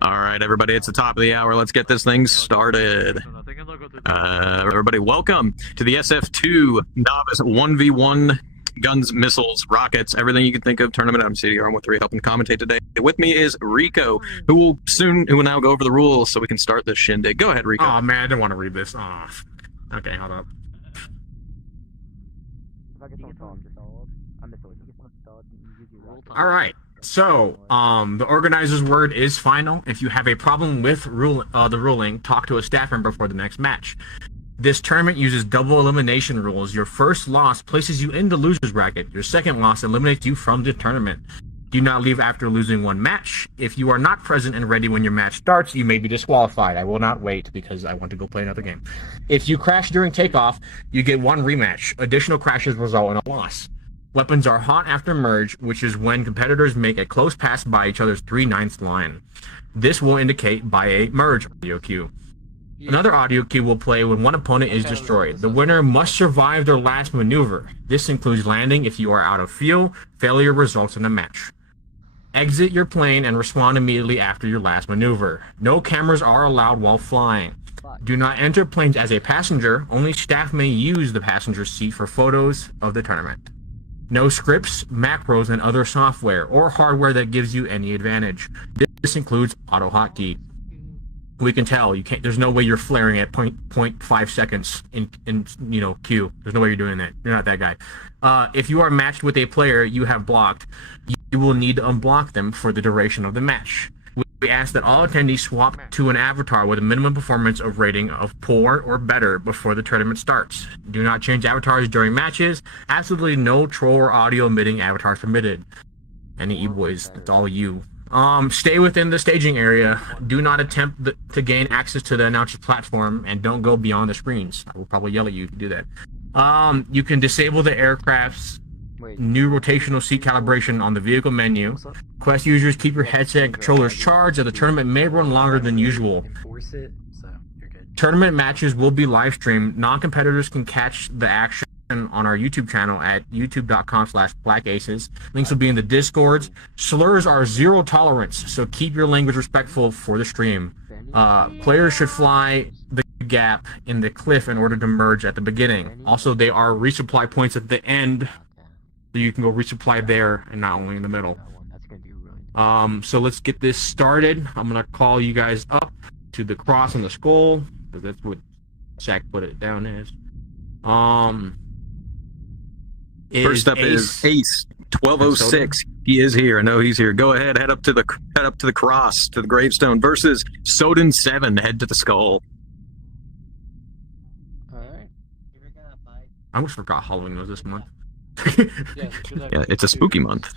All right, everybody, it's the top of the hour. Let's get this thing started. Everybody, welcome to the SF2 Novice 1v1 guns, missiles, rockets, everything you can think of tournament. I'm CDR13 helping commentate today. With me is Rico, who will now go over the rules so we can start this shindig. Go ahead, Rico. Oh man, I didn't want to read this. Oh. Okay, hold up. All right. So, the organizer's word is final. If you have a problem with the ruling, talk to a staff member for the next match. This tournament uses double elimination rules. Your first loss places you in the loser's bracket. Your second loss eliminates you from the tournament. Do not leave after losing one match. If you are not present and ready when your match starts, you may be disqualified. I will not wait because I want to go play another game. If you crash during takeoff, you get one rematch. Additional crashes result in a loss. Weapons are hot after merge, which is when competitors make a close pass by each other's 3/9 line. This will indicate by a merge audio cue. Another audio cue will play when one opponent is destroyed. The winner must survive their last maneuver. This includes landing if you are out of fuel. Failure results in a match. Exit your plane and respond immediately after your last maneuver. No cameras are allowed while flying. Do not enter planes as a passenger. Only staff may use the passenger seat for photos of the tournament. No scripts, macros, and other software or hardware that gives you any advantage. This includes auto hotkey. We can tell you can't. There's no way you're flaring at 0.5 seconds in queue. There's no way you're doing that. You're not that guy. If you are matched with a player you have blocked, you will need to unblock them for the duration of the match. We ask that all attendees swap to an avatar with a minimum performance of rating of poor or better before the tournament starts. Do not change avatars during matches. Absolutely no troll or audio emitting avatars permitted. Any e-boys, it's all you. Stay within the staging area. Do not attempt to gain access to the announcer's platform, and don't go beyond the screens. I will probably yell at you if you do that. You can disable the aircraft's new rotational seat calibration on the vehicle menu. Quest users, keep your headset and controllers charged, as the tournament may run longer than usual. Tournament matches will be live streamed. Non-competitors can catch the action on our YouTube channel at youtube.com/blackaces. Links will be in the Discords. Slurs are zero tolerance, so keep your language respectful for the stream. Players should fly the gap in the cliff in order to merge at the beginning. Also, they are resupply points at the end, so you can go resupply there and not only in the middle. So let's get this started. I'm gonna call you guys up to the cross and the skull, because that's what Zach put it down as. First up is Ace 1206. He is here. I know he's here. Go ahead, head up to the cross, to the gravestone, versus Soden 7. Head to the skull. All right. I almost forgot Halloween was this month. Yeah, it's a spooky month.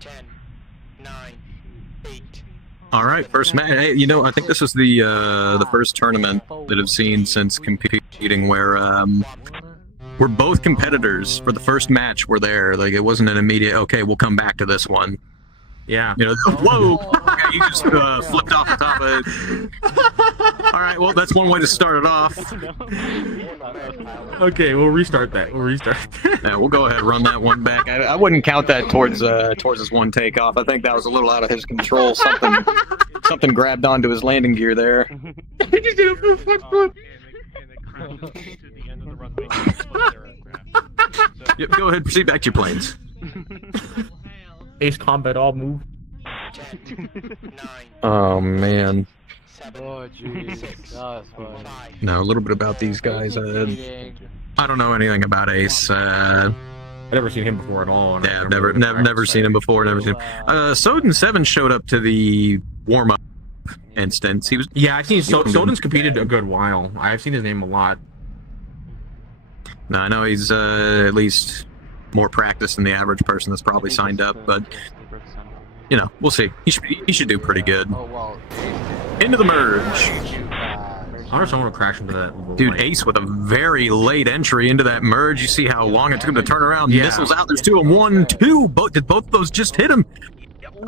10, 9, 8. All right, first match. Hey, I think this is the first tournament that I've seen since competing where we're both competitors for the first match. We're there. Like, it wasn't an immediate, okay, we'll come back to this one. Yeah. Whoa! Okay, you just flipped off the top of it. All right, well, that's one way to start it off. Okay, we'll restart that. Yeah, we'll go ahead and run that one back. I wouldn't count that towards his one takeoff. I think that was a little out of his control. Something grabbed onto his landing gear there. I just did a full flip flip. Yep, go ahead, proceed back to your planes. Ace combat all move. 10, 9, Oh man. 7, Oh jeez, that's fine. No, a little bit about these guys. I don't know anything about Ace. I've never seen him before at all. Yeah, never seen him before. Never seen him. Soden 7 showed up to the warm-up instance. He was. Yeah, I've seen Soden's competed a good while. I've seen his name a lot. No, I know he's at least more practiced than the average person that's probably signed up, but we'll see. He should do pretty good. Into the merge. I wonder if someone will crash into that. Dude, Ace with a very late entry into that merge. You see how long it took him to turn around. Yeah. Missiles out. There's 2 and 1, 2. Did both of those just hit him?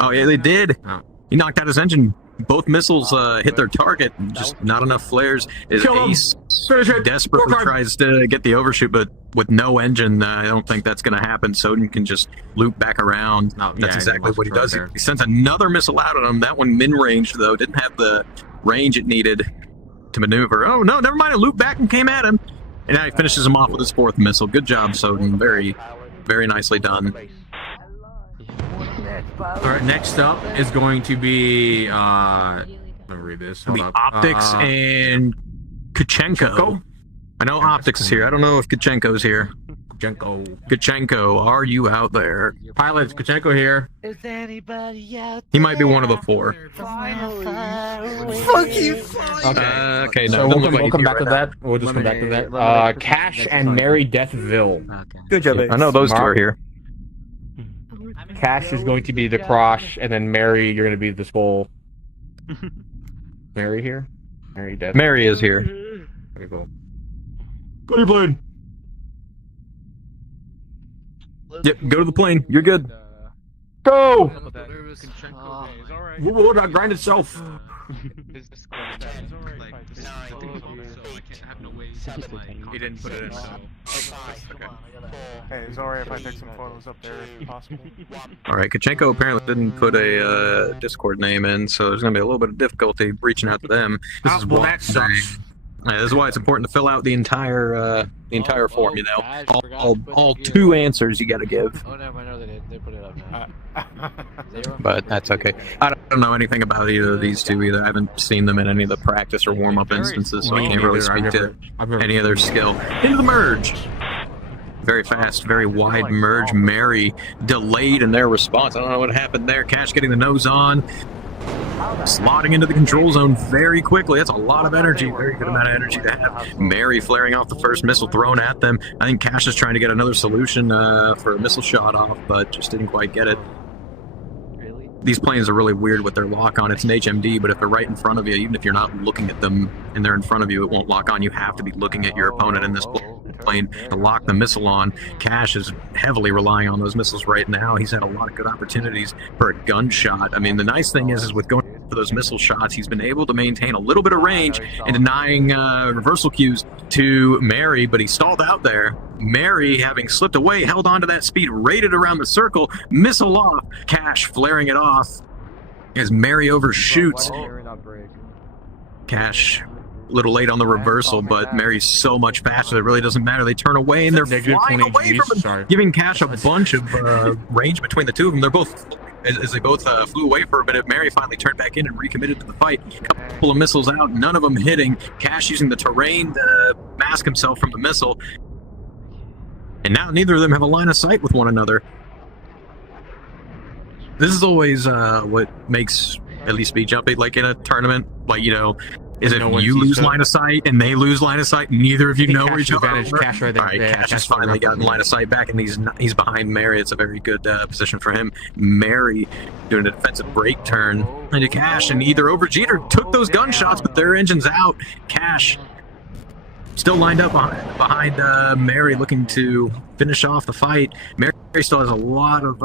Oh yeah, they did. Oh. He knocked out his engine both missiles hit their target, just not enough flares. Is Kill 'em. Ace Finish it. desperately Warcry. tries to get the overshoot, but with no engine, I don't think that's going to happen. Soden can just loop back around. No, That's yeah, exactly he what he lost does. right He sends another missile out at him. That one min-range, though. Didn't have the range it needed to maneuver. Oh, no, never mind. It looped back and came at him. And now he finishes him off with his fourth missile. Good job, Soden. Very, very nicely done. All right, next up is going to be let me read this. Hold The up. Optics and Kachenko. I know Optics is here. I don't know if Kachenko's here. Kachenko. Kachenko, are you out there? Pilots, Kachenko here. Is anybody out He might be one of the four. Fuck you. Okay, no, So doesn't we'll look like come he's back here to right that. We'll just come back to that. Lemonade, Cash and Mary Deathville. Good job, now. I know those two are here. Cash is going to be the Crosh, and then Mary, you're going to be the Skull. Mary here? Mary Death. Mary is here. Okay, cool. Go to your plane. Yep, go to the plane. You're good. Go! Will not grind itself. He didn't put it in. Hey, is it alright if I take some photos up there if possible? All right, Kachenko apparently didn't put a Discord name in, so there's going to be a little bit of difficulty reaching out to them. This is well, why- that sucks. Yeah, this is why it's important to fill out the entire form. You know, all two answers you got to give. Oh no, I know they put it up now. Zero? But that's okay. I don't know anything about either of these two either. I haven't seen them in any of the practice or warm-up instances, so I can't really speak to any of their skill. Into the merge. Very fast, very wide merge. Mary delayed in their response. I don't know what happened there. Cash getting the nose on. Slotting into the control zone very quickly. That's a lot of energy. Very good amount of energy to have. Mary flaring off the first missile thrown at them. I think Cash is trying to get another solution for a missile shot off, but just didn't quite get it. Really? These planes are really weird with their lock on. It's an HMD, but if they're right in front of you, even if you're not looking at them and they're in front of you, it won't lock on. You have to be looking at your opponent in this plane to lock the missile on. Cash is heavily relying on those missiles right now. He's had a lot of good opportunities for a gunshot. I mean, the nice thing is with going for those missile shots, he's been able to maintain a little bit of range and denying reversal cues to Mary, but he stalled out there. Mary, having slipped away, held on to that speed, raided around the circle, missile off. Cash flaring it off as Mary overshoots. Cash a little late on the reversal, but Mary's so much faster, it really doesn't matter. They turn away and they're Negative flying 20 away from him, Sorry. giving Cash a bunch of range between the two of them. They're both, as they both flew away for a minute, Mary finally turned back in and recommitted to the fight. A couple of missiles out, none of them hitting. Cash using the terrain to mask himself from the missile. And now neither of them have a line of sight with one another. This is always what makes at least me jumpy, like in a tournament, like, you know, is if No one you sees lose them. line of sight and they lose line of sight, neither of you know where each other advantage. are. Cash right there. All right, Yeah, Cash has Cash finally gotten line of sight back, and he's behind Mary. It's a very good position for him. Mary doing a defensive break turn into Cash, and either over Jeter took those gunshots, but their engine's out. Cash still lined up behind Mary, looking to finish off the fight. Mary still has a lot of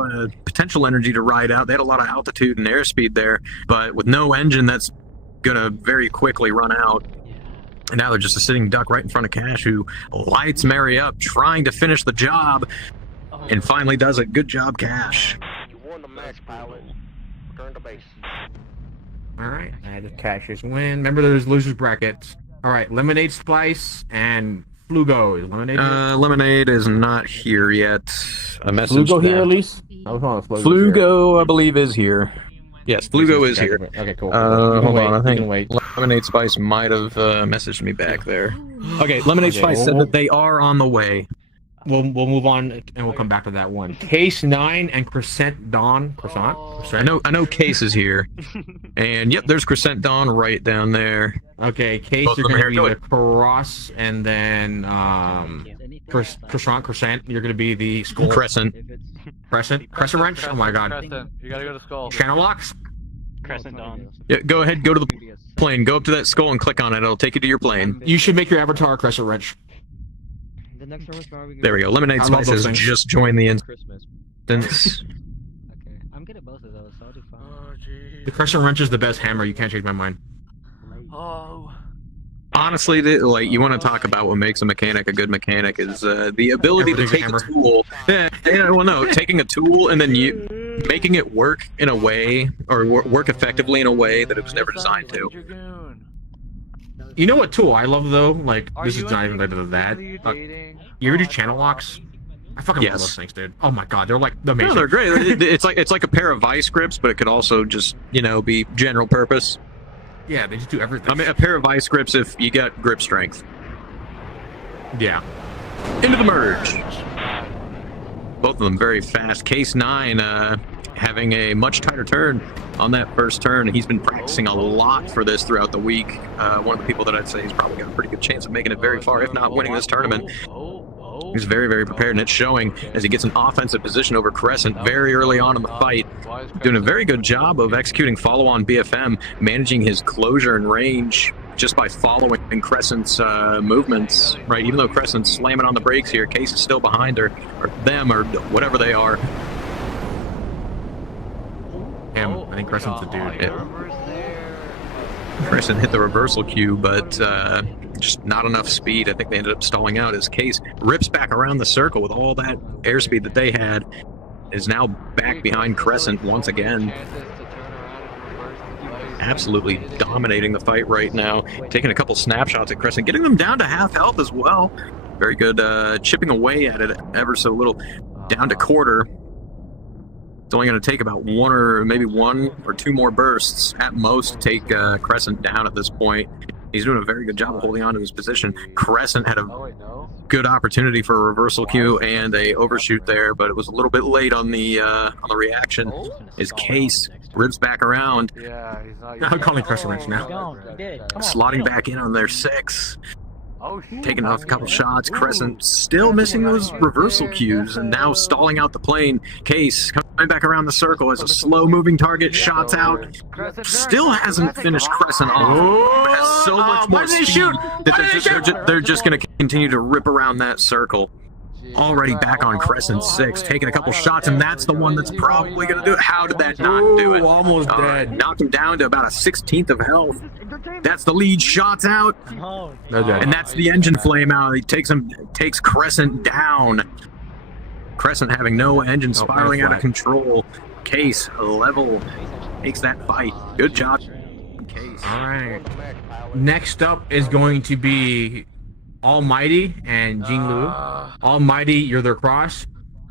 potential energy to ride out. They had a lot of altitude and airspeed there, but with no engine, that's gonna very quickly run out. And now they're just a sitting duck right in front of Cash, who lights Mary up, trying to finish the job, and finally does it. Good job, Cash. You won the match, pilot. Return to base. All right. I just Cash's win. Remember, there's losers brackets. All right. Lemonade Splice and Flugo. Is Lemonade here? Lemonade is not here yet. A message Flugo here that- at least? Oh, hold on, Flugo, I believe, is here. Yes, Flugo is here. Okay, cool. Hold on, I You think can wait. Lemonade Spice might have messaged me back there. Okay, Lemonade Okay, Spice well, said that they are on the way. We'll move on and we'll come back to that one. Case 9 and Crescent Dawn. I know Case is here, and yep, there's Crescent Dawn right down there. Okay, Case, Both of you're them going to here. be the Cross, and then Crescent, you're going to be the Skull. Crescent. Crescent Wrench? Oh my god. Crescent. You gotta go to skull. Channel locks? Crescent Dawn. Yeah, go ahead, go to the plane, go up to that skull and click on it. It'll take you to your plane. You should make your avatar a Crescent Wrench. The next one was probably There we go. Lemonade I love Spice those has things. just joined the Christmas. instance. Okay, I'm good at both of those, so I'll do fine. The Crescent Wrench is the best hammer. You can't change my mind. Oh. Honestly, like you want to talk about what makes a mechanic a good mechanic is the ability to Everything's a take a hammer. tool. Yeah, well, no, taking a tool and then making it work in a way or work effectively in a way that it was never designed to. You know what tool I love though? Like Are this is you not even dating? related to that. Are you dating? You ever do Oh, channel locks? I fucking love Yes. those things, dude. Oh my god, they're like amazing. No, they're great. It's like a pair of vice grips, but it could also just be general purpose. Yeah, they just do everything. I mean, a pair of vice grips if you got grip strength. Yeah. Into the merge. Both of them very fast. Case 9 having a much tighter turn on that first turn. He's been practicing a lot for this throughout the week. One of the people that I'd say he's probably got a pretty good chance of making it very far, if not winning this tournament. He's very, very prepared, and it's showing as he gets an offensive position over Crescent very early on in the fight. Doing a very good job of executing follow-on BFM, managing his closure and range just by following Crescent's movements, right? Even though Crescent's slamming on the brakes here, Case is still behind her, or them, or whatever they are. Him. I think Crescent's the dude. Yeah. Crescent hit the reversal cue, but just not enough speed. I think they ended up stalling out. His Case rips back around the circle with all that airspeed that they had, is now back behind Crescent once again. Absolutely dominating the fight right now. Taking a couple snapshots at Crescent, getting them down to half health as well. Very good chipping away at it ever so little. Down to quarter. It's only going to take about one or two more bursts at most to take Crescent down at this point. He's doing a very good job of holding on to his position. Crescent had a good opportunity for a reversal cue and a overshoot there, but it was a little bit late on the reaction. His Case rips back around, Yeah, he's not. I'm calling Crescent Wrench now. slotting back in on their 6. Oh, Taking off a couple shots. Crescent still missing those reversal cues and now stalling out the plane. Case coming back around the circle as a slow-moving target, shots out. Still hasn't finished Crescent off. Has so much more Why did they speed shoot? that they're just going to continue to rip around that circle. Already back on Crescent 6, taking a couple shots, and that's the one that's probably going to do it. How did that not do it? Almost dead. Knocked him down to about a 16th of health. That's the lead. Shots out. They're dead. And that's the engine flame out. He takes Crescent down. Crescent having no engine, spiraling out of control. Case level takes that fight. Good job, Case. All right. Next up is going to be Almighty and Jinglu. Almighty, you're their cross.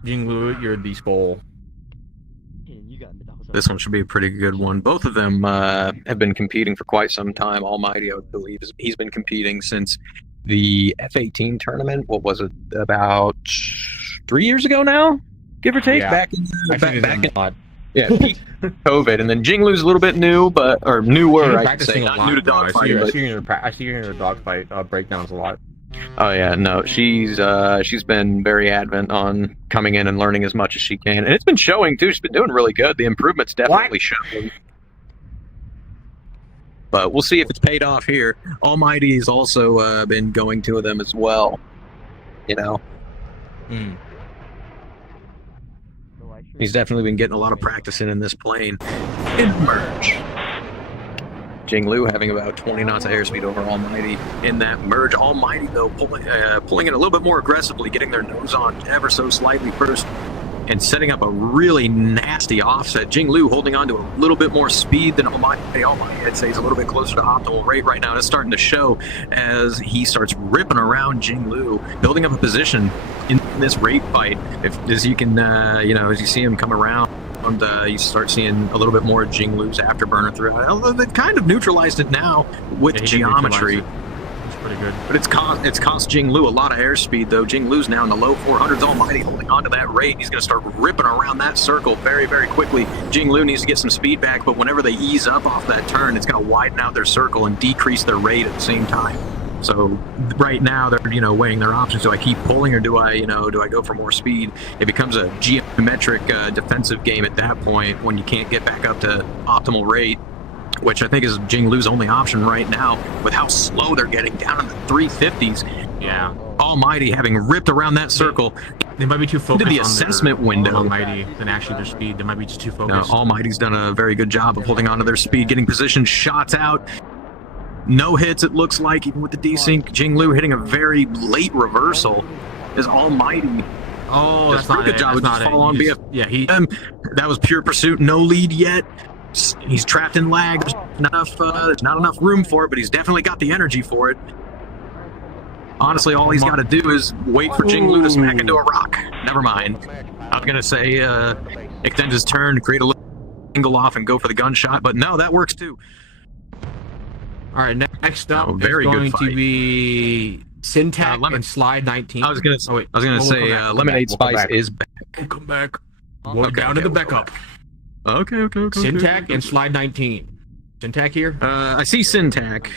Jinglu, you're the Spole. This one should be a pretty good one. Both of them have been competing for quite some time. Almighty, I would believe, he's been competing since the F-18 tournament. What was it? About 3 years ago now, give or take. Yeah. Back in lot. peak COVID, and then Jinglu's a little bit new, or newer, I should say. Not new to dogfighting, but I see you in your dogfight breakdowns a lot. oh yeah, no, she's been very adamant on coming in and learning as much as she can, and it's been showing too. She's been doing really good. The improvements definitely showing. But we'll see if it's paid off here. Almighty's also been going to them as well. He's definitely been getting a lot of practice in this plane. In merge. Jinglu having about 20 knots of airspeed over Almighty in that merge. Almighty, though, pulling it a little bit more aggressively, getting their nose on ever so slightly first, and setting up a really nasty offset. Jinglu holding on to a little bit more speed than Almighty. Almighty, I'd say, is a little bit closer to optimal rate right now. And it's starting to show as he starts ripping around Jinglu, building up a position in this rate fight. As you can, as you see him come around, you start seeing a little bit more of Jinglu's afterburner throughout. Although they've kind of neutralized it now with geometry. It's pretty good. But it's cost Jinglu a lot of airspeed, though. Jinglu's now in the low 400s. Almighty holding on to that rate. He's going to start ripping around that circle very, very quickly. Jinglu needs to get some speed back, but whenever they ease up off that turn, it's going to widen out their circle and decrease their rate at the same time. So right now they're weighing their options. Do I keep pulling, or do I go for more speed? It becomes a geometric defensive game at that point when you can't get back up to optimal rate, which I think is Jinglu's only option right now with how slow they're getting down in the 350s. Yeah. Almighty having ripped around that circle. They might be too focused the on assessment their window. Almighty than actually their speed. They might be just too No, focused. Almighty's done a very good job of holding on to their speed, getting position, shots out. No hits, it looks like, even with the desync. Jinglu hitting a very late reversal as Almighty. Oh, Does that's a pretty not good it. job That's of just not it. follow on He just- BF. Yeah, he. That was pure pursuit, no lead yet. He's trapped in lag. There's not enough room for it, but he's definitely got the energy for it. Honestly, all he's got to do is wait for Jinglu to smack into a rock. Never mind. I was going to say extend his turn, create a little angle off, and go for the gunshot, but no, that works too. All right, next up very is good going fight. to be Syntax Lemon- and Slide 19. I was gonna Oh, wait. say We'll come back. Lemonade We'll come Spice back. is back. We'll come back. We'll Okay, down to the we'll go backup. Okay. Syntax and Slide 19. Syntax here? I see Syntac.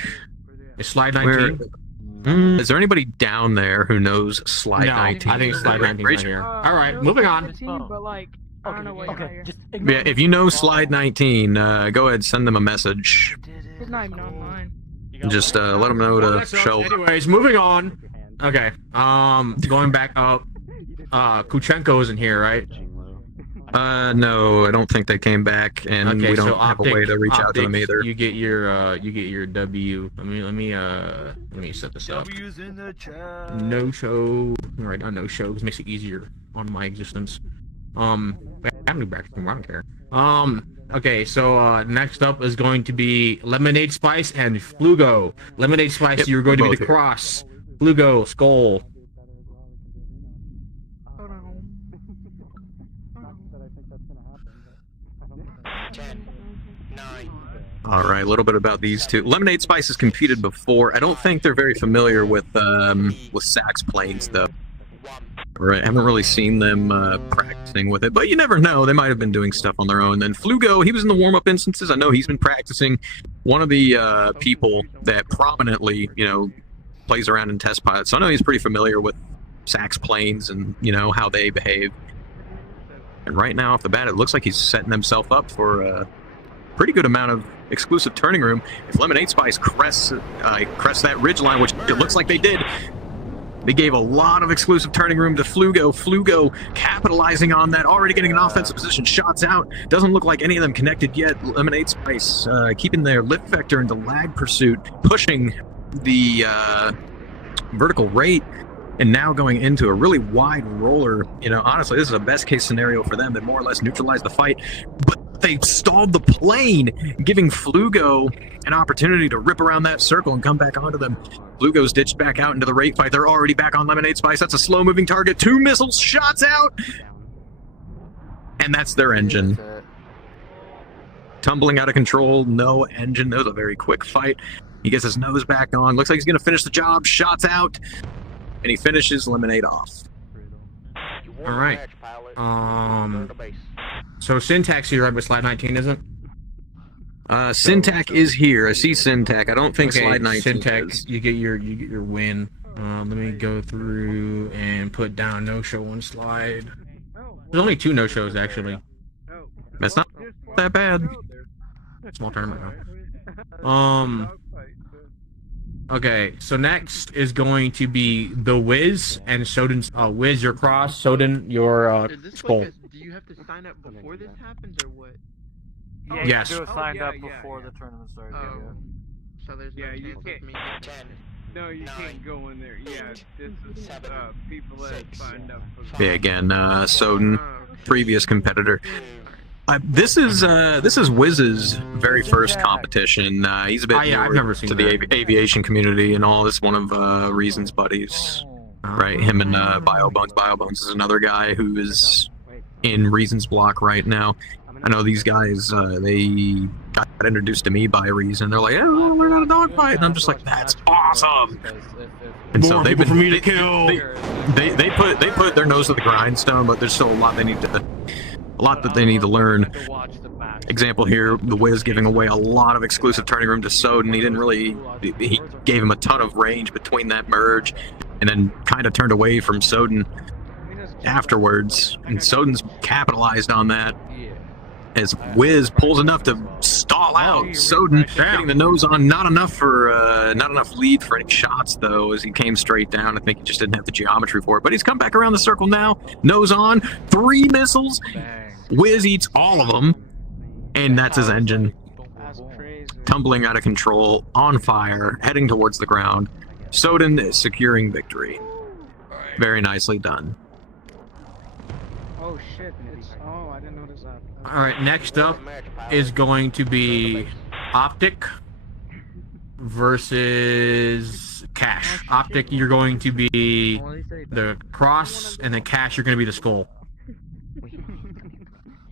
Is Slide Where? 19? Is there anybody down there who knows Slide No, 19? I think Slide 19 is here. All right, moving on. But like, I don't know what you're Just Yeah, if you know Slide 19, go ahead, send them a message. It's not even online. Just let them know Well, to that sucks. show. Anyways, moving on. Okay. Going back up. Kuchenko isn't here, right? No, I don't think they came back, and Okay, we don't so have a way to reach out to them Optics, either. You get your W. Let me set this up. W's in the chat. No show. Right, not no show, because it makes it easier on my existence. I haven't been back from I don't care. Okay, so next up is going to be Lemonade Spice and Flugo. Lemonade Spice, Yep, you're going to be both the here. cross. Flugo, Skull. Hold on. 10, 9, All right, a little bit about these two. Lemonade Spice has competed before. I don't think they're very familiar with sax planes, though. 1. Right, I haven't really seen them practicing with it, but you never know. They might have been doing stuff on their own. Then Flugo, he was in the warm-up instances. I know he's been practicing. One of the people that prominently, plays around in test pilots. So I know he's pretty familiar with sax planes and, how they behave. And right now, off the bat, it looks like he's setting himself up for a pretty good amount of exclusive turning room. If Lemonade Spice crests that ridgeline, which it looks like they did, they gave a lot of exclusive turning room to Flugo. Flugo capitalizing on that, already getting an offensive position. Shots out. Doesn't look like any of them connected yet. Lemonade Spice keeping their lift vector into lag pursuit, pushing the vertical rate, and now going into a really wide roller. Honestly, this is a best case scenario for them. They more or less neutralized the fight, but they stalled the plane, giving Flugo an opportunity to rip around that circle and come back onto them. Flugo's ditched back out into the rate fight. They're already back on Lemonade Spice. That's a slow-moving target. 2 missiles, shots out, and that's their engine. Tumbling out of control, no engine. That was a very quick fight. He gets his nose back on. Looks like he's going to finish the job. Shots out, and he finishes Lemonade off. You won All the right. match, pilot. Return to base. So Syntax here, right, with Slide 19, isn't? Syntac is here. I see Syntac. I don't think Slide 19 Syntax, is. you get your win. Let me go through and put down no show on Slide. There's only 2 no shows actually. That's not that bad. Small tournament though. Okay, so next is going to be the Wiz and Soden's. Wiz, your cross. Soden, your skull. Do you have to sign up before this happens or what? Yeah, Yes. you do it signed yeah, up yeah, before yeah. the tournament started. Oh. So there's no you chance can't- of me 10, No, you 9, can't go in there. Yeah, this is 7, people that 6, signed up for the Yeah, again, Soden, Oh, previous competitor. This is Wiz's very first competition. He's a bit Yeah, I've newer never seen to the that. aviation community and all. This is one of Reason's buddies, right? Him and BioBones. BioBones is another guy who is in Reason's block right now. I know these guys. They got introduced to me by Reason. They're like, "Oh, we're not a dogfight," and I'm just like, "That's awesome." And so More they've people been for me to kill. They put their nose to the grindstone, but there's still a lot that they need to learn. Example here, the Wiz giving away a lot of exclusive turning room to Soden. He gave him a ton of range between that merge, and then kind of turned away from Soden afterwards. And Soden's capitalized on that. as Wiz pulls enough to stall out. Soden getting the nose on, not enough lead for any shots though, as he came straight down. I think he just didn't have the geometry for it, but he's come back around the circle now. Nose on, 3 missiles. Wiz eats all of them, and that's his engine. Tumbling out of control, on fire, heading towards the ground. Soden is securing victory. Very nicely done. Oh shit, I didn't notice that. All right, next up is going to be Optic versus Cash. Optic, you're going to be the cross, and then Cash, you're going to be the skull.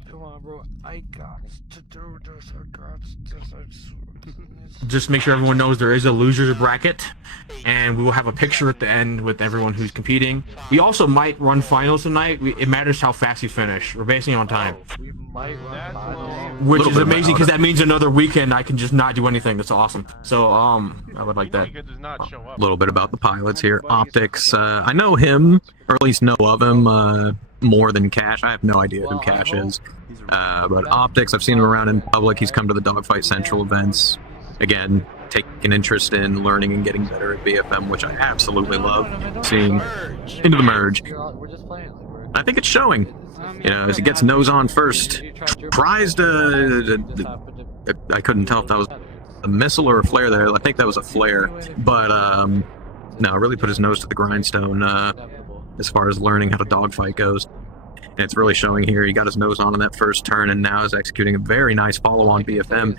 Come on, bro. I got to do this. I got to. Just make sure everyone knows there is a loser's bracket, and we will have a picture at the end with everyone who's competing. We also might run finals tonight. It matters how fast you finish. We're basing it on time. We might run finals. Which Little is bit amazing about because it. that means another weekend I can just not do anything. That's awesome. So I would like that. A little bit about the pilots here. Optics, I know him, or at least know of him more than Cash. I have no idea who Cash is. But Optics, I've seen him around in public. He's come to the Dogfight Central events. Again, taking an interest in learning and getting better at BFM, which I absolutely love seeing into the merge. We're just playing. I think it's showing. You know, as he gets nose on first, tries to... I couldn't tell if that was a missile or a flare there. I think that was a flare. But, no, really put his nose to the grindstone as far as learning how to dogfight goes. And it's really showing here. He got his nose on in that first turn and now is executing a very nice follow-on BFM.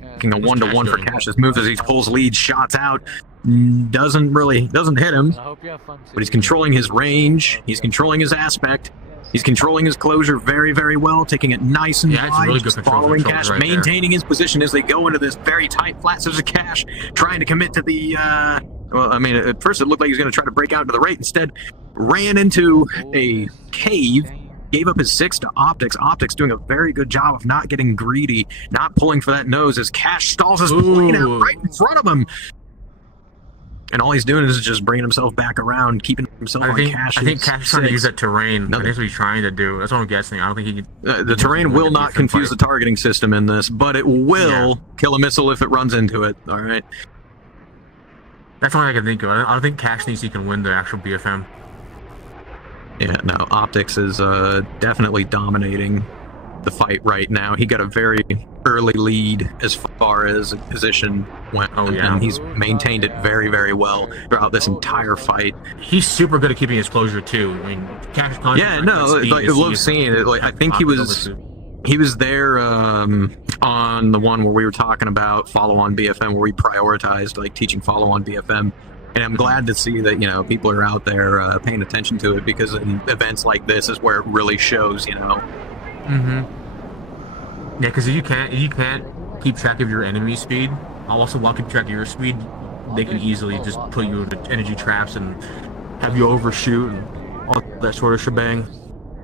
Making a 1-to-1 for Cash's moves as he pulls lead, shots out. Doesn't hit him. But he's controlling his range. He's controlling his aspect. He's controlling his closure very, very well, taking it nice and Yeah, it's wide, really good just control following controls Cash, right there. maintaining his position as they go into this very tight flat scissors Cash, trying to commit to the, well, I mean, at first it looked like he was going to try to break out to the right, instead ran into a cave, gave up his 6 to Optics. Optics doing a very good job of not getting greedy, not pulling for that nose as Cash stalls his plane out right in front of him. And all he's doing is just bringing himself back around, keeping himself on Cash. I think Cash is trying to use that terrain. Nothing. That's what he's trying to do. That's what I'm guessing. I don't think he can... The terrain will not confuse the targeting system in this, but it will kill a missile if it runs into it. All right. That's all I can think of. I don't think Cash thinks he can win the actual BFM. Yeah, no, Optics is definitely dominating the fight right now. He got a very early lead as far as position went, and he's maintained it very, very well throughout this entire fight. He's super good at keeping his closure too. I mean, Cash. Yeah, no, like I love seeing it. Like I think he was there on the one where we were talking about follow-on BFM, where we prioritized like teaching follow-on BFM. And I'm glad to see that, you know, people are out there paying attention to it, because in events like this is where it really shows, you know. Yeah, because if you can't keep track of your enemy speed, also while keeping track of your speed, they can easily just put you into energy traps and have you overshoot and all that sort of shebang.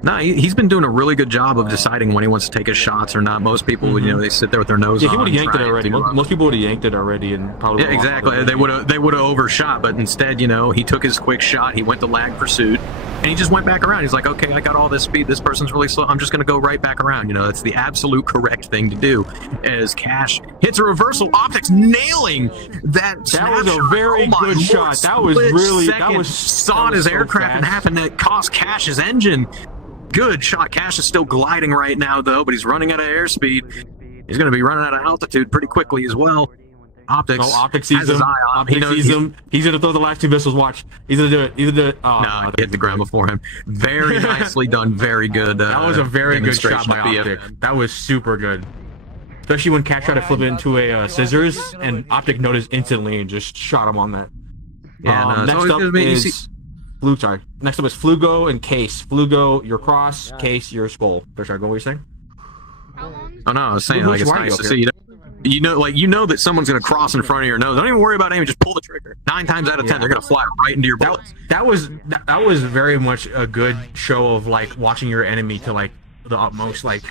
No, he's been doing a really good job of deciding when he wants to take his shots or not. Most people, you know, they sit there with their nose Yeah, on. he would have yanked it trying already. to, Most people would have yanked it already and probably. Yeah, exactly. They would have overshot, but instead, you know, he took his quick shot. He went to lag pursuit, and he just went back around. He's like, okay, I got all this speed. This person's really slow. I'm just going to go right back around. You know, that's the absolute correct thing to do. As Cash hits a reversal, Optics nailing that. That was a very good shot. That was really sawed his aircraft in half, and that cost Cash's engine. Good shot. Cash is still gliding right now, though, but he's running out of airspeed. He's going to be running out of altitude pretty quickly as well. Optics. Oh, Optics sees him. Optics sees him. He's going to throw the last 2 missiles. Watch. He's going to do it. He's going to do it. Oh, no, he hit the ground before him. Very nicely done. Very good. That was a very good shot by Optic. That was super good. Especially when Cash tried to flip it into a scissors, and Optic noticed instantly and just shot him on that. Yeah, next up is... Next up is Flugo and Case. Flugo, your cross. Case, your skull. Sorry, what were you saying? Oh no, I was saying like it's nice to see. You know that someone's gonna cross in front of your nose. Don't even worry about aiming. Just pull the trigger. 9 times out of 10, they're gonna fly right into your bullets. That was very much a good show of like watching your enemy to like the utmost. Like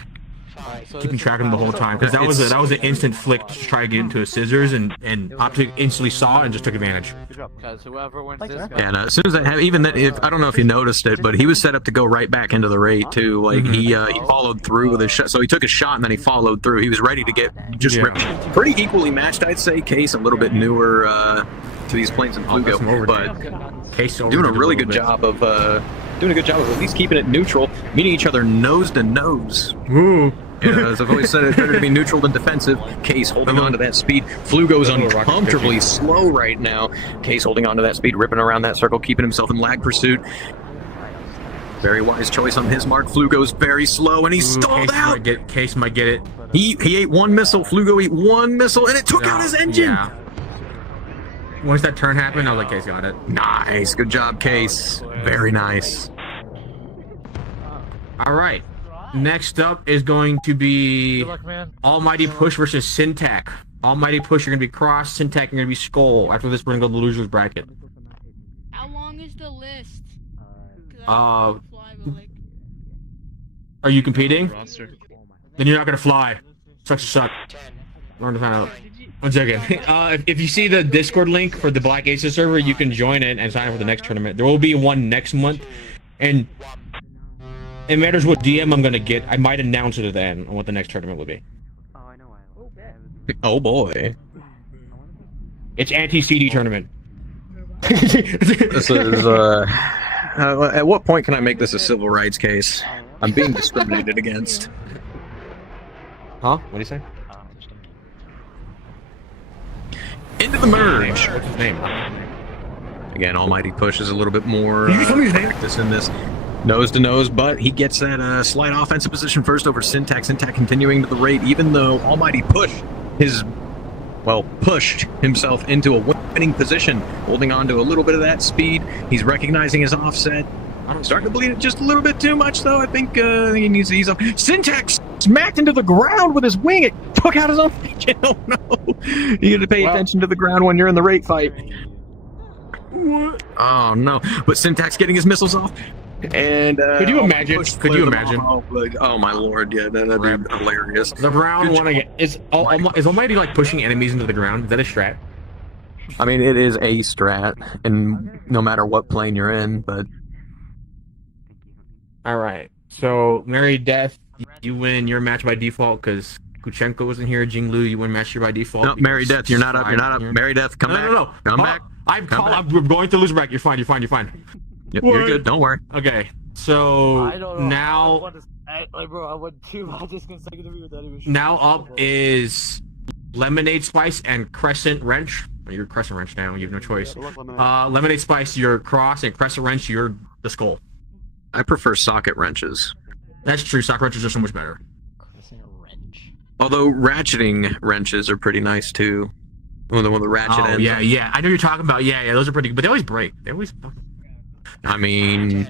keeping track of him the whole time, because that was an instant flick to try to get into his scissors, and Optic instantly saw it and just took advantage. Because whoever wins this And as soon as that happened, even that, if I don't know if you noticed it, but he was set up to go right back into the raid too. Like he followed through with his shot, so he took a shot and then he followed through. He was ready to get just ripped. Pretty equally matched, I'd say. Case a little bit newer to these planes and Flugo, but Case doing a really good job of at least keeping it neutral, meeting each other nose to nose. Ooh. Yeah, as I've always said, it's better to be neutral than defensive. Case holding on to that speed. Flugo's uncomfortably slow right now. Case holding on to that speed, ripping around that circle, keeping himself in lag pursuit. Very wise choice on his mark. Flugo's very slow, and he's stalled out. Case might get it. He ate one missile. Flugo ate one missile, and it took out his engine. Yeah. Once that turn happened, I was like, Case got it. Nice. Good job, Case. Very nice. All right. Next up is going to be Good luck, man. Almighty Push versus Syntac. Almighty Push, you're going to be Cross. Syntac, you're going to be Skull. After this, we're going to go to the loser's bracket. How long is the list? 'Cause Uh, I don't fly, but, like, Are you competing? Then you're not going to fly. Sucks to suck. Learn to find out. 1 second. If you see the Discord link for the Black Aces server, you can join it and sign up for the next tournament. There will be one next month, and it matters what DM I'm gonna get. I might announce it at the end on what the next tournament will be. Oh boy. It's anti-CD tournament. This is at what point can I make this a civil rights case? I'm being discriminated against. Huh? What do you say? Into the merge. What's his name? Again, Almighty Push is a little bit more practice in this. Nose to nose, but he gets that slight offensive position first over Syntac. Syntac continuing to the raid, even though Almighty Push pushed himself into a winning position, holding on to a little bit of that speed. He's recognizing his offset. Starting to bleed it just a little bit too much, though. I think he needs to ease up. Syntac smacked into the ground with his wing. It took out his own engine. Oh no! You got to pay attention to the ground when you're in the raid fight. What? Oh no! But Syntax getting his missiles off. And Could you imagine? Oh my lord! Yeah, that'd be hilarious. The Brown one again. Is Almighty like pushing enemies into the ground? Is that a strat? I mean, it is a strat, and no matter what plane you're in, but. All right. So Mary Death, you win your match by default because Kuchenko wasn't here. Jinglu, you win match here by default. No, Mary Death, you're not up. You're not up. Mary Death, come back. No. Come back. I'm going to lose back. You're fine. Yep, you're good. Don't worry. Okay. So I don't know. now, I won 2 matches consecutively without even. now up is Lemonade Spice and Crescent Wrench. You're Crescent Wrench now. You have no choice. Lemonade Spice, you're Cross, and Crescent Wrench, you're the Skull. I prefer socket wrenches. That's true. Socket wrenches are so much better. Although ratcheting wrenches are pretty nice too. The one with the ratchet ends. Yeah. I know you're talking about. Yeah. Those are pretty good, but they always break. They always. I mean,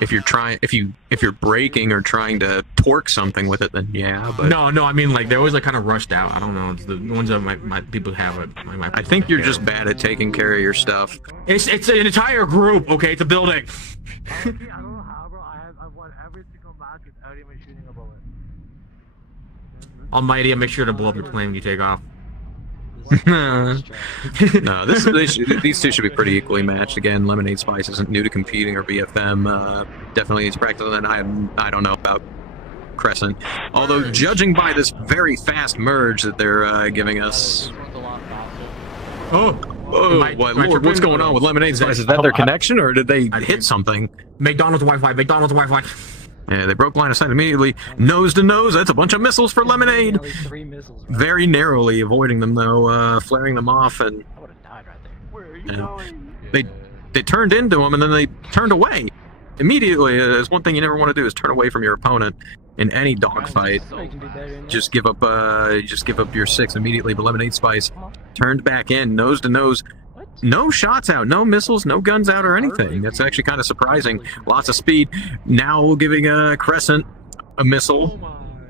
if you're braking or trying to torque something with it, then yeah. But No. I mean, like they're always like kind of rushed out. I don't know. It's the ones that my people have. I think you're just bad at taking care of your stuff. It's an entire group. Okay, it's a building. I don't know how, bro. I've won every single match without even shooting a bullet. Almighty, I make sure to blow up your plane when you take off. No, these two should be pretty equally matched. Again, Lemonade Spice isn't new to competing or BFM. Definitely needs practice, and I don't know about Crescent. Although, judging by this very fast merge that they're giving us. Oh, my lord, what's going on with Lemonade Spice? Is that their connection, or did they hit something? McDonald's Wi-Fi. Yeah, they broke line of sight immediately. Nose to nose, that's a bunch of missiles for Lemonade. 3 missiles. Very narrowly avoiding them, though, flaring them off, and I would have died right there. Where are you going? they turned into him, and then they turned away. Immediately, there's one thing you never want to do is turn away from your opponent in any dogfight. Just give up your 6 immediately. But Lemonade Spice turned back in, nose to nose. No shots out, no missiles, no guns out or anything. That's actually kind of surprising. Lots of speed. Now giving Crescent a missile.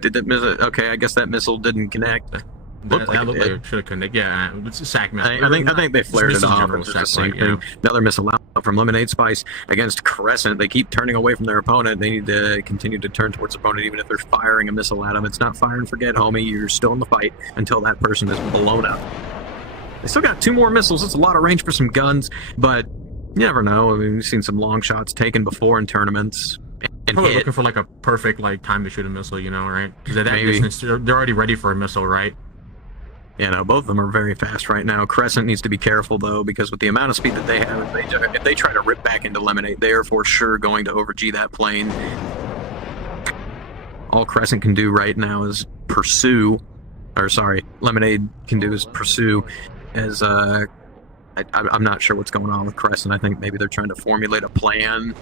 Did that miss it? Okay, I guess that missile didn't connect. Looked like it should have connected. Yeah, it's a sack missile. I think they flared it off. It's the same thing. Another missile out. from Lemonade Spice against Crescent. They keep turning away from their opponent. They need to continue to turn towards the opponent, even if they're firing a missile at them. It's not fire and forget, homie. You're still in the fight until that person is blown up. They still got 2 more missiles. It's a lot of range for some guns, but you never know. I mean, we've seen some long shots taken before in tournaments. And Probably hit. looking for like a perfect like time to shoot a missile, you know, right? Because at that Maybe. distance, they're already ready for a missile, right? You know, both of them are very fast right now. Crescent needs to be careful, though, because with the amount of speed that they have, if they try to rip back into Lemonade, they are for sure going to over-G that plane. All Crescent can do right now is pursue, or sorry, Lemonade can do is pursue, as I'm not sure what's going on with Crescent. I think maybe they're trying to formulate a plan.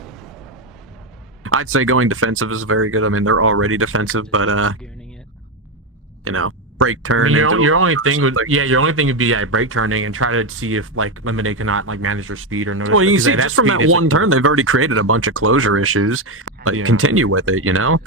I'd say going defensive is very good. I mean, they're already defensive, but, you know, break turn. I mean, into your a- only thing would, something. yeah, your only thing would be break turning and try to see if like Lemonade cannot like manage their speed or notice. Well, you because see, at just from speed, that it's one turn, they've already created a bunch of closure issues. Like, Yeah. continue with it, you know?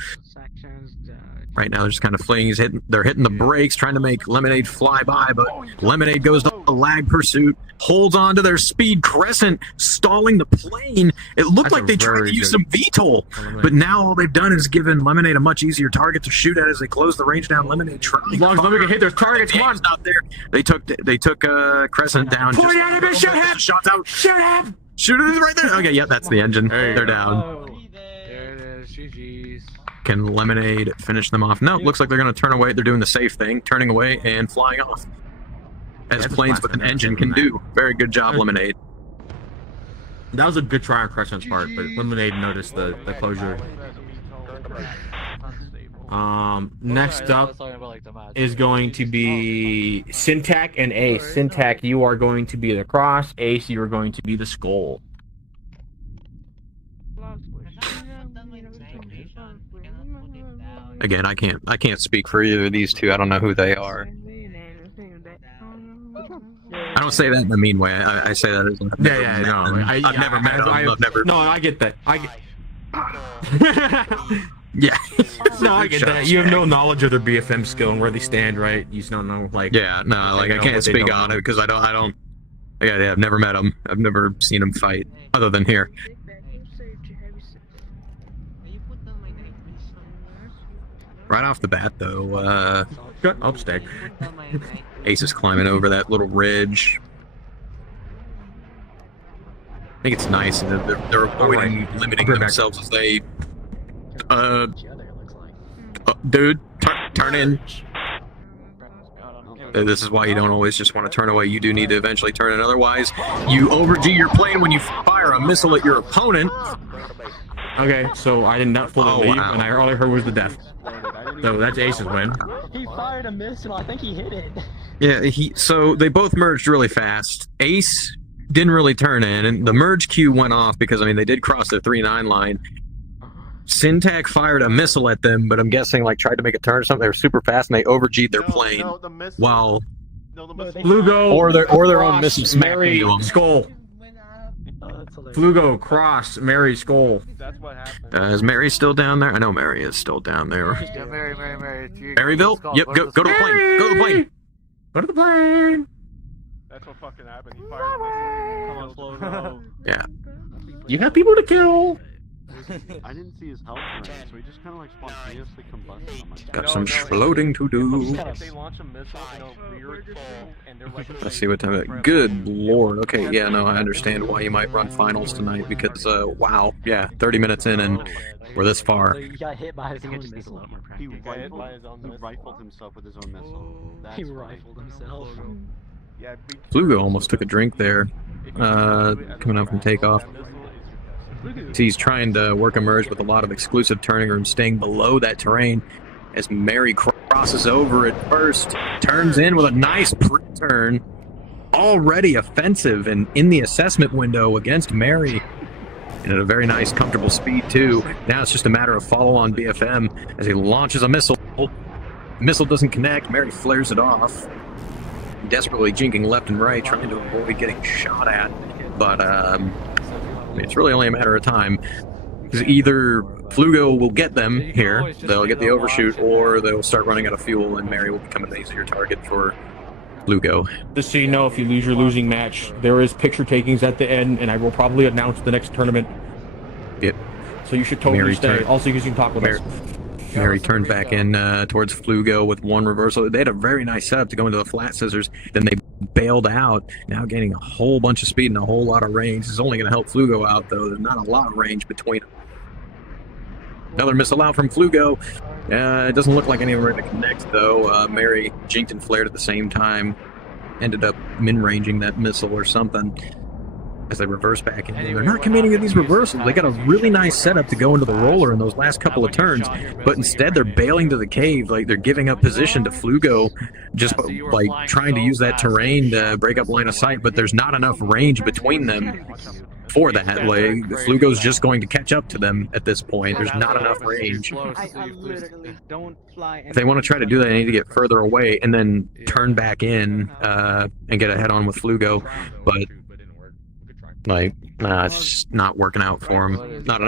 Right now, they're just kind of flinging. They're hitting the brakes, trying to make Lemonade fly by, but Lemonade goes to a lag pursuit, holds on to their speed. Crescent stalling the plane. It looked That's like a they tried very to use good- some VTOL, but now all they've done is given Lemonade a much easier target to shoot at as they close the range down. Lemonade trying. As long as Lemonade can hit their targets, come on. It's not there. They took Crescent down. Point just at him and shoot him! Shots out. Shoot him! Shoot it right there. Okay, yeah, that's the engine. There you They're go. down. There it is. GG's. Can Lemonade finish them off? No, looks like they're going to turn away. They're doing the safe thing, turning away and flying off. As That's planes with an engine can do. Very good job, Lemonade. That was a good try on Crescent's part, but Lemonade noticed the closure. Next up is going to be Syntac and Ace. Syntac, you are going to be the cross. Ace, you are going to be the skull. Again, I can't speak for either of these two. I don't know who they are. I don't say that in a mean way. I say that as I've never met them. I've never met them. I've never. No, I get that. Yeah. No, I get that. You have no knowledge of their BFM skill and where they stand, right? You just don't know, like. Yeah. No, like I know can't what they speak don't on know. it because I don't. Yeah, I've never met them. I've never seen them fight other than here. Right off the bat, though, Shut up, Stack. Ace is climbing over that little ridge. I think it's nice that they're avoiding limiting I'll be back. themselves as they. Dude, turn in. This is why you don't always just want to turn away. You do need to eventually turn in. Otherwise, you over-G your plane when you fire a missile at your opponent. Okay, so I did not fully Oh, leave, wow. and all I heard was the death. So that's Ace's win. He fired a missile. I think he hit it. Yeah, so they both merged really fast. Ace didn't really turn in, and the merge queue went off because, I mean, they did cross the 3-9 line. Syntac fired a missile at them, but I'm guessing, like, tried to make a turn or something. They were super fast, and they over-G'd their plane. While... Flugo Or their own cross, missile smacked Mary into 'em. Skull. Flugo cross Mary Skull. That's what happened. Is Mary still down there? I know Mary is still down there. Yeah, Mary. Maryville? Yep, go to the plane. Go to the plane. Go to the plane. That's what fucking happened. He fired a missile. Yeah. You have people to kill. I didn't see his health range, so he just kind of like spontaneously combusted on my Got some floating to do. If they launch a missile in a weird fall and they're like, Let's see what time. Good lord. Okay, yeah, no, I understand why you might run finals tonight because, wow, yeah, 30 minutes in and we're this far. So he got hit by his own missile. He got hit by his own missile. rifled himself with his own missile. That's He funny. rifled himself. yeah, Flugo almost took a drink there, coming up from takeoff. He's trying to work a merge with a lot of exclusive turning room, staying below that terrain as Mary crosses over at first, turns in with a nice pre-turn, already offensive and in the assessment window against Mary, and at a very nice, comfortable speed too. Now it's just a matter of follow on BFM as he launches a missile. Missile doesn't connect, Mary flares it off, desperately jinking left and right, trying to avoid getting shot at, but it's really only a matter of time. Because either Flugo will get them here, they'll get the overshoot, or they'll start running out of fuel, and Mary will become an easier target for Flugo. Just so you know, if you lose your losing match, there is picture takings at the end, and I will probably announce the next tournament. Yep. So you should totally Mary stay. turn- Also, you can talk with Mary- us. Mary turned back in towards Flugo with one reversal. They had a very nice setup to go into the flat scissors. Then they bailed out, now gaining a whole bunch of speed and a whole lot of range. This is only going to help Flugo out, though. There's not a lot of range between them. Another missile out from Flugo. It doesn't look like any of them are going to connect, though. Mary jinked and flared at the same time. Ended up min-ranging that missile or something as they reverse back in. They're not committing to these reversals. They got a really nice setup to go into the roller in those last couple of turns, but instead they're bailing to the cave. Like, they're giving up position to Flugo, just like trying to use that terrain to break up line of sight, but there's not enough range between them for that. Like, Flugo's just going to catch up to them at this point. There's not enough range. If they want to try to do that, they need to get further away and then turn back in and get a head-on with Flugo, but like, nah, it's just not working out for him. Not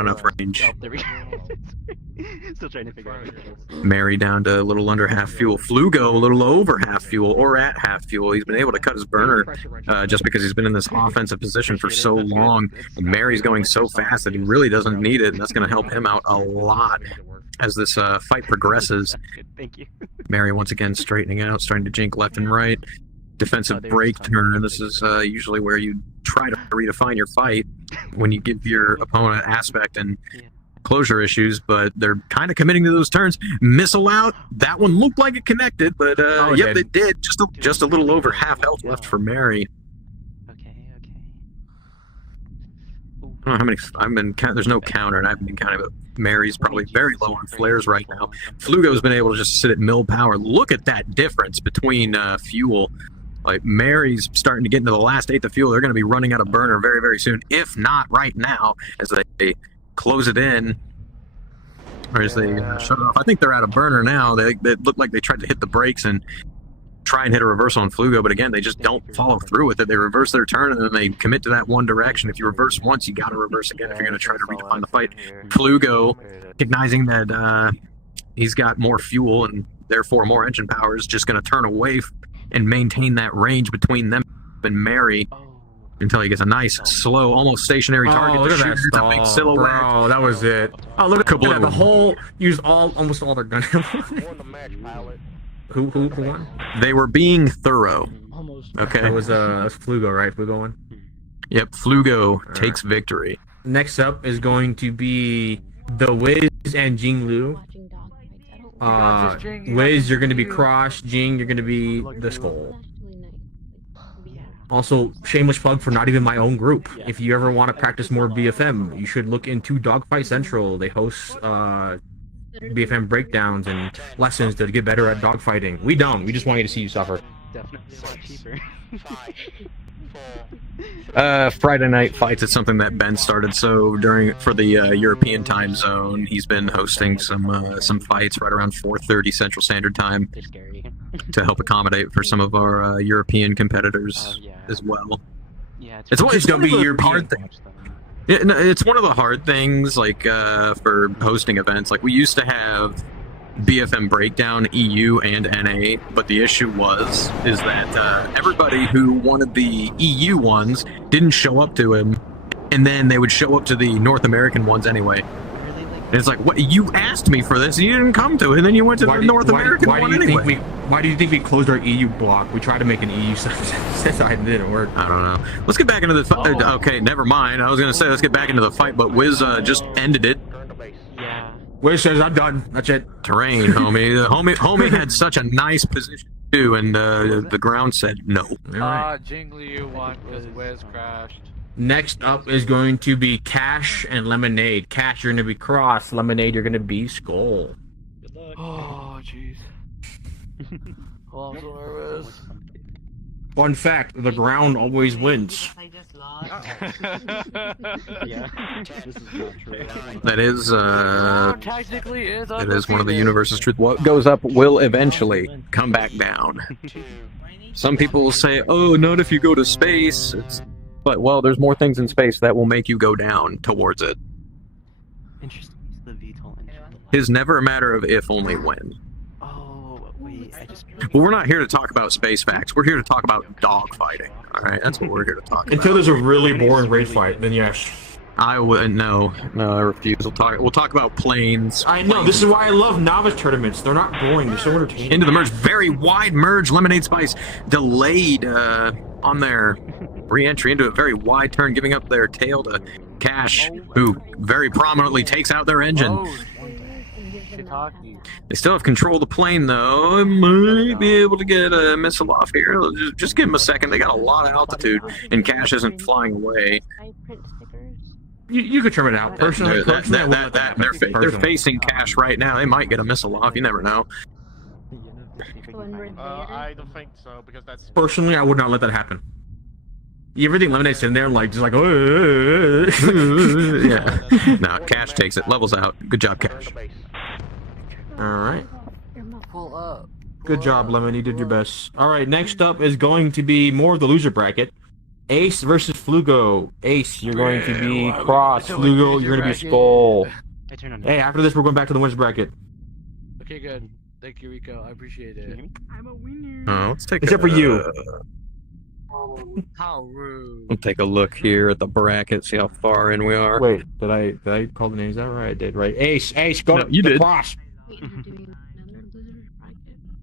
enough range. Oh, there we go. Still trying to figure out. Mary down to a little under half fuel. Flugo a little over half fuel, or at half fuel. He's been able to cut his burner just because he's been in this offensive position for so long. And Mary's going so fast that he really doesn't need it, and that's going to help him out a lot as this fight progresses. Thank you. Mary once again straightening out, starting to jink left and right. Defensive break turn. This is usually where you try to redefine your fight when you give your opponent aspect and closure issues, but they're kind of committing to those turns. Missile out. That one looked like it connected, but yep, they did. Just a little over half health left for Mary. Okay. I don't know how many. I've been there's no counter, and I've been counting, but Mary's probably very low on flares right now. Flugo's been able to just sit at mill power. Look at that difference between fuel. Like, Mary's starting to get into the last eighth of fuel. They're going to be running out of burner very, very soon, if not right now, as they close it in, or as they shut it off. I think they're out of burner now. They look like they tried to hit the brakes and try and hit a reversal on Flugo, but again, they just don't follow through with it. They reverse their turn, and then they commit to that one direction. If you reverse once, you got to reverse again if you're going to try to redefine the fight. Flugo, recognizing that he's got more fuel and therefore more engine power, is just going to turn away and maintain that range between them and Mary until he gets a nice, slow, almost stationary target. Look at that It's a stall, big silhouette. bro. That was it. Oh, look at that. The whole used almost all their gun. Who won? They were being thorough. Okay. That was Flugo, right? Flugo won. Yep, Flugo takes victory. Next up is going to be the Wiz and Jinglu. Wiz, you're going to be Cross. Jing, you're going to be the Skull. Also, shameless plug for not even my own group. If you ever want to practice more BFM, you should look into Dogfight Central. They host BFM breakdowns and lessons to get better at dogfighting. We don't. We just want you to see you suffer. Definitely a lot cheaper. Friday night fights. It's something that Ben started. So for the European time zone, he's been hosting some fights right around 4:30 Central Standard Time to help accommodate for some of our European competitors as well. Yeah, it's just gonna be European. Yeah, no, it's one of the hard things, like for hosting events. Like, we used to have BFM Breakdown, EU and NA, but the issue is that everybody who wanted the EU ones didn't show up to him, and then they would show up to the North American ones anyway. And it's like, what? You asked me for this, and you didn't come to it, and then you went to the North American one anyway. Why do you think we closed our EU block? We tried to make an EU side, it didn't work. I don't know. Let's get back into the fight. Okay, never mind. I was going to say let's get back into the fight, but Wiz just ended it. Yeah. Wiz says I'm done. That's it. Terrain, homie. homie had such a nice position too, and the ground said no. Jingly, you won because Wiz crashed. Next up is going to be Cash and Lemonade. Cash, you're going to be Cross. Lemonade, you're going to be Skull. Oh, jeez. Oh, I'm so nervous. Fun fact, the ground always wins. Yeah. This is not true. That is Technically is it is one of the universe's truth. What goes up will eventually come back down. Some people will say, "Oh, not if you go to space." But, well, there's more things in space that will make you go down towards it. Interesting. The VTOL engine. It's never a matter of if, only when. Oh, wait. Well, we're not here to talk about space facts. We're here to talk about dogfighting. All right, that's what we're here to talk Until about. there's a really boring raid fight, then yes. I would no, I refuse. We'll talk about planes. I know. This is why I love novice tournaments. They're not boring. They're so entertaining. Into the merge, very wide merge. Lemonade Spice delayed on their re-entry into a very wide turn, giving up their tail to Cash, who very prominently takes out their engine. They still have control of the plane, though. Might be able to get a missile off here. Just give them a second. They got a lot of altitude, and Cash isn't flying away. You could trim it out. Personally, they're facing Cash right now. They might get a missile off. You never know. I don't think so, because that's... Personally, I would not let that happen. You ever think Lemonade's in there, like, just like, yeah. No, Cash takes it. Levels out. Good job, Cash. Alright. Pull up. Good job, Lemon. You did your best. Alright, next up is going to be more of the loser bracket. Ace versus Flugo. Ace, you're going to be Cross. Flugo, you're going to be Skull. Hey, after this, we're going back to the winners bracket. Okay, good. Thank you, Rico. I appreciate it. I'm a winner. Oh, let's take Except for you. How rude. We'll take a look here at the bracket, see how far in we are. Wait, did I call the names out right? I did, right? Ace, go. No, you did. Cross.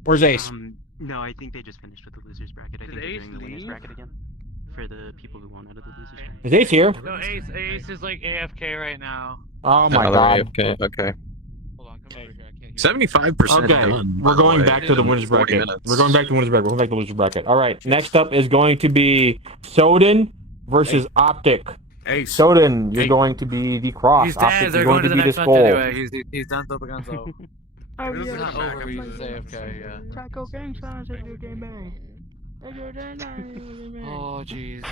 Where's Ace? No, I think they just finished with the losers bracket. I think they're doing the winners bracket again. For the people who won out of the losers bracket. Is Ace here? No, Ace is like AFK right now. Oh my god. Okay. Hold on, come over here. I can't hear 75% Okay, done. we're going back to the winners 40 bracket. minutes. We're going back to the winners bracket. We're going back to the losers bracket. All right, next up is going to be Soden versus Optic. Ace. Soden, you're going to be the Cross. He's Optic, dead. you're They're going going to to the be the next match Skull. anyway. He's done to Baganzo. This is not over. He's just AFK, yeah. Taco gang signs at your game bang. Oh, jeez.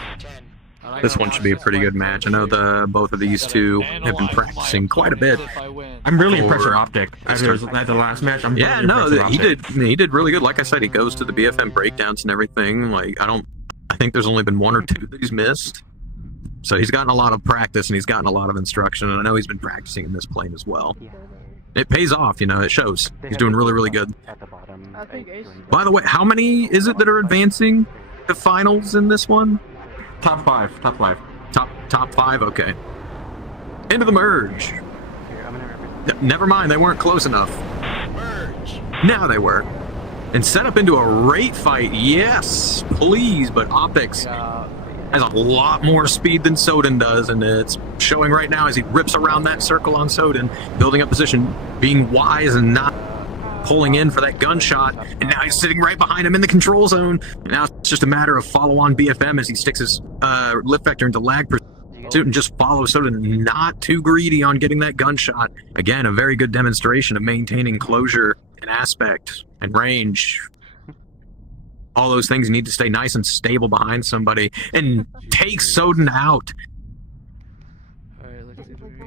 This one should be a pretty good match. I know both of these two have been practicing quite a bit. I'm really impressed with Optic. After the last match, I'm Yeah, really no, impressed with Optic. he did really good. Like I said, he goes to the BFM breakdowns and everything. Like I think there's only been one or two that he's missed. So he's gotten a lot of practice and he's gotten a lot of instruction. And I know he's been practicing in this plane as well. It pays off, it shows. He's doing really, really good. I think Ace. By the way, how many is it that are advancing to finals in this one? Top five. Top five, okay. Into the merge. Never mind, they weren't close enough. Merge. Now they were. And set up into a rate fight, yes, please, but Optics has a lot more speed than Soden does, and it's showing right now as he rips around that circle on Soden, building up position, being wise and not pulling in for that gunshot, and now he's sitting right behind him in the control zone. And now it's just a matter of follow-on BFM as he sticks his lift vector into lag pursuit and just follows Soden, not too greedy on getting that gunshot. Again, a very good demonstration of maintaining closure and aspect and range. All those things need to stay nice and stable behind somebody and take Soden out.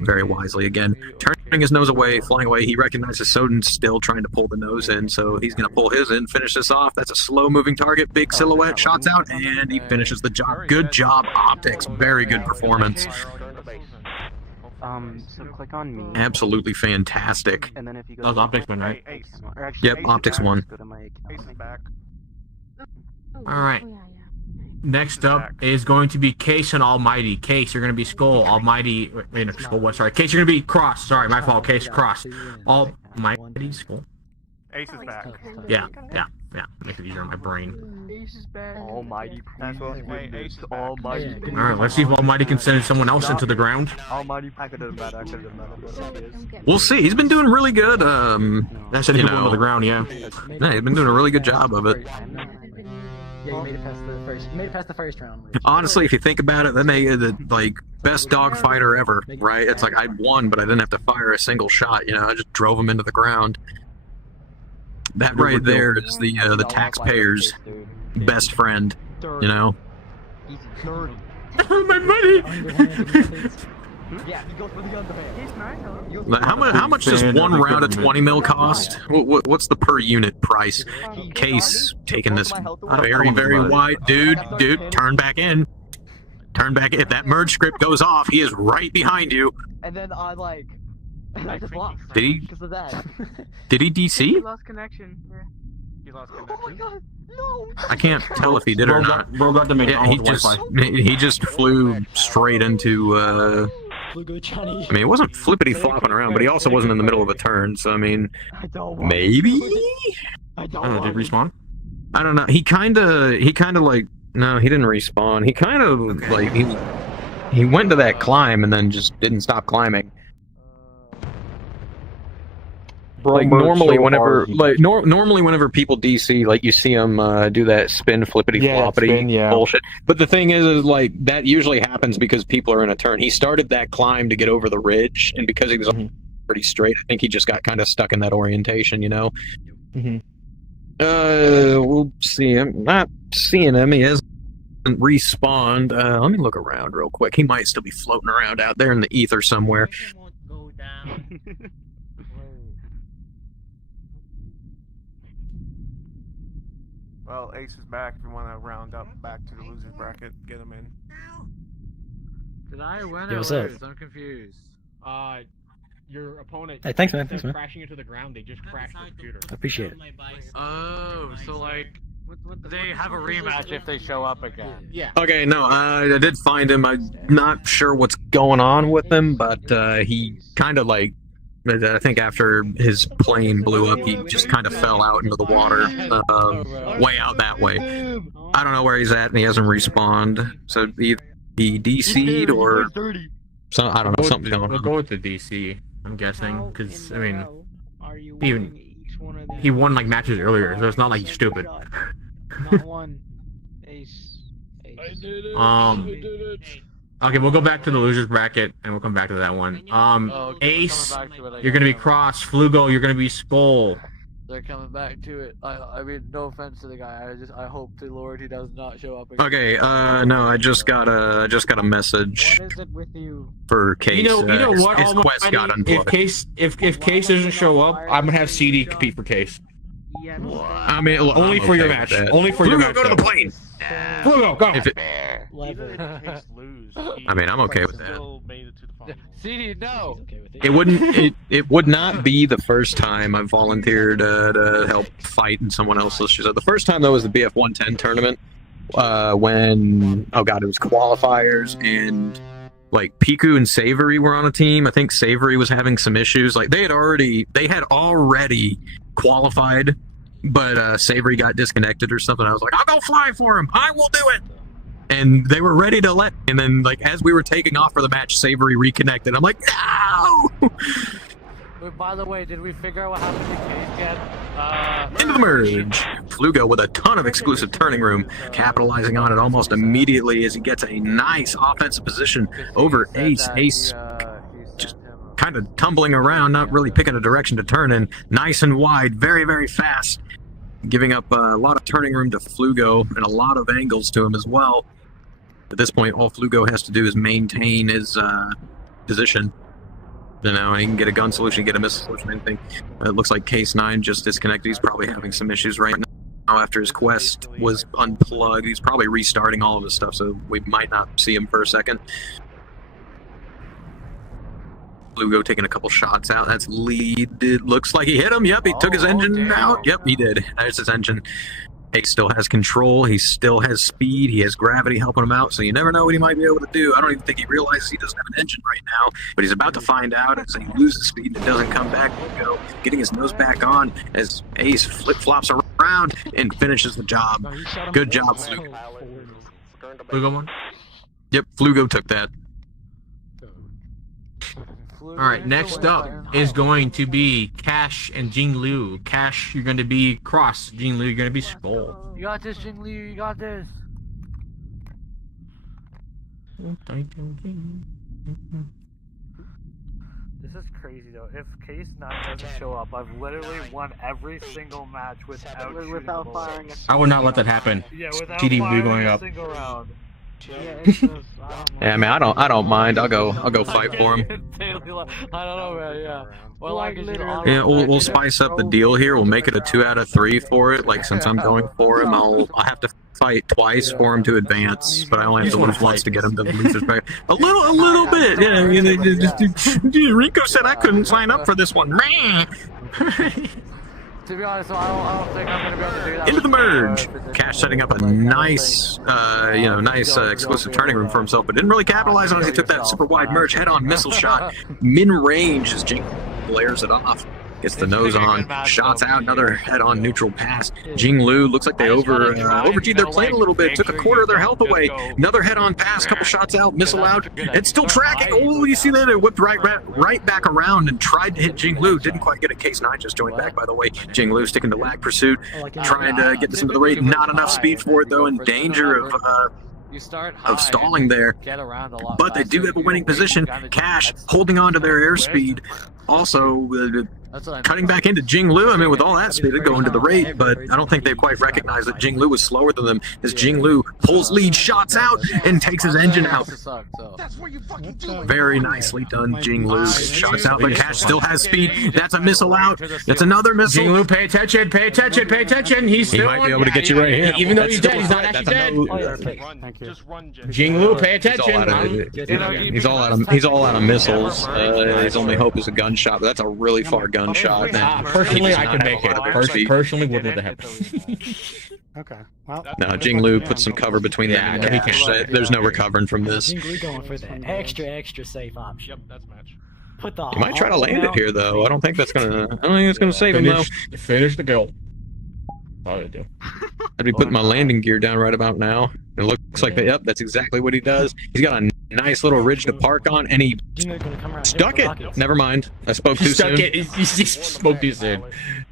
Very wisely again, turning his nose away, flying away. He recognizes Soden's still trying to pull the nose in, so he's going to pull his in, finish this off. That's a slow-moving target, big silhouette, shots out, and he finishes the job. Good job, Optics. Very good performance. So click on me. Absolutely fantastic. And then if you go That was Optics win, right? Yep, Optics won. Go to my account. All right. Next up is going to be Case and Almighty. Case, you're going to be Skull. Almighty, wait, no, Skull, what? Sorry. Case, you're going to be Cross. Sorry, my fault. Case, Cross. Almighty, Skull. Ace is back. Yeah. Make it easier on my brain. Ace is back. Almighty, please. Ace is back. Almighty. All right, let's see if Almighty can send someone else into the ground. Almighty, I could have done better. We'll see. He's been doing really good. That's sending people into the ground, yeah. Yeah, he's been doing a really good job of it. Yeah, you made it past the first. You made it past the first round. Honestly, if you think about it, that made the best dogfighter ever, right? It's like I won, but I didn't have to fire a single shot. I just drove him into the ground. That right there is the taxpayer's best friend. My money. Yeah, he goes for the gun. How much does one round of 20 mil cost? What's the per unit price? Case taking this very, very wide. Dude, turn back in. If that merge script goes off, he is right behind you. And then I just lost. Did he? Because of that. Did he DC? Lost connection. Yeah. He lost connection. Oh my god! No! I can't tell if he did or not. Bro got the Yeah, he just flew straight into. I mean, it wasn't flippity flopping around, but he also wasn't in the middle of a turn. So I mean, maybe. Did respawn? I don't know. He kind of like. No, he didn't respawn. He kind of like he went to that climb and then just didn't stop climbing. Like normally, normally whenever people DC, like you see them do that spin flippity floppity bullshit. But the thing is like that usually happens because people are in a turn. He started that climb to get over the ridge, and because he was pretty straight, I think he just got kind of stuck in that orientation, you know. We'll see. I'm not seeing him. He hasn't respawned. Let me look around real quick. He might still be floating around out there in the ether somewhere. Well, Ace is back. If you want to round up back to the losers bracket, get him in. Did I win Yo, or what's up? lose? I'm confused. Your opponent. Hey, thanks, man. Instead Thanks, of man. crashing into the ground, they just crashed the computer. I appreciate it. Oh, so like, they have a rematch if they show up again. Yeah. Okay, no, I did find him. I'm not sure what's going on with him, but he kind of like, I think after his plane blew up, he just kind of fell out into the water, way out that way. I don't know where he's at, and he hasn't respawned. So either he DC'd or some, I don't know, something's going on. We'll go with the DC, I'm guessing, because I mean, he won like matches earlier, so it's not like he's stupid. Not one. Ace. Okay, we'll go back to the losers bracket, and we'll come back to that one. Ace, you're gonna be Cross. Flugo, you're gonna be Skull. They're coming back to it. I mean, no offense to the guy. I hope to the Lord he does not show up again. Okay, no, I just got a message What is it with you? for Case. You know what? His quest got unplugged. If Case doesn't show up, I'm gonna have CD compete for Case. I mean, look, Only I'm for your okay match. with that. Only for your match. Go to the plane. Flugo, go. If it, Lose. I mean, I'm okay with that. Still made it to the final. CD, no. It would not be the first time I've volunteered to help fight in someone else's shoes. The first time though was the BF 110 tournament when it was qualifiers and like Piku and Savory were on a team. I think Savory was having some issues. Like they had already qualified, but Savory got disconnected or something. I was like, I'll go fly for him. I will do it. And they were ready to and then like as we were taking off for the match, Savory reconnected. I'm like, no! Wait, by the way, did we figure out what happened to Case yet? Into the merge. Flugo with a ton of exclusive turning room, capitalizing on it almost immediately as he gets a nice offensive position over Ace. Ace just kind of tumbling around, not really picking a direction to turn in. Nice and wide, very, very fast, giving up a lot of turning room to Flugo and a lot of angles to him as well. At this point, all Flugo has to do is maintain his position. You know, he can get a gun solution, get a missile solution, anything. It looks like Case 9 just disconnected. He's probably having some issues right now after his quest was unplugged. He's probably restarting all of his stuff, so we might not see him for a second. Flugo taking a couple shots out. That's lead. It looks like he hit him. Yep, he took his engine out. Yep, he did. There's his engine. Ace still has control. He still has speed. He has gravity helping him out, so you never know what he might be able to do. I don't even think he realizes he doesn't have an engine right now, but he's about to find out as he loses speed and it doesn't come back. Flugo getting his nose back on as Ace flip-flops around and finishes the job. Good job, Flugo. Flugo won? Yep, Flugo took that. Alright, next up is going to be Cash and Jing Liu. Cash, you're going to be Cross. Jing Liu, you're going to be Skull. You got this, Jing Liu. You got this. This is crazy though. If Case 9 doesn't show up, I've literally won every single match without firing. I would not let that happen. Yeah, without TD firing going a up. single round. Yeah, man, I don't mind. I'll go fight for him. I don't know, man. Yeah. Well, like Yeah, we'll spice up the deal here. We'll make it a 2 out of 3 for it. Like since I'm going for him, I'll have to fight twice for him to advance, but I only have to lose once to get him to the losers bracket. A little bit. Yeah, Rico said I couldn't sign up for this one. To be honest, I don't think I'm gonna be able to do that. Into the merge. Cash setting up a nice, nice exclusive turning room for himself, but didn't really capitalize on it. He took that super wide merge, head-on missile shot, mid-range as Jing blares it off. Gets the nose on, shots out, another head-on neutral pass. Jing Lu looks like they overg'd their plane a little bit, took a quarter of their health away. Another head-on pass, couple shots out, missile out. It's still tracking. Oh, you see that? It whipped right back around and tried to hit Jing Lu. Didn't quite get it. Case 9 just joined back, by the way. Jing Lu sticking to lag pursuit, trying to get this into the raid. Not enough speed for it, though, in danger of stalling there. But they do have a winning position. Cash holding on to their airspeed. Also, cutting back into Jing Lu. I mean, with all that speed, they'd go into the raid, but I don't think they quite recognize that Jing Lu was slower than them as Jing Lu pulls lead, shots out, and takes his engine out. Very nicely done, Jing Lu. Shots out, but Cash still has speed. That's a missile out. That's another missile. Jing Lu, pay attention, pay attention, pay attention. He might be able to get you right here. Even though he's dead, he's not actually dead. Jing Lu, pay attention. He's all out of missiles. His only hope is a gunshot, but that's a really far gunshot. Personally, I can make it. Personally, what would happen? Okay. Well. No, Jing Lu puts some cover between them and Cash. There's no recovering from this. Jing Lu going for the extra safe option. Yep, that's match. Put the He might try to land it here, though. I don't think it's gonna save him, though. Finish the kill. Oh, they do. I'd be putting my landing gear down right about now. It looks like yep, that's exactly what he does. He's got a nice little ridge to park on, and he stuck it. Never mind. I spoke too soon. He spoke too soon.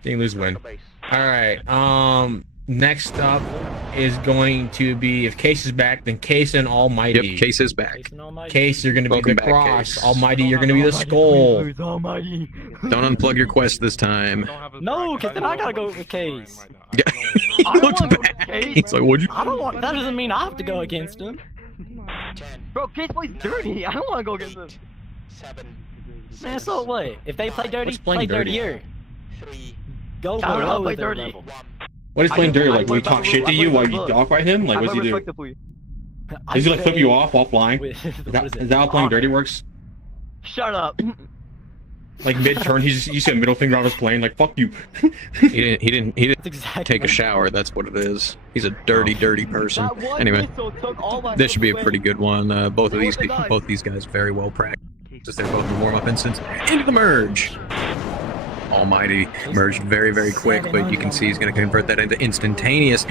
Jing Lu's win. All right. Next up is going to be, if Case is back, then Case and Almighty. Yep, Case is back. Case, you're going to be the cross. Case. Almighty, you're going to be the skull. Don't unplug your quest this time. No, because then I gotta go with Case. He looks bad. He's like, what'd you? I don't want. That doesn't mean I have to go against him. Bro, Case plays dirty. I don't want to go against him. Man, so what? If they play dirty, play dirtier. Go play dirty. What is playing dirty? Like, will he talk shit to you while you dogfight him? Like, what's he do? Does he like flip you off while flying? Is that how playing dirty works? Shut up. Like mid-turn, you see a middle finger on his plane, like fuck you. He didn't take a shower. That's what it is. He's a dirty person. Anyway, this should be a pretty good one. Both these guys very well practiced. They're both in warm-up instance. Into the merge. Almighty merged very quick, but you can see he's going to convert that into instantaneous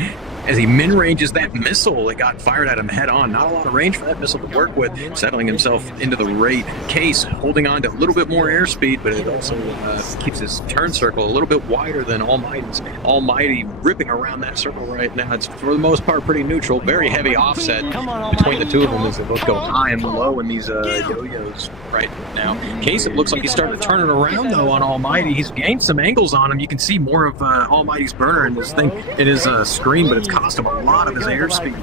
as he min-ranges that missile that got fired at him head-on. Not a lot of range for that missile to work with, settling himself into the rate. Case holding on to a little bit more airspeed, but it also keeps his turn circle a little bit wider than Almighty's. Almighty ripping around that circle right now. It's for the most part pretty neutral. Very heavy offset between the two of them as they both go high and low in these yo-yos right now. Case, it looks like he's starting to turn it around though on Almighty. He's gained some angles on him. You can see more of Almighty's burner in this thing. It is a screen, but it's cost him a lot of his airspeed.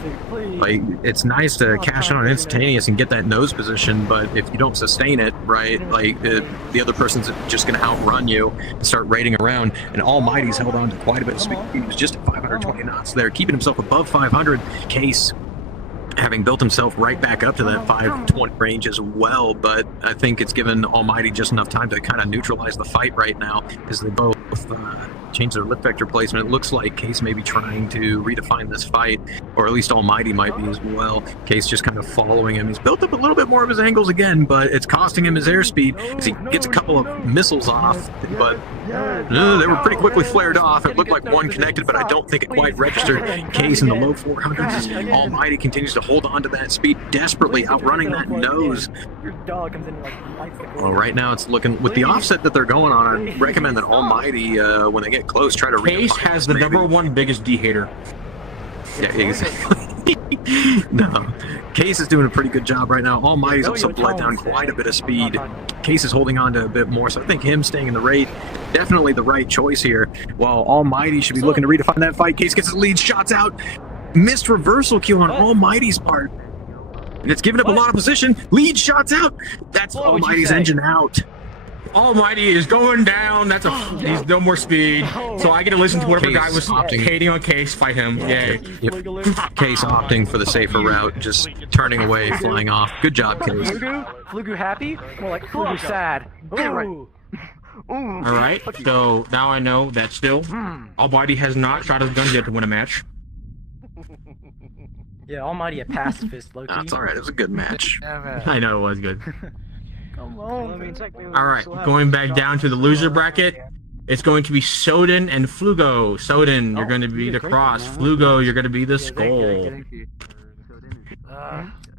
Like, it's nice to cash on instantaneous and get that nose position, but if you don't sustain it, right, like the other person's just going to outrun you and start raiding around. And Almighty's held on to quite a bit of speed. He was just at 520 knots there, keeping himself above 500. Case having built himself right back up to that 520 range as well, but I think it's given Almighty just enough time to kind of neutralize the fight right now as they both change their lift vector placement. It looks like Case may be trying to redefine this fight, or at least Almighty might be as well. Case just kind of following him. He's built up a little bit more of his angles again, but it's costing him his airspeed as he gets a couple of missiles off, but they were pretty quickly flared off. It looked like one connected, but I don't think it quite registered. Case in the low 400s as Almighty continues to hold on to that speed, desperately outrunning that nose. Well, right now it's looking, with the offset that they're going on, I recommend that Almighty, when they get close, try to Case has the #1 biggest D-hater. Yeah, exactly. No. Case is doing a pretty good job right now. Almighty's also bled down quite a bit of speed. Case is holding on to a bit more, so I think him staying in the raid, definitely the right choice here. While Almighty should be looking to redefine that fight. Case gets his lead, shots out. Missed reversal Q on Almighty's part. And it's giving up a lot of position. Lead shots out. That's Almighty's engine out. Almighty is going down. He's no more speed. So I get to listen to whatever guy was hating on Case, fight him. Yay. Yep. Case opting for the safer route, just turning away, flying off. Good job, Case. Flugu happy? More like Flugu sad. Ooh. Alright, so now I know that still, Almighty has not shot his guns yet to win a match. Yeah, Almighty a pacifist, Loki. That's alright, it was a good match. I know it was good. Come on. Alright, going back down to the loser bracket. It's going to be Soden and Flugo. Soden, you're going to be the cross. Flugo, you're going to be the skull.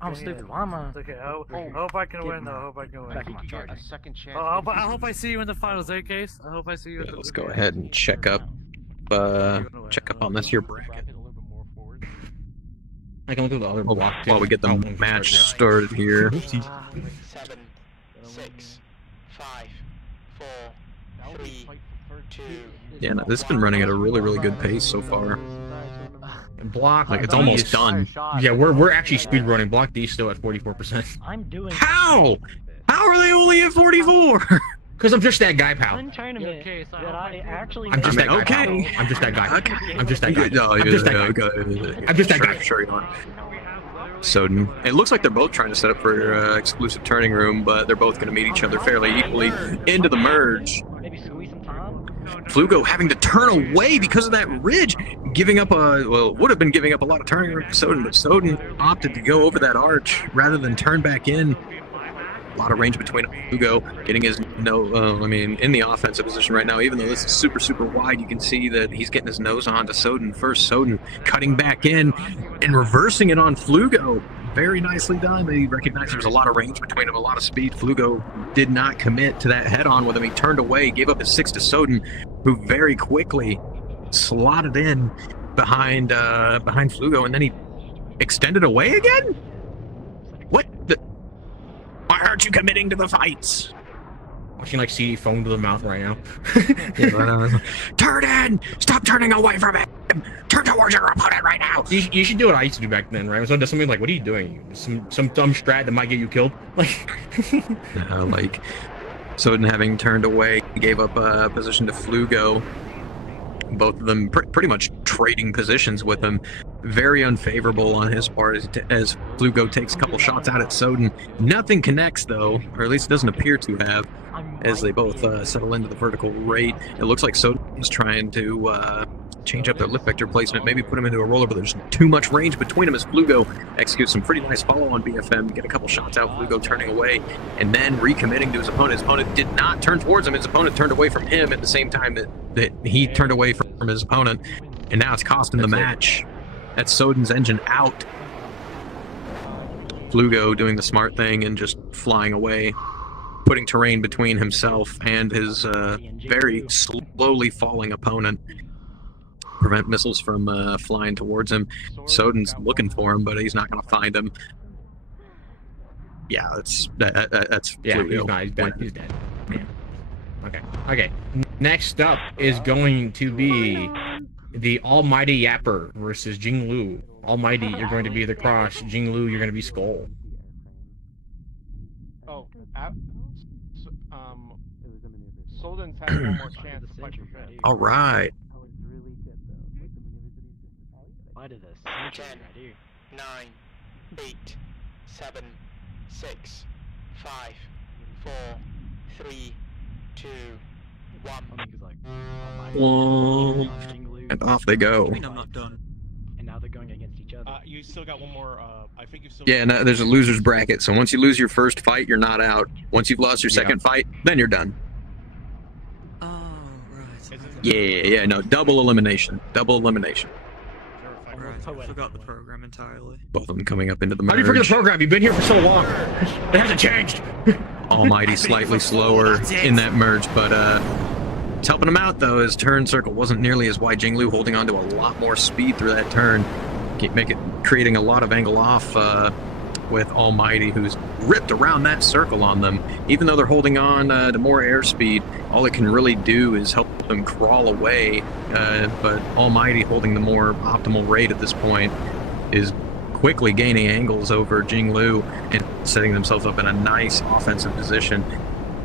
I'm stupid. Why am I? Okay, I hope I can win though. I hope I can win. A second chance. I hope I see you in the finals, eh, Case? I hope I see you. Yeah, let's go ahead and check up on this here bracket. I can look at the other block too. While we get the match started here. 7, 6, 5, 4, 3, 2. Yeah, no, this has been running at a really good pace so far. Block, like it's almost done. Yeah, we're actually speed running. Block D still at 44%. I'm doing. How? How are they only at 44? Because I'm just that guy, pal. One tournament that I actually. I'm just that guy. Okay. Pal. I'm just that guy. Okay. I'm just that guy. No, I'm just that guy. Okay. I'm just that guy. Sure you are. Soden. It looks like they're both trying to set up for exclusive turning room, but they're both going to meet each other fairly equally into the merge. Maybe squeeze some time. Flugo having to turn away because of that ridge, giving up would have been giving up a lot of turning room to Soden, but Soden opted to go over that arch rather than turn back in. A lot of range between Flugo getting his in the offensive position right now, even though this is super wide, you can see that he's getting his nose on to Soden first. Soden cutting back in and reversing it on Flugo. Very nicely done. They recognized there was a lot of range between them, a lot of speed. Flugo did not commit to that head-on with him. He turned away, gave up his 6 to Soden, who very quickly slotted in behind Flugo, and then he extended away again? What the? Why aren't you committing to the fights? Watching like CD foam to the mouth right now. Turn in! Stop turning away from him! Turn towards your opponent right now! You should do what I used to do back then, right? So does something like, what are you doing? Some dumb strat that might get you killed? Like, like Soden having turned away, gave up a position to Flugo. Both of them pretty much trading positions with him. Very unfavorable on his part as Flugo takes a couple shots out at Soden. Nothing connects though, or at least it doesn't appear to have, as they both settle into the vertical rate. It looks like Soden's trying to change up their lift vector placement, maybe put him into a roller, but there's too much range between them as Flugo executes some pretty nice follow on BFM, get a couple shots out, Flugo turning away, and then recommitting to his opponent. His opponent did not turn towards him, his opponent turned away from him at the same time that he turned away from his opponent, and now it's costing the match. That's Soden's engine out. Flugo doing the smart thing and just flying away, putting terrain between himself and his very slowly falling opponent. Prevent missiles from flying towards him. Soden's looking for him, but he's not going to find him. Yeah, that's Flugo. He's not. He's dead. He's dead. Yeah. Okay. Next up is going to be the Almighty Yapper versus Jinglu. Almighty, you're going to be the cross. Jinglu, you're going to be skull. Oh, Soden's had one more chance to fight for fifth. All right. Why did this? 10, 9, 8, 7, 6, 5, 4, 3, 2, 1. And off they go. I'm not done. And now they're going against each other. You still got one more. I think you've still. Yeah, no, there's a loser's bracket. So once you lose your first fight, you're not out. Once you've lost your second fight, then you're done. Oh, right. Yeah, no, double elimination. I forgot the program entirely. Both of them coming up into the merge. How do you forget the program? You've been here for so long. It hasn't changed. Almighty slightly slower in that merge, but it's helping him out though. His turn circle wasn't nearly as wide. Jinglu holding on to a lot more speed through that turn, creating a lot of angle off with Almighty, who's ripped around that circle on them. Even though they're holding on to more airspeed, all it can really do is help them crawl away. But Almighty, holding the more optimal rate at this point, is quickly gaining angles over Jinglu and setting themselves up in a nice offensive position.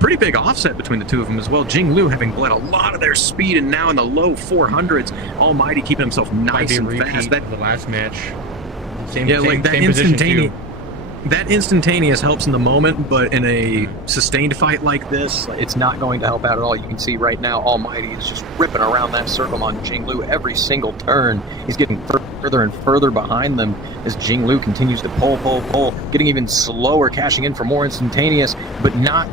Pretty big offset between the two of them as well. Jinglu having bled a lot of their speed and now in the low 400s. Almighty keeping himself nice and fast. That the last match. Same instantaneous. that instantaneous helps in the moment, but in a sustained fight like this, it's not going to help out at all. You can see right now, Almighty is just ripping around that circle on Jinglu every single turn. He's getting further and further behind them as Jinglu continues to pull, getting even slower, cashing in for more instantaneous, but not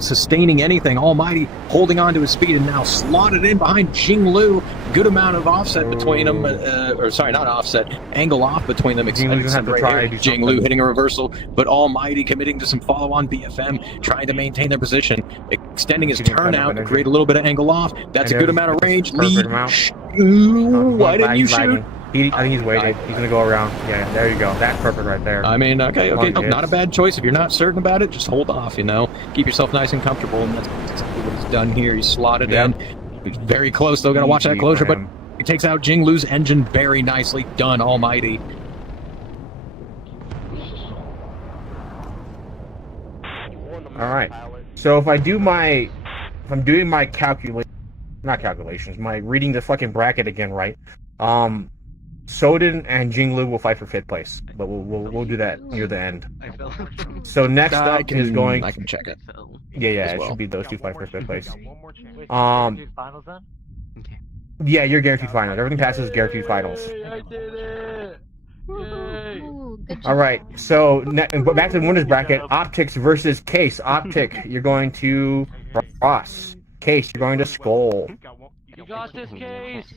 sustaining anything. Almighty holding on to his speed and now slotted in behind Jinglu. Good amount of offset between them, or sorry, not offset, angle off between them. Jinglu hitting a reversal, but Almighty committing to some follow-on BFM, trying to maintain their position, extending his turn out to create a little bit of angle off. That's a good amount of range. Lead. Why didn't you shoot? I think he's waiting. He's gonna go around. Yeah, there you go. That's perfect right there. I mean, okay. Not a bad choice. If you're not certain about it, just hold off, you know. Keep yourself nice and comfortable, and that's exactly what he's done here. He's slotted in. He's very close, though. Gotta watch that closure, but he takes out Jinglu's engine very nicely. Done, Almighty. Alright. So if I'm doing my my reading the fucking bracket again, right? Soden and Jinglu will fight for 5th place, but we'll do that near the end. So next up is going. I can check it. Yeah, it should be those two fight for 5th place. Yeah, you're guaranteed finals. Everything passes guaranteed finals. I did it! All right, so back to the winners bracket. Optics versus Case. Optic, you're going to Ross. Case, you're going to Skull. You got this, Case.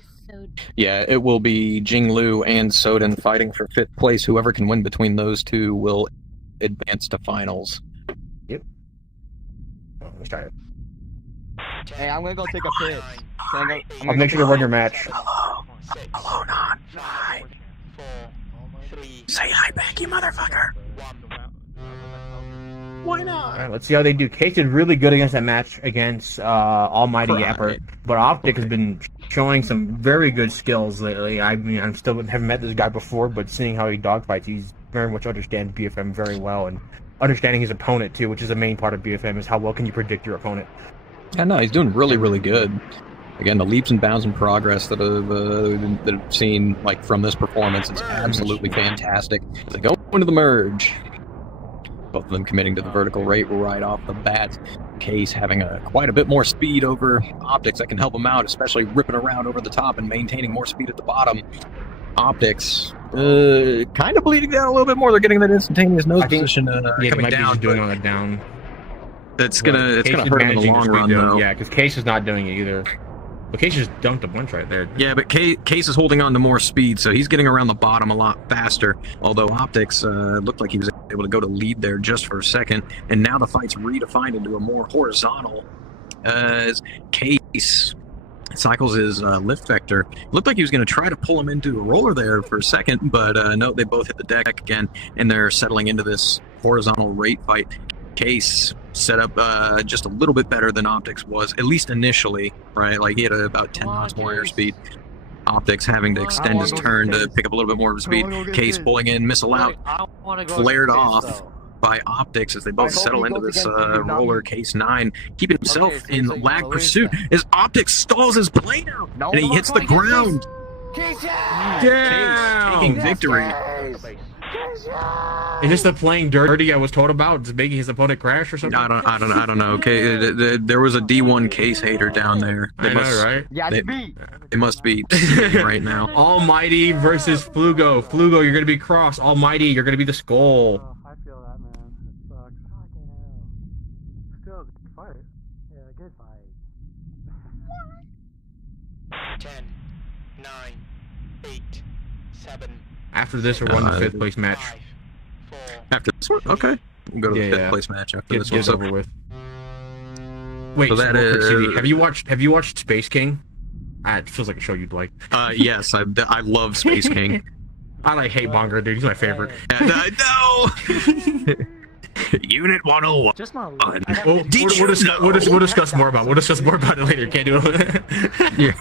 Yeah, it will be Jinglu and Soden fighting for 5th place. Whoever can win between those two will advance to finals. Yep. Let's try it. Hey, I'm gonna go take a piss. I'll make sure to run your match. Hello, not. Hi. Say hi back, you motherfucker. Why not? All right, let's see how they do. Case did really good against that match against Almighty Yapper, but Optic has been showing some very good skills lately. I mean, I still haven't met this guy before, but seeing how he dogfights, he's very much understands BFM very well, and understanding his opponent too, which is a main part of BFM, is how well can you predict your opponent. Yeah, no, he's doing really, really good. Again, the leaps and bounds in progress that I've seen like from this performance, it's absolutely fantastic. As they go into the merge, both of them committing to the vertical rate right off the bat. Case having quite a bit more speed over Optics that can help him out, especially ripping around over the top and maintaining more speed at the bottom. Optics kind of bleeding down a little bit more. They're getting that instantaneous nose position coming down. Doing on a down. It's gonna hurt him in the long run, though. Yeah, because Case is not doing it either. But Case just dunked a bunch right there. Yeah, but Case is holding on to more speed, so he's getting around the bottom a lot faster. Although Optics looked like he was able to go to lead there just for a second, and now the fight's redefined into a more horizontal. As Case cycles his lift vector, looked like he was going to try to pull him into a roller there for a second, but no, they both hit the deck again, and they're settling into this horizontal rate fight. Case set up just a little bit better than Optics was, at least initially, right? Like he had about 10 knots more airspeed. Optics having to extend his turn to pick up a little bit more of his speed. Case pulling in, missile out, flared off by Optics as they both settle into this roller. Case 9 keeping himself in lag pursuit as Optics stalls his plane out, and he hits the ground. Case taking victory. Is this the playing dirty I was told about? Is making his opponent crash or something? I don't know. Okay, there was a D1 Case hater down there. I know, right? Yeah, they must be right now. Almighty versus Flugo. Flugo, you're gonna be Cross. Almighty, you're gonna be the Skull. I feel that, man. It sucks. Still, good fight. Yeah, good fight. 10, 9, 8, 7. After this, we're on the 5th place match. After this one? Okay. We'll go to the 5th place match after this one's over with. Wait, so that is... Have you watched Space King? It feels like a show you'd like. Yes, I love Space King. I hate Bongo, dude. He's my favorite. No! Unit 101. Just my we'll discuss more about it later. Can't do it. Yeah.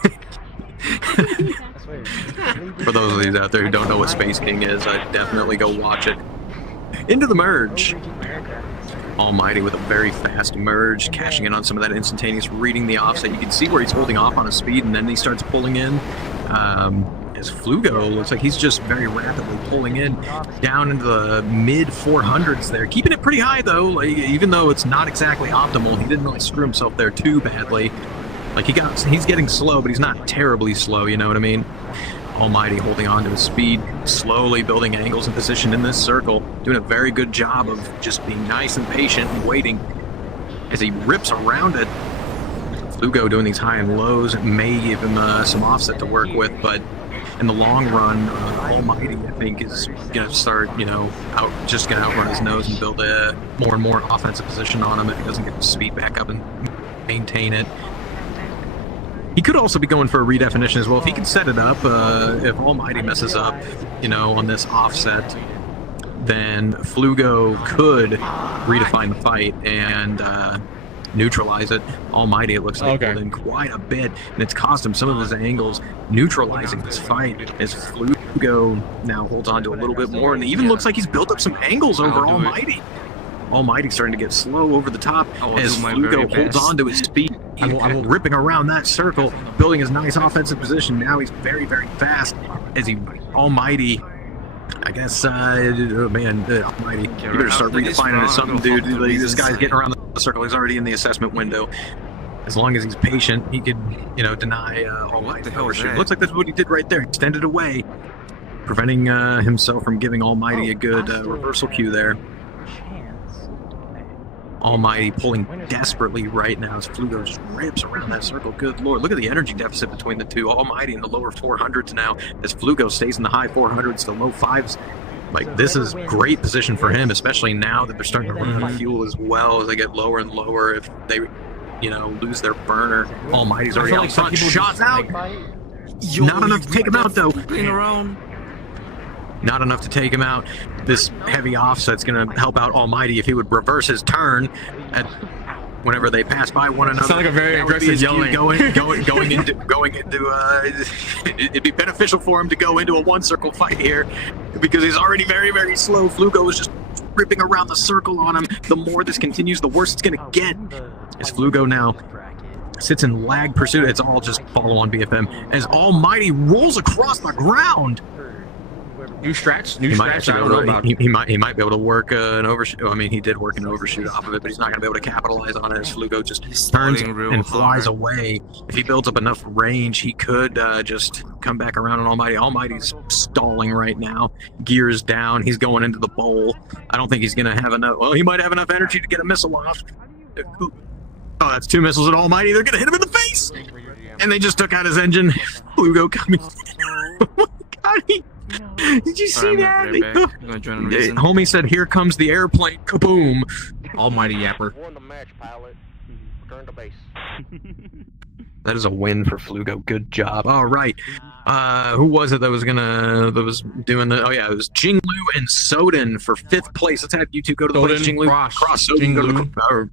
For those of you out there who don't know what Space King is, I'd definitely go watch it. Into the merge. Almighty with a very fast merge, cashing in on some of that instantaneous, reading the offset. You can see where he's holding off on his speed, and then he starts pulling in. as Flugo looks like he's just very rapidly pulling in down into the mid 400s there, keeping it pretty high though. Like, even though it's not exactly optimal, he didn't really screw himself there too badly. Like he's getting slow, but he's not terribly slow, you know what I mean? Almighty holding on to his speed, slowly building angles and position in this circle, doing a very good job of just being nice and patient and waiting as he rips around it. Flugo doing these high and lows may give him some offset to work with, but in the long run, Almighty, I think, is going to start, you know, just going to outrun his nose and build a more and more offensive position on him if he doesn't get his speed back up and maintain it. He could also be going for a redefinition as well. If he can set it up, if Almighty messes up, you know, on this offset, then Flugo could redefine the fight and neutralize it. Almighty, it looks like, pulled in quite a bit, and it's cost him some of his angles, neutralizing this fight as Flugo now holds on to a little bit more, and it even looks like he's built up some angles over Almighty. Almighty starting to get slow over the top as Flugo holds on to his speed, ripping around that circle, building his nice offensive position. Now he's very, very fast as he Almighty. I guess, oh man, Almighty, you better start redefining it something, dude. This guy's getting around the circle. He's already in the assessment window. As long as he's patient, he could, you know, deny Almighty's overshoot. Looks like that's what he did right there. Extended away, preventing himself from giving Almighty a good reversal cue there. Almighty pulling desperately right now as Flugo just rips around that circle. Good lord, look at the energy deficit between the two. Almighty in the lower 400s now as Flugo stays in the high 400s to low 5s. Like, this is great position for him, especially now that they're starting to run out of fuel as well as they get lower and lower. If they, you know, lose their burner, Almighty's already out front. Shots out! Not enough to take him out, though. Not enough to take him out. This heavy offset's going to help out Almighty if he would reverse his turn at whenever they pass by one another. Sounds like a very aggressive yelling. Going into it'd be beneficial for him to go into a one circle fight here because he's already very, very slow. Flugo is just ripping around the circle on him. The more this continues, the worse it's going to get. As Flugo now sits in lag pursuit, it's all just follow on BFM as Almighty rolls across the ground. New strats. I don't know about. He might be able to work an overshoot. I mean, he did work an overshoot off of it, but he's not going to be able to capitalize on it as Flugo just turns and flies away. If he builds up enough range, he could just come back around on Almighty. Almighty's stalling right now. Gears down. He's going into the bowl. I don't think he's going to have enough. Well, he might have enough energy to get a missile off. Oh, that's 2 missiles at Almighty. They're going to hit him in the face. And they just took out his engine. Flugo coming. Oh my God, did you see that? Homie said, "Here comes the airplane." Kaboom! Almighty yapper. That is a win for Flugo. Good job. All right. Who was it that was doing the? Oh yeah, it was Jinglu and Soden for 5th place. Let's have you two go to the place. Jinglu, cross Soden. Go to the,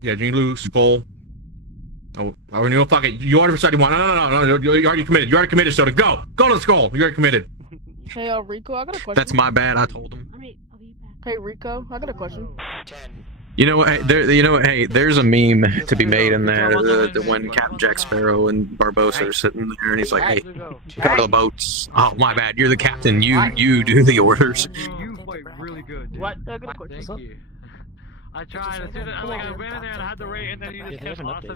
yeah, Jinglu, Skull. Oh, no, fuck it. You already decided you want. No. You already committed. You already committed, Soda. Go to the Skull. You already committed. Hey, Rico, I got a question. That's my bad. I told him. Hey, Rico, I got a question. You know what? Hey, there's a meme to be made in there when Captain Jack Sparrow and Barbosa are sitting there, and he's like, "Hey, get out of the boats." Oh, my bad. You're the captain. You do the orders. You fight really good, dude. What? I got a question. Thank you. I tried. As soon as I went in there and I had the rate, and then you just kept lost. I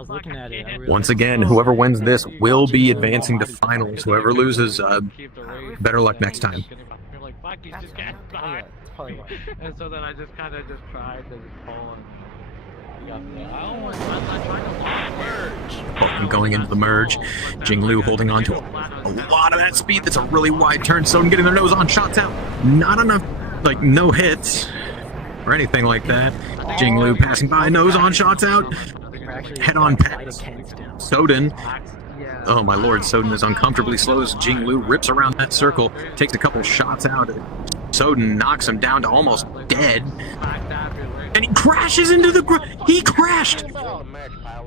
was looking at it. Once again, whoever wins this will be advancing to finals. Whoever loses, better luck next time. You're like, fuck, you just can't die. And so then I just kind of tried to pull and. Oh, going into the merge. Jinglu holding on to a lot of that speed. That's a really wide turn. Soden getting their nose on, shots out. Not enough, like no hits or anything like that. Jinglu passing by, nose on, shots out. Head on pass. Soden. Oh my lord, Soden is uncomfortably slow as Jinglu rips around that circle, takes a couple shots out. Soden knocks him down to almost dead. And he crashes into the he crashed!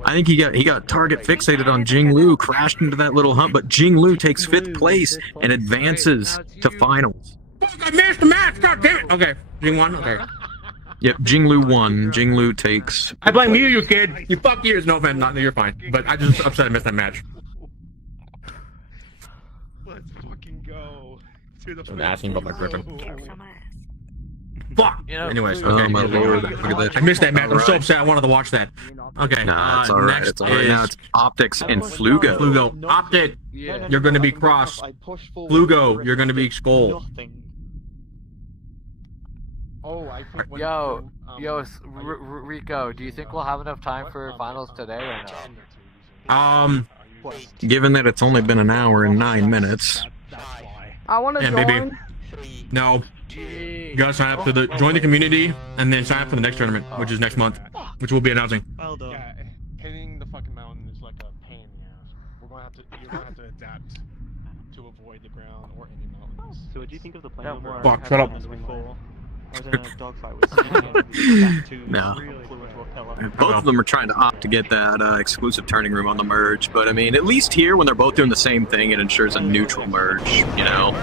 I think he got target fixated on Jinglu, crashed into that little hump, but Jinglu takes 5th place and advances to finals. I missed the match, god damn it! Okay, Jing won, okay. Yep, Jinglu won. Jinglu takes. I blame you kid. You fuck years. No offense, you're fine. But I just upset I missed that match. I'm asking about my gripping. Fuck! Anyways, okay. Oh my lord, look at that. I missed that match. I'm so upset. I wanted to watch that. Okay. Nah, it's alright. Next It's alright. is Now it's Optics and Flugo. Flugo. Optic, you're going to be Cross. Flugo, you're going to be Skull. Yo, Rico, do you think we'll have enough time for finals today or no? Given that it's only been an hour and 9 minutes. I want to Yeah, join. baby. No. You gotta sign up to join the community and then sign up for the next tournament, which is next month, which we'll be announcing. Well done. Yeah, hitting the fucking mountain is like a pain in the ass. You're gonna have to adapt to avoid the ground or any mountains. So what do you think of the plan? Fuck, shut up. I was in a dogfight with No. Both of them are trying to opt to get that exclusive turning room on the merge, but I mean, at least here, when they're both doing the same thing, it ensures a neutral merge, you know?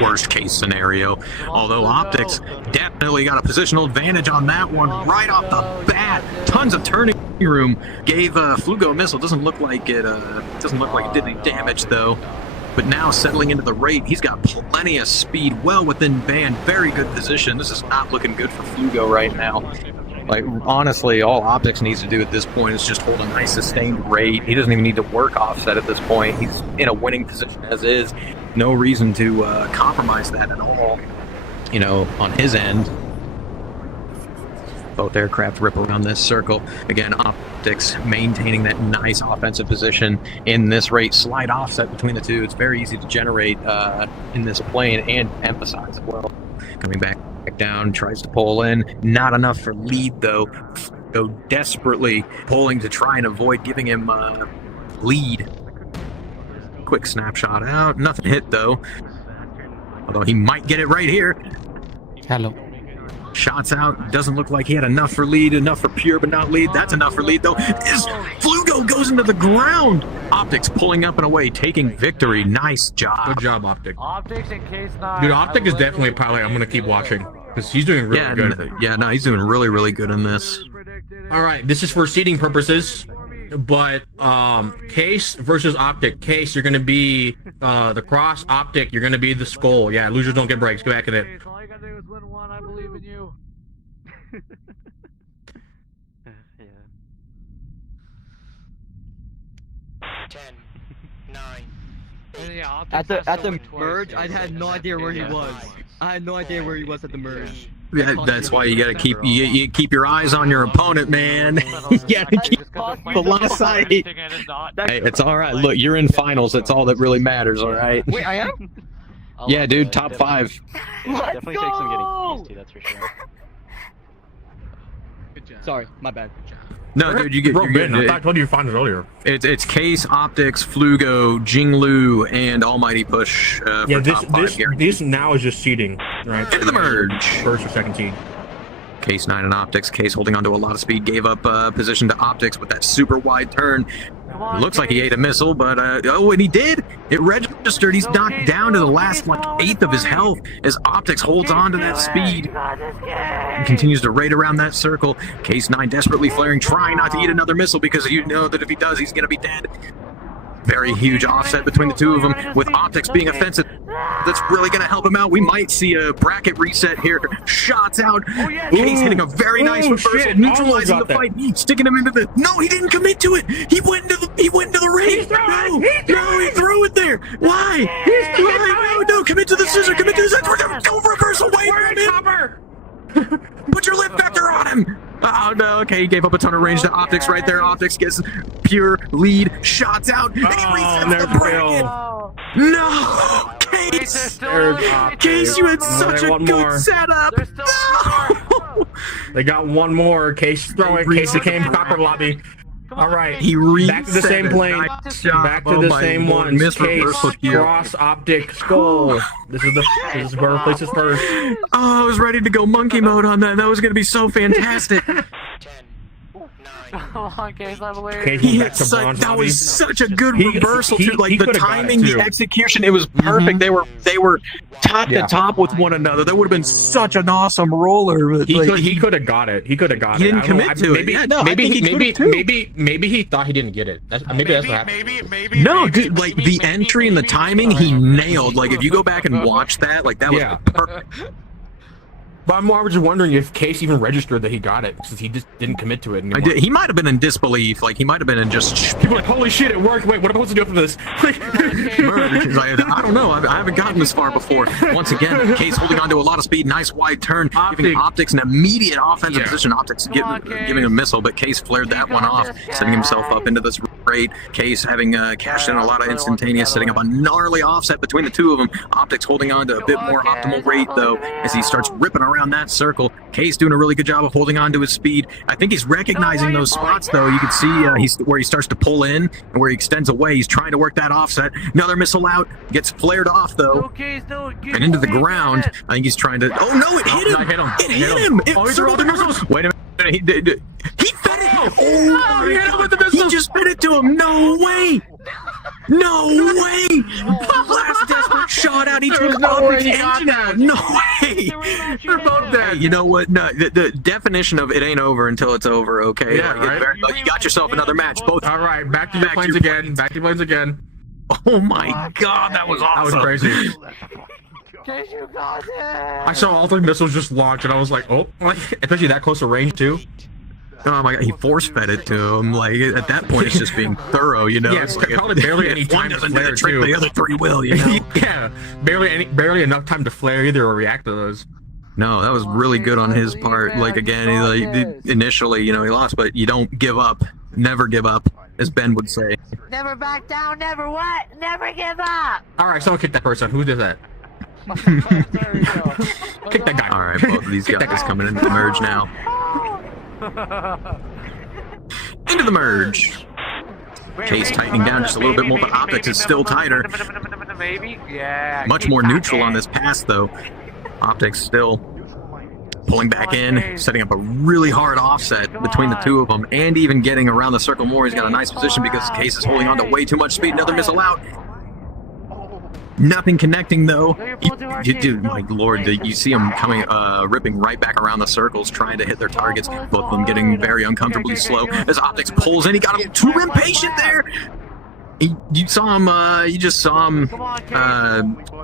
Worst case scenario. Although Optics definitely got a positional advantage on that one right off the bat. Tons of turning room. Gave Flugo a missile. Doesn't look like it did any damage though. But now settling into the rate, he's got plenty of speed, well within band, very good position. This is not looking good for Flugo right now. Like, honestly, all Optics needs to do at this point is just hold a nice sustained rate. He doesn't even need to work offset at this point. He's in a winning position as is. No reason to compromise that at all, you know, on his end. Both aircraft rip around this circle. Again, Optics maintaining that nice offensive position in this rate. Slight offset between the two. It's very easy to generate in this plane and emphasize as well. Coming back down, tries to pull in. Not enough for lead, though. So desperately pulling to try and avoid giving him lead. Quick snapshot out. Nothing hit, though. Although he might get it right here. Hello. Shots out. Doesn't look like he had enough for lead, enough for pure, but not lead. That's enough for lead, though. As Flugo goes into the ground. Optics pulling up and away, taking victory. Nice job. Good job, Optic. Optics in case not. Dude, Optic is definitely a pilot I'm going to keep watching because he's doing really good. No, he's doing really, really good in this. All right, this is for seeding purposes, but Case versus Optic. Case, you're going to be the Cross. Optic, you're going to be the Skull. Yeah, losers don't get breaks. Go back to that. All you gotta do is win one. I believe in you. Yeah. 10, 9, At the merge, I had no idea where he was. I had no idea where he was at the merge. Yeah, that's why you gotta keep you keep your eyes on your opponent, man. You gotta keep the last sight. Hey, it's all right. Look, you're in finals. That's all that really matters. All right. Wait, I am? Yeah, dude, top 5. Definitely takes some getting used to, that's for sure. Sorry, my bad. No, dude, you're good. I told you your finals earlier. It's Case, Optics, Flugo, Jinglu, and Almighty Push. Yeah, for top 5 here. this now is just seeding, right? Into the merge. First or second seed. Case 9 and Optics. Case holding onto a lot of speed, gave up position to Optics with that super wide turn. It looks like he ate a missile, but oh, and he did. It registered. He's knocked down to the last like 1/8 of his health as Optics holds on to that speed. And continues to raid around that circle. Case 9 desperately flaring, trying not to eat another missile because you know that if he does, he's going to be dead. Very huge offset between the two of them, with Optics being offensive. That's really going to help him out. We might see a bracket reset here. Shots out. Case hitting a very nice reversal, neutralizing the fight, sticking him into the. No, he didn't commit to it. He went into the ring. No, he threw it there. Why? Why? No, commit to the scissor. Commit to the scissor. Go reverse away from him. Put your lift vector on him. Oh no, okay, he gave up a ton of range to Optics right there. Optics gets pure lead, shots out, and he resets the bracket. No! Case! Case, you had such a good setup! No! They got one more. Case throwing. Case became copper lobby. All right, back to the same plane. Back to the same one. Case, Cross, Optic, Skull. This is where places first. Oh, I was ready to go monkey mode on that. That was going to be so fantastic. Come on, Case, I'm waiting. Case He went back hit to such, bronze that was lobby. such a good reversal too. Like he the could've got it, timing, the too. execution, it was perfect. They were top to top with one another. That would have been such an awesome roller. But He could have got it. He could have got it. He didn't I don't know, commit to it. maybe, Yeah, no, I maybe, think he maybe, could've, too. maybe he thought he didn't get it. Maybe that's what happened. No, dude, like the entry and the timing, he nailed. Like if you go back and watch that, like that was perfect. But I was just wondering if Case even registered that he got it because he just didn't commit to it anymore. He might have been in disbelief. Like he might have been in just people are like, holy shit, it worked. Wait, what am I supposed to do after this? Like, I don't know. I haven't gotten this far before. Once again, Case holding on to a lot of speed. Nice wide turn, giving Optics an immediate offensive position. Optics giving a missile, but Case flared that one off, setting himself up into this raid. Case having cashed in a lot of instantaneous, setting up a gnarly offset between the two of them. Optics holding on to a bit more optimal rate, though, as he starts ripping around that circle. Case doing a really good job of holding on to his speed. I think he's recognizing those spots, though. You can see where he starts to pull in and where he extends away. He's trying to work that offset. Another missile out. Gets flared off, though. And into the ground. I think he's trying to... Oh, no, it hit him! It hit him! Oh, he's rolling missiles! Wait a minute. He fed it! Oh, he hit him with the missiles! He just fed it to him! No way! No way! The last desperate shot out. He took Optics' engine out. No way! They're both dead. You know what? No, the definition of it ain't over until it's over, okay? Yeah, like, right? You got yourself another match. Both. All right, back to your planes again. Back to your planes again. Oh my god, that was awesome. That was crazy. Case, you got it! I saw all three missiles just launch, and I was like, oh, like, especially that close to range, too. Oh my god, he force-fed it to him. Like, at that point, it's just being thorough, you know? Yeah, it's like, probably barely any time to flare, too. The other three will, you know? Yeah, barely enough time to flare either or react to those. No, that was really good on his part. Like, again, initially, you know, he lost, but you don't give up. Never give up, as Ben would say. Never back down, never what? Never give up! Alright, someone kick that person. Who did that? Kick that guy. Alright, both of these guys coming into the merge now. Into the merge. Case tightening down just a little bit more, but Optics is still tighter. Much more neutral on this pass, though. Optics still pulling back in, setting up a really hard offset between the two of them, and even getting around the circle more. He's got a nice position because Case is holding on to way too much speed. Another missile out. Nothing connecting, though. Dude, my lord, you see them coming, ripping right back around the circles, trying to hit their targets. Both of them getting very uncomfortably slow as Optics pulls in. He got him too impatient there. You just saw him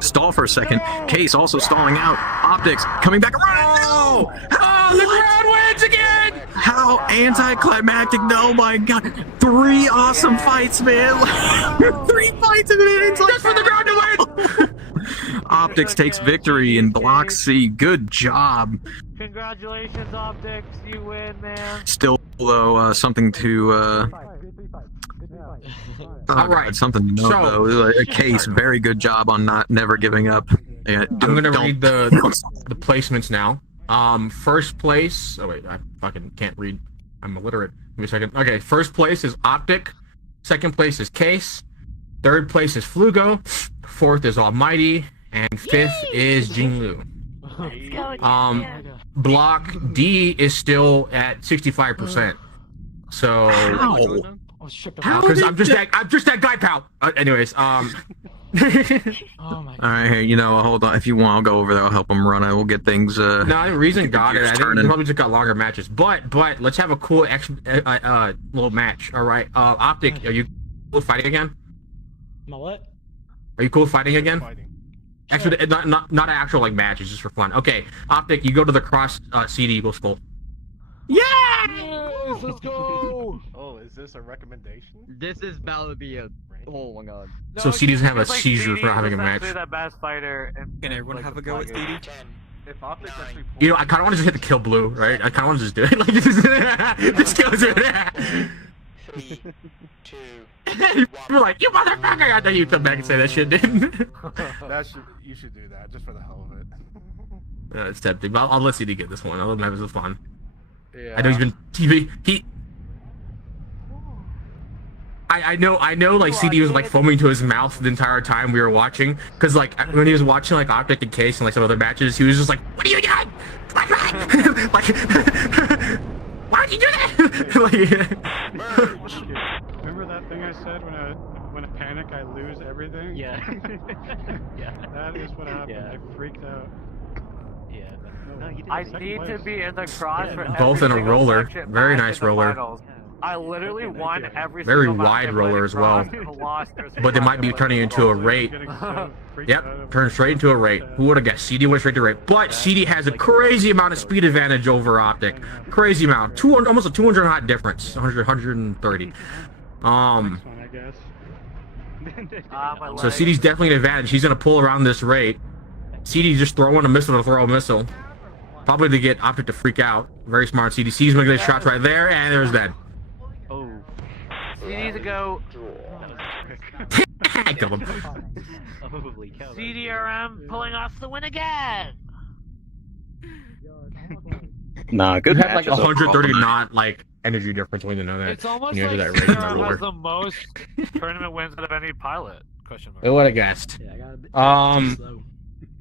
stall for a second. Case also stalling out. Optics coming back around. No! Oh, the crowd wins again! How anticlimactic. Oh my god. 3 awesome fights, man. 3 fights and it's like just for the crowd to win! Optics takes victory in Block C. Good job. Congratulations, Optics. You win, man. Still, though, something to... All right, something to note, though. A Case, very good job on never giving up. Yeah, I'm gonna read the placements now. First place. Oh wait, I fucking can't read. I'm illiterate. Give me a second. Okay, first place is Optic. Second place is Case. Third place is Flugo. Fourth is Almighty, and fifth is Jinglu. Block D is still at 65%. So. Because I'm just that guy, pal. Anyways, Oh my god. All right, hey, you know, hold on. If you want, I'll go over there. I'll help him run it. We'll get things. No, the reason got it. I think they probably just got longer matches. But let's have a cool little match. All right. Optic, are you cool with fighting again? My what? Are you cool with fighting again? Actually, not an actual like match. It's just for fun. Okay, Optic, you go to the cross CD Eagle Skull. Yeah! Yes, let's go! Oh, is this a recommendation? This is about to be a... Oh my god. So CD doesn't have a seizure for having a match. That best fighter Can everyone have a go at CD? If Optics actually... You know, I kind of want to just hit the kill blue, right? I kind of want to just do it. Like, just go through that. 3, 2, You're like, you motherfucker! I thought you'd come back and say that shit, dude. You should do that, just for the hell of it. It's tempting, but I'll let CD get this one. I'll let him have his fun. Yeah. I know he's been... I know, like, CD was, like, foaming to his mouth the entire time we were watching. Because, like, when he was watching, like, Optic and Case and, like, some other matches, he was just like, what are you doing? Like, why why'd you do that? Remember that thing I said when I panic I lose everything? Yeah. Yeah. That is what happened. Yeah. I freaked out. Yeah. No, you didn't. I need to be in the cross for Both every in a single roller. section Very match nice in the roller. finals. I literally won every Very single match wide I played roller as well. across and lost every single But they match might I be played turning into a across. rate. Yep, turn straight into a rate. Who would have guessed? CD went straight to rate. But CD has a crazy amount of speed advantage over Optic. Crazy amount. 200, almost a 200 knot difference. 100, 130. I guess. So CD's definitely an advantage. He's going to pull around this rate. CD's just throwing a missile to throw a missile. Probably to get Optic to freak out. Very smart. CD. CD's making the shots right there, and there's that. Oh. CD to go. I killed him. Holy cow. CDRM pulling off the win again. Nah, good You have like matches 130 overall. knot like energy difference when you know that. It's almost you like enter that rate in the CDRM roller. has the most tournament wins out of any pilot. Question mark. Who would have guessed?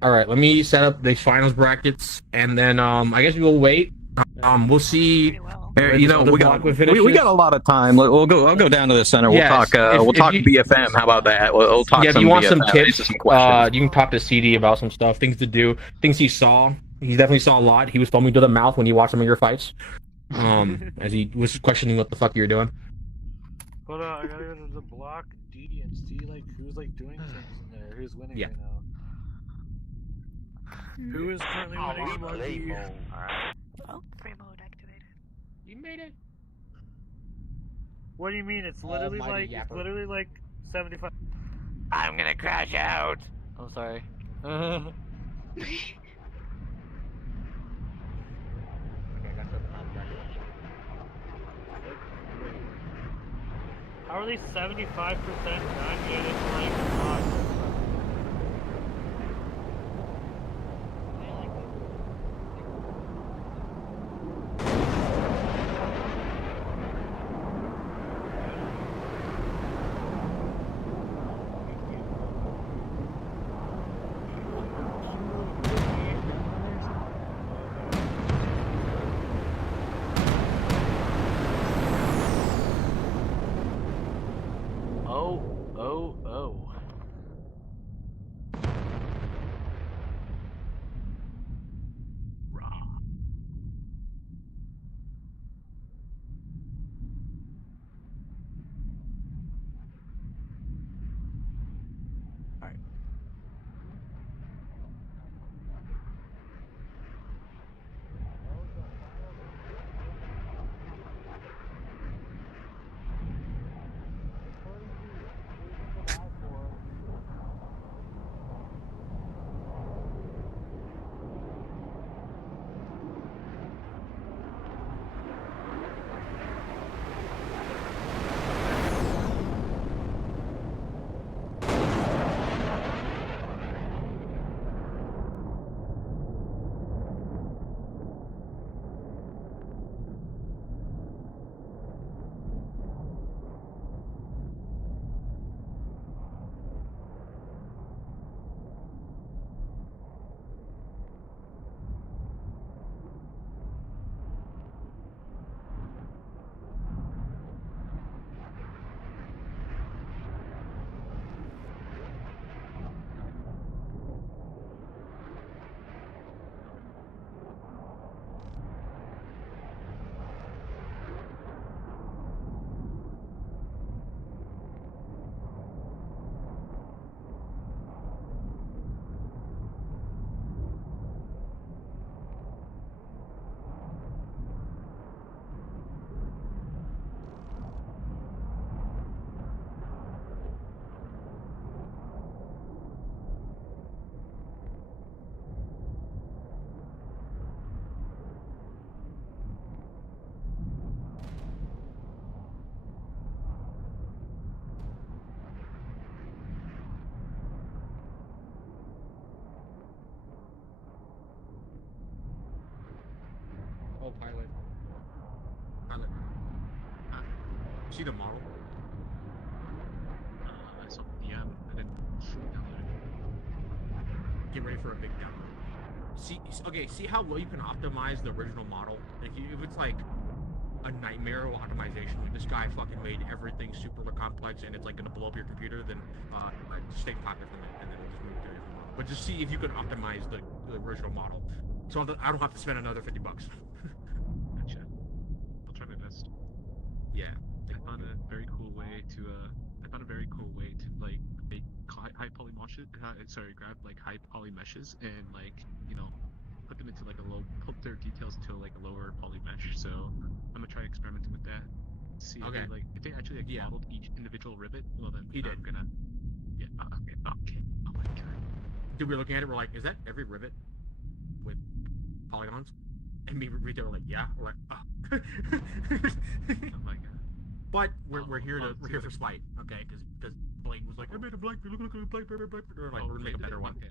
All right, let me set up the finals brackets, and then I guess we'll wait. We'll see. You know, we got a lot of time. I'll go down to the center. We'll Yes, talk. We'll talk BFM. How about that? We'll talk. Yeah, if some you want BFM, some tips, answer some questions. you can talk to CD about some stuff, things to do, things he saw. He definitely saw a lot. He was foaming to the mouth when he watched some of your fights. As he was questioning what the fuck you were doing. Hold on, I gotta go to the block D and see like who's like doing things in there. Who's winning right now? Who is currently winning block D? Oh, free mode activated. You made it. What do you mean? It's Almighty literally yapper. 75. I'm gonna crash out. I'm sorry. How are they 75% done yet? It's like not. Oh. Oh, pilot. See the model? I saw the DM and then download it. Get ready for a big download. See how well you can optimize the original model. If it's like a nightmare of optimization. Like this guy fucking made everything super complex, and it's like gonna blow up your computer. Then just take pocket from it, and then just move to a different model. But just see if you can optimize the original model, so I don't have to spend another $50. Gotcha. I'll try my best. Yeah. I found a very cool way to like make high poly meshes. Grab like high poly meshes and like put them into like put their details into like a lower poly mesh. So I'm gonna try experimenting with that. See if Okay. if they actually modeled each individual rivet. Well then He did. I'm gonna okay. Oh my god. Dude, we were looking at it. We're like, is that every rivet with polygons? And me read it, we're like, yeah. We're like, oh. Oh my god. But we're here for spite, okay? Because Blade was like, I made a black. Look at black. We're like, we're gonna make a better one. Okay,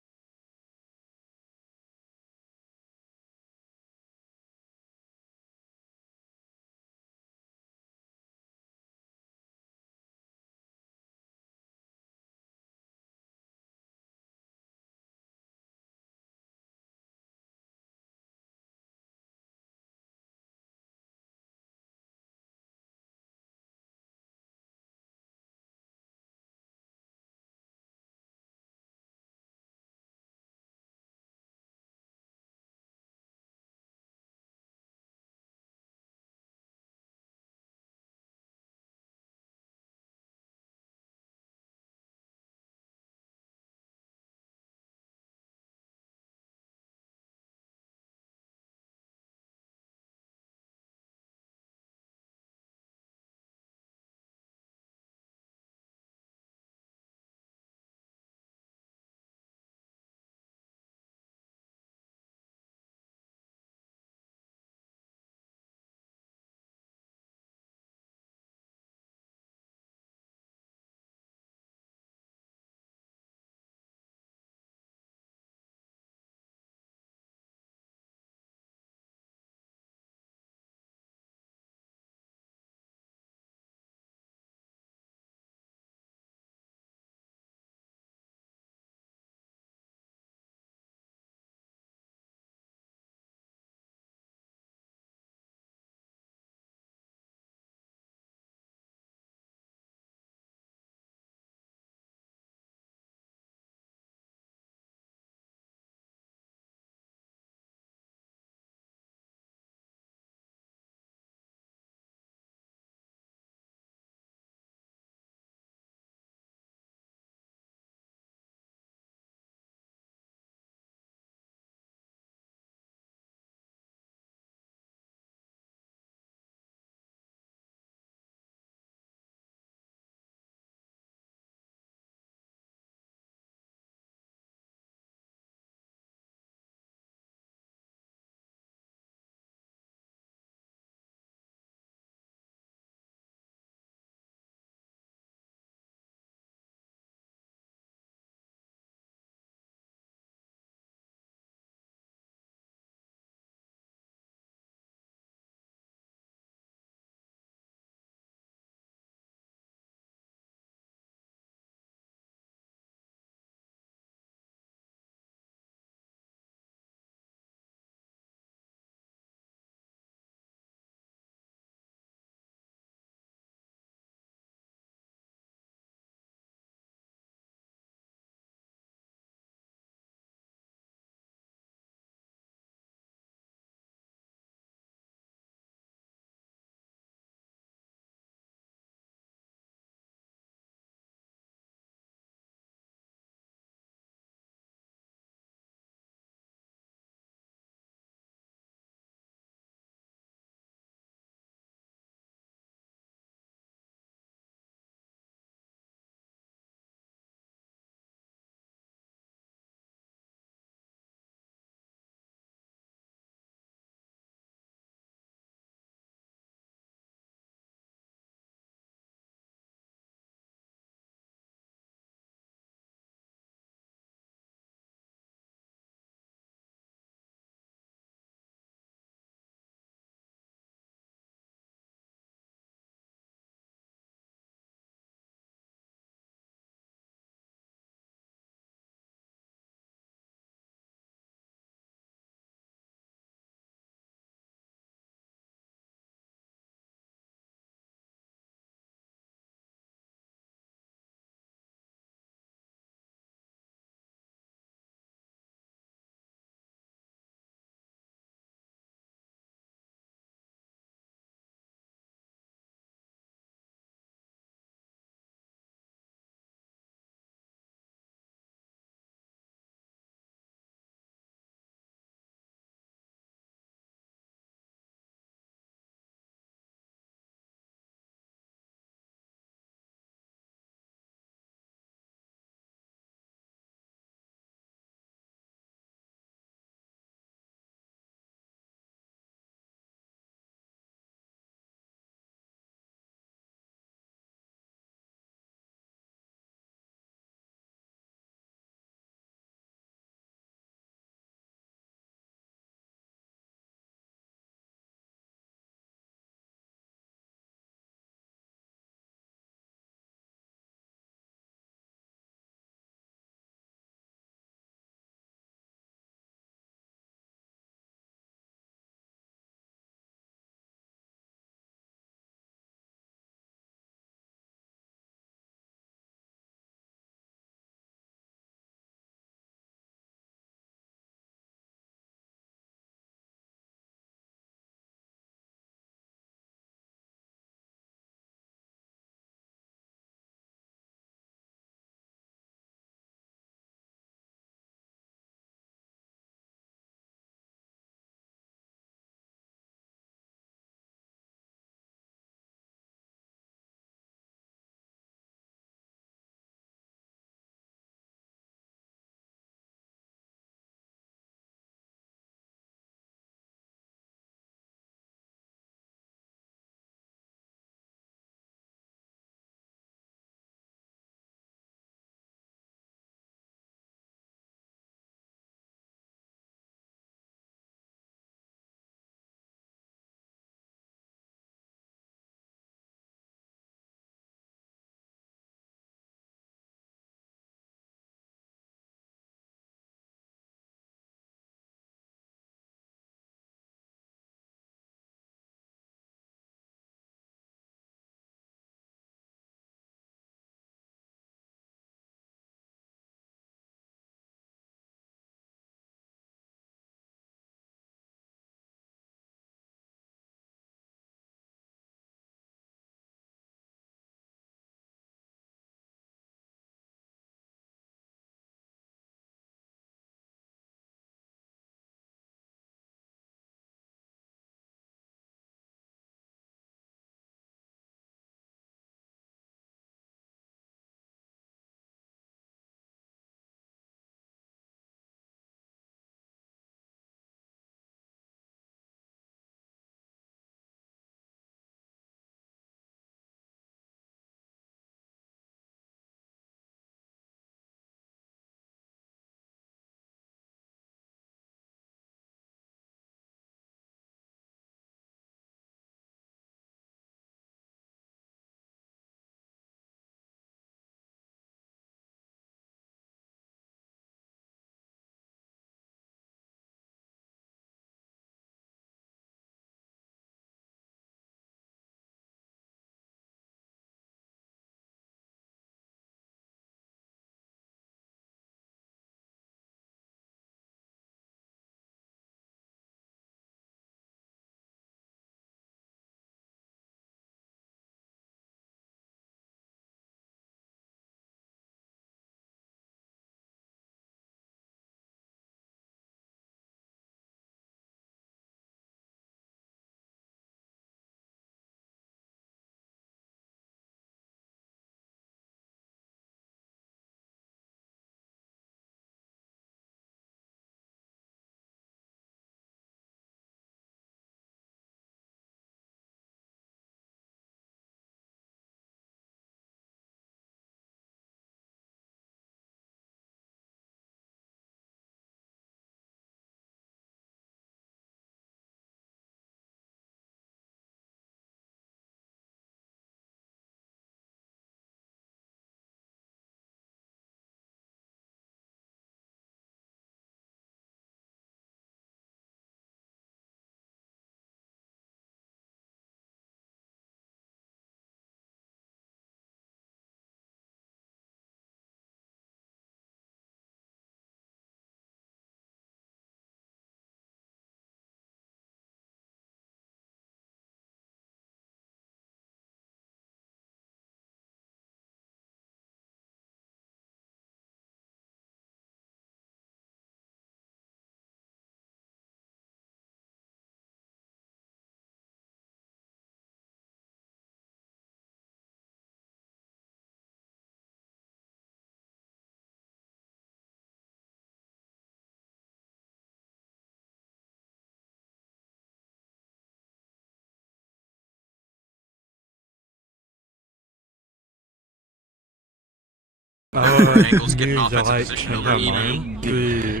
Angle's getting offensive position over Emu.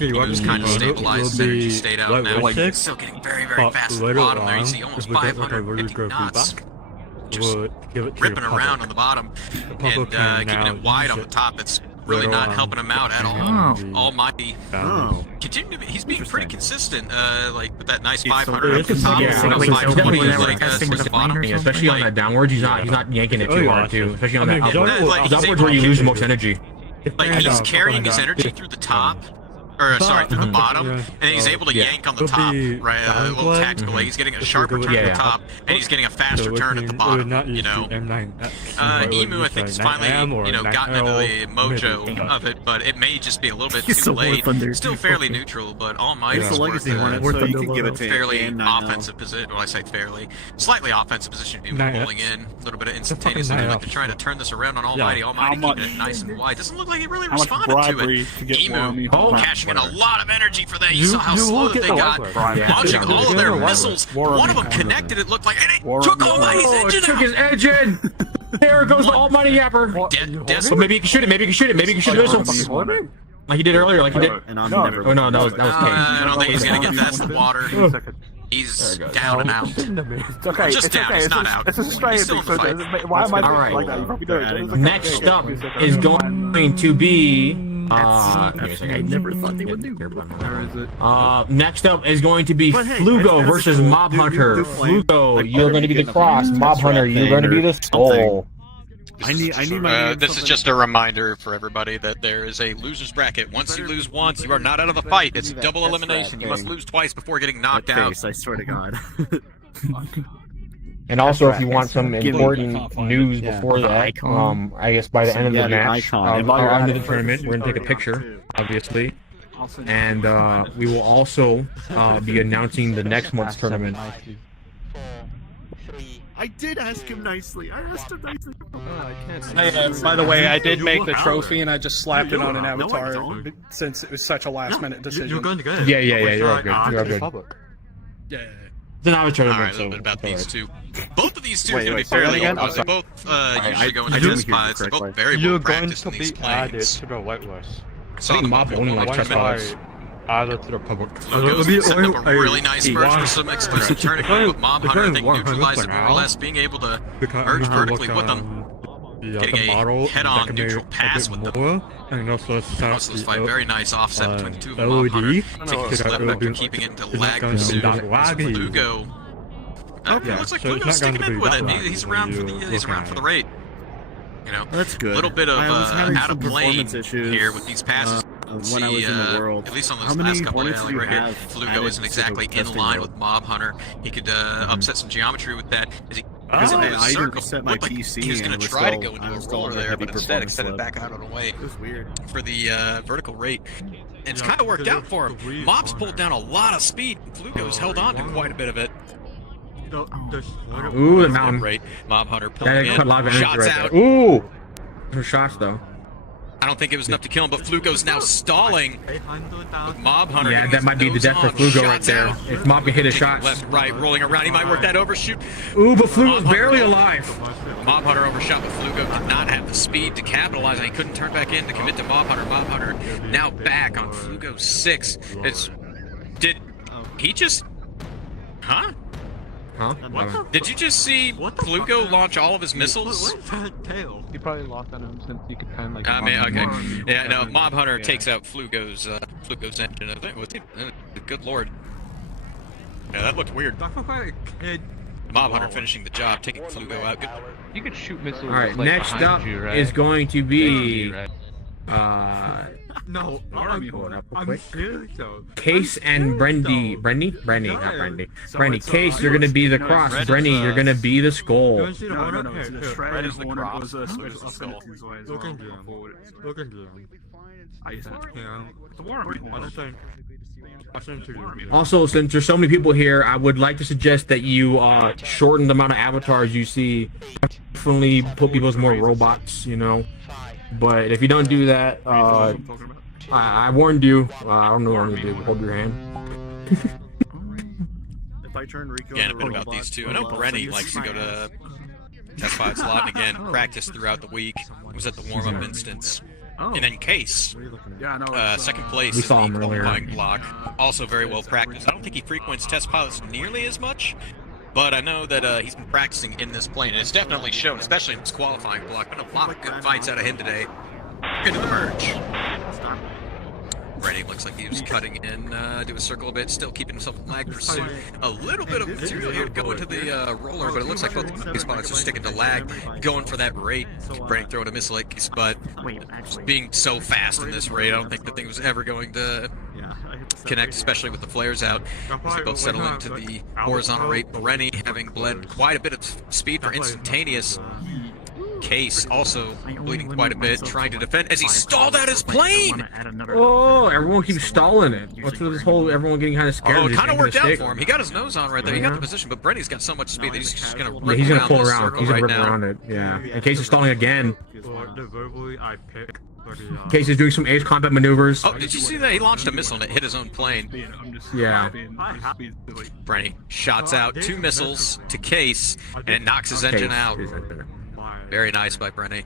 Emu's kind of stabilized his energy state out now. He's still getting very, very fast at the bottom there. You see almost 550 knots. Just ripping around on the bottom and keeping it wide on the top. It's really not helping him out at all. Almighty. He's being pretty consistent, like with that nice 500 up the top. Yeah, especially on that downwards. He's not yanking it too hard too. Especially on that upwards. Upwards where you lose the most energy. Like he's carrying his energy through the top. Or sorry, through the bottom, and he's able to yank on the top, right? A little tactical. He's getting a sharper turn at the top, and he's getting a faster turn at the bottom. You know, Emu, I think, has finally, gotten into the mojo of it, but it may just be a little bit too late. Still fairly neutral, but Almighty's fairly offensive position. Well, I say fairly, slightly offensive position. Pulling in a little bit of instantaneous movement to try to turn this around on Almighty. Almighty keeping it nice and wide. Doesn't look like he really responded to it. Emu, cashing in a lot of energy for that. You saw how slow that they got, launching all of their missiles. One of them connected, it looked like, and it took Almighty's engine. Took his engine. There goes the Almighty Yapper. But maybe he can shoot it. Maybe he can shoot it. Maybe he can shoot a missile. Like he did earlier. Like he did. And I'm never. Oh no, that was Cage. I don't think he's gonna get that in the water. He's down and out. It's okay. Just down. He's not out. It's a He's still in the fight. Why am I like that? You probably do it. Next up is going to be. I never thought they would do. Next up is going to be Flugo versus Mob Hunter. Flugo, you're going to be the cross. Mob Hunter, you're going to be the skull. I need my. This is just a reminder for everybody that there is a loser's bracket. Once you lose once, you are not out of the fight. It's double elimination. You must lose twice before getting knocked out. I swear to God. And also, if you want some important news before that, I guess by the end of the match, or end of the tournament, we're going to take a picture, obviously. And we will also be announcing the next month's tournament. I did ask him nicely. I asked him nicely. Hey, by the way, I did make the trophy and I just slapped it on an avatar since it was such a last-minute decision. You're going to go. Yeah, you're all good. You're all good. Yeah. It's an hour tournament, Alright, a little bit about these two. Both of these two are going to be fairly old. They both usually go into this spots. They're both very well practiced in these planes. To the whitelist. I think Mob only like chest spots. Added to the public. Flugo's setting up a really nice merge with some exclusive turning, but Mob Hunter, I think, neutralized it more or less, being able to merge vertically with them. Getting a head-on neutral pass with them. Most of this fight, very nice offset between the two of them. Mob Hunter taking his left back and keeping it into lag pursuit. Flugo, it looks like Flugo's sticking in with it. He's around for the rate. You know, that's good. A little bit of out of plane here with these passes. When I was in the world, at least on this last couple of right here, Flugo isn't exactly in line with Mob Hunter. He could upset some geometry with that. I didn't set my PC. He was going to try to go into a roller there, but instead extended back out on the way. It was weird for the vertical rate. And it's kind of worked out for him. Mob's pulled down a lot of speed. Flugo's held on to quite a bit of it. Ooh, the mountain rate. Mob Hunter pulling in. Shots out. Ooh, some shots though. I don't think it was enough to kill him, but Flugo's now stalling. With Mob Hunter. Yeah, that might be the death for Flugo right there. If Mob can hit his shots. Left, right, rolling around. He might work that overshoot. Ooh, but Flugo's barely alive. Mob Hunter overshot, but Flugo did not have the speed to capitalize, and he couldn't turn back in to commit to Mob Hunter. Mob Hunter now back on Flugo 6. Did he just... Huh? Did you just see Flugo launch all of his missiles? He probably locked on him since he could kind of like. Okay. Yeah, no. Mob Hunter takes out Flugo's engine. Good lord. Yeah, that looked weird. Mob Hunter finishing the job, taking Flugo out. Good. You could shoot missiles. All right, like, next up you, right? is going to be No, I'm serious though. Case and Brendy, not Brendy. Case, you're gonna be the cross. Brendy, you're gonna be the skull. Red is the cross. Where's the skull? Look into him. Also, since there's so many people here, I would like to suggest that you shorten the amount of avatars you see. Definitely put people as more robots, you know. But if you don't do that, I warned you. I don't know what I'm gonna do. Hold your hand. If I turn Rico a bit about these two. I know Brenny likes to go to test pilot slot, and again, practiced throughout the week. Was at the warm-up instance. And then Case, second place We in saw him the earlier. qualifying block, also very well practiced. I don't think he frequents test pilots nearly as much, but I know that he's been practicing in this plane, and it's definitely shown, especially in this qualifying block. Been a lot of good fights out of him today. Into the merge. Brady looks like he was cutting in, do a circle a bit, still keeping himself in lag pursuit. A little bit of material here to go into the roller, but it looks like both these pilots are sticking to lag, going for that rate. Brady throwing a missile at Case, but being so fast in this rate, I don't think the thing was ever going to connect, especially with the flares out. As they both settle into the horizontal rate. Brenny having bled quite a bit of speed for instantaneous. Case also bleeding quite a bit, trying to defend as he stalled out his plane! Oh, everyone keeps stalling it. What's with this whole everyone getting kind of scared? Oh, it of kind of just worked out stick? for him. He got his nose on right there. He got the position, but Brenny's got so much speed that he's just going to Yeah, rip he's gonna around pull this around. circle He's gonna right rip now. around it. Yeah. And Case is stalling again. Verbally, I pick. Case is doing some ace combat maneuvers. Oh, did you see that? He launched a missile and it hit his own plane. Yeah. Brenny shots out 2 missiles to Case, and it knocks his engine out. Very nice by Brenny.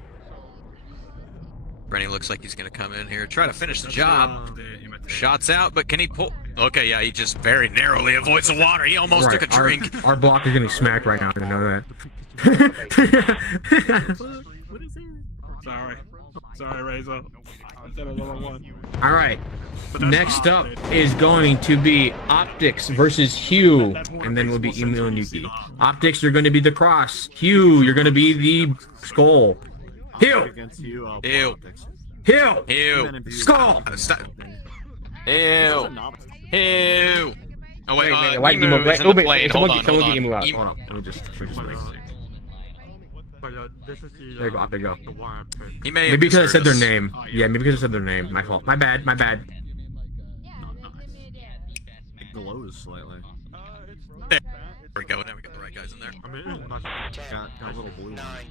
Brenny looks like he's going to come in here, try to finish the job. Shots out, but can he pull? Okay, yeah, he just very narrowly avoids the water. He almost Right. took a drink. Our block is getting smacked right now. I know that. Sorry, Razor. I said another one. All right. Next up is going to be Optics versus Hugh, and then will be Emu and Yuki. Optics, you're going to be the cross. Hugh, you're going to be the skull. Hugh. Ew. Hugh. Ew. Skull. Ew. Ew. Oh, wait, Wait, Emu is in the plane. Hold on, someone hold get Emu out. on. Hold on. Let me just there you go. There you go. He may have Maybe because I said their misheard us. name. Yeah, maybe because I said their name. My fault. My bad. My bad. It glows slightly. There we go. Now we got the right guys in there. Got a little blue one. At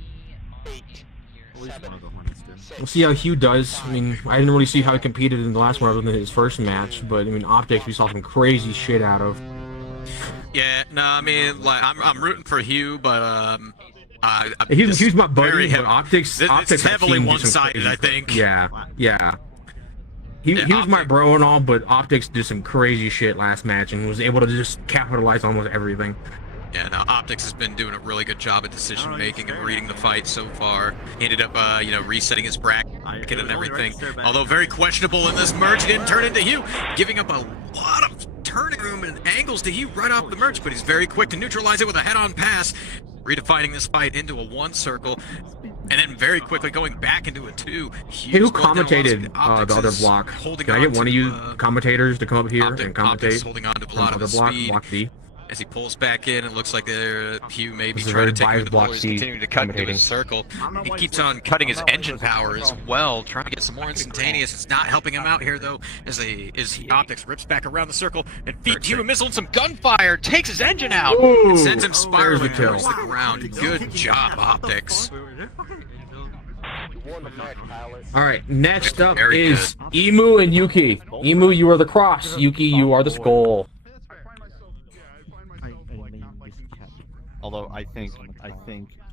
least one of the Hornets did. We'll see how Hugh does. I mean, I didn't really see how he competed in the last one other than his first match, but I mean, Optics we saw some crazy shit out of. Yeah, no, I mean, like, I'm rooting for Hugh, but He's my buddy, very but Optics. Optics it's I've heavily seen do some one-sided, crazy I think. Yeah, yeah. He was my bro and all, but Optics did some crazy shit last match and was able to just capitalize on almost everything. Yeah, no, Optics has been doing a really good job at decision making and reading the fight so far. He ended up, resetting his bracket and everything. Although very questionable in this merge, he didn't turn into Hugh, giving up a lot of turning room and angles to Hugh right off the merge, but he's very quick to neutralize it with a head-on pass, redefining this fight into a 1 circle, and then very quickly going back into a 2. Hey, who commentated the other block? Can I get one of you commentators to come up here and commentate? Holding on to a from lot of other his block, speed. Block D. As he pulls back in, it looks like Hugh may be This is a trying to very take him to biased the block floor. He's C continuing to cut into commentating. his circle. He keeps on cutting his engine power as well, trying to get some more instantaneous. It's not helping him out here, though, as Optics rips back around the circle and feeds Hugh a missile and some gunfire, takes his engine out, and sends him spiraling There's the kill. towards the ground. Good job, Optics. All right, next up Very is Emu and Yuki. Emu, you are the cross. Yuki, you are the skull. Although I think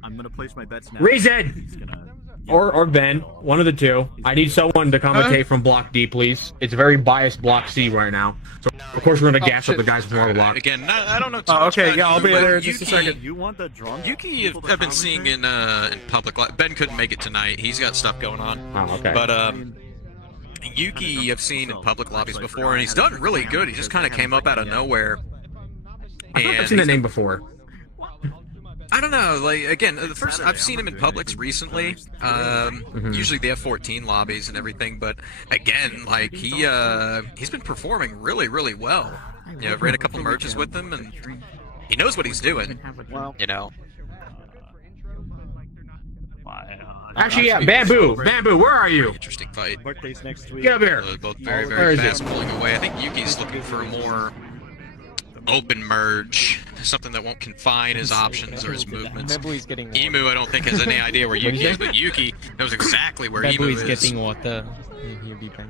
I'm gonna place my bets now. Reason! He's gonna. Or Ben, one of the two. I need someone to commentate from Block D, please. It's very biased Block C right now. So, of course, we're going to gas up the guys from our block. Again, I don't know too Oh, much okay, about yeah, I'll be Yuki, there but in just a Yuki- second. You want the drum? Yuki, I've been seeing in public. Ben couldn't make it tonight. He's got stuff going on. Oh, okay. But Yuki, I've seen in public lobbies before, and he's done really good. He just kind of came up out of nowhere. I feel like I've seen that name before. I don't know. Like again, the first I've seen him in Publix recently. Usually the F-14 lobbies and everything, but again, like he's been performing really, really well. You know, I've ran a couple merges with him, and he knows what he's doing. You know. Actually, yeah, Bamboo, where are you? Interesting fight. Birthday's next week. Get up here. Both very, Where very is fast it? pulling away. I think Yuki's looking for a more open merge, something that won't confine his options or his movements. Emu, I don't think has any idea where Yuki is, but Yuki knows exactly where Emu is. getting water. He'll be back.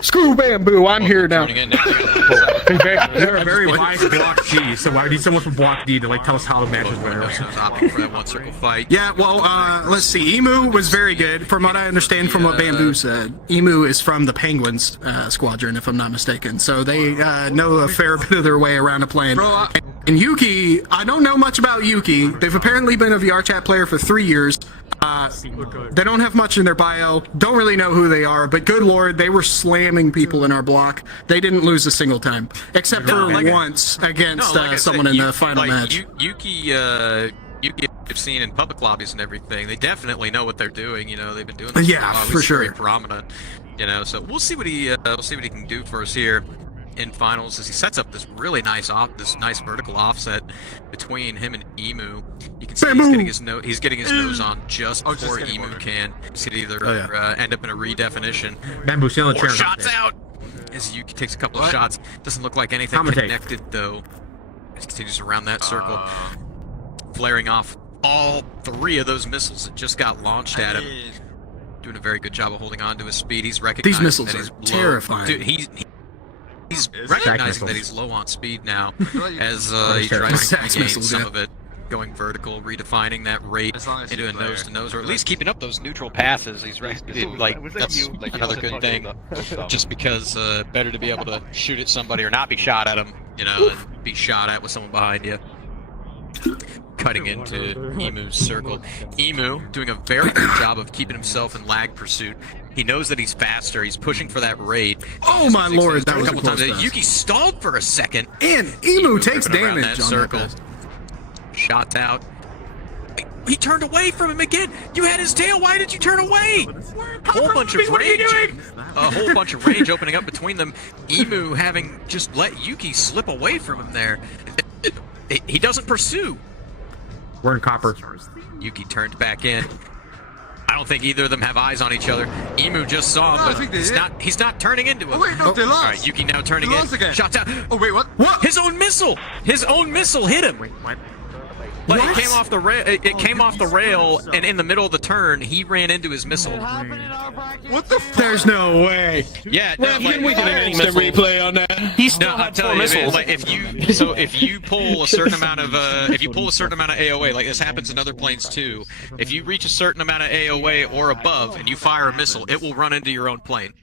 Screw Bamboo, I'm here now. They're a very biased Block D, so I need someone from Block D to like tell us how the matches went. For that one circle fight. Yeah, well, let's see. Emu was very good. From what I understand from what Bamboo said, Emu is from the Penguins squadron, if I'm not mistaken. So they know a fair bit of their way around a plane. And Yuki, I don't know much about Yuki. They've apparently been a VR chat player for 3 years. They don't have much in their bio. Don't really know who they are, but good lord, they were slamming people in our block. They didn't lose a single time, except for once against someone in the final match. Yuki, I've seen in public lobbies and everything. They definitely know what they're doing. You know, they've been doing this for a while. For He's sure. very prominent. You know, so we'll see what he can do for us here in finals as he sets up this really nice vertical offset between him and Emu. You can see he's getting his nose on just before Emu can. He's gonna either end up in a redefinition Bamboo, still in the or chair. shots out as Yuki takes a couple of shots. Doesn't look like anything connected though. He continues around that circle, flaring off all 3 of those missiles that just got launched at him. Doing a very good job of holding on to his speed. He's recognizing These missiles that he's are low. terrifying. Dude, he's recognizing that he's low on speed now as he tries to gain some of it, going vertical, redefining that rate into a nose-to-nose, or at least keeping up those neutral passes. He's that's another good thing, just because better to be able to shoot at somebody or not be shot at them, you know, than be shot at with someone behind you. Cutting into Emu's circle. Emu doing a very good job of keeping himself in lag pursuit. He knows that he's faster. He's pushing for that rate. Oh my lord, that was a couple close times. pass. Yuki stalled for a second. And Emu takes around damage that on circle. that. Shots out. He turned away from him again. You had his tail. Why did you turn away? Whole bunch of range. A whole bunch of range opening up between them. Emu having just let Yuki slip away from him there. He doesn't pursue. We're in copper. Yuki turned back in. I don't think either of them have eyes on each other. Emu just saw him, but he's not turning into him. Oh wait, no, they lost. All right, Yuki now turning They in. lost again. Shots out. Oh wait, what? His own missile hit him. Wait, what? Like it came off the rail. It came off the rail, and in the middle of the turn, he ran into his missile. What the? There's no way. Yeah, we get an instant replay on that. He still had 4 missiles. Like if you pull a certain amount of AOA, like this happens in other planes too. If you reach a certain amount of AOA or above, and you fire a missile, it will run into your own plane.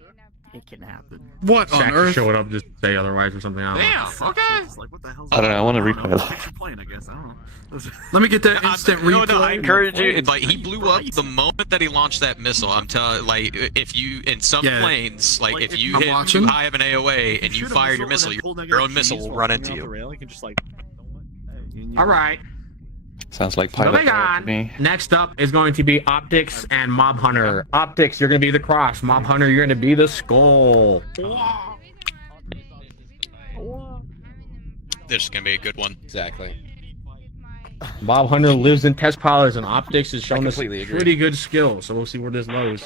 It can happen. What on earth? Show it up, just say otherwise or something. I don't know. Damn. Okay. Like, what the hell? I don't know. I want to replay Plane, I guess. I don't know. Let me get that instant replay. No, I encourage you. Like he blew up the moment that he launched that missile. I'm telling, like, if you in some planes, like if you hit too high of an AOA and you fire your missile, your own missile will run into you. All right. Sounds like pilot Moving on. to me. Next up is going to be Optics and Mob Hunter. Optics, you're going to be the cross. Mob Hunter, you're going to be the skull. This is gonna be a good one. Exactly. Mob Hunter lives in test pilots, and Optics has shown us completely agree. pretty good skill. So we'll see where this goes.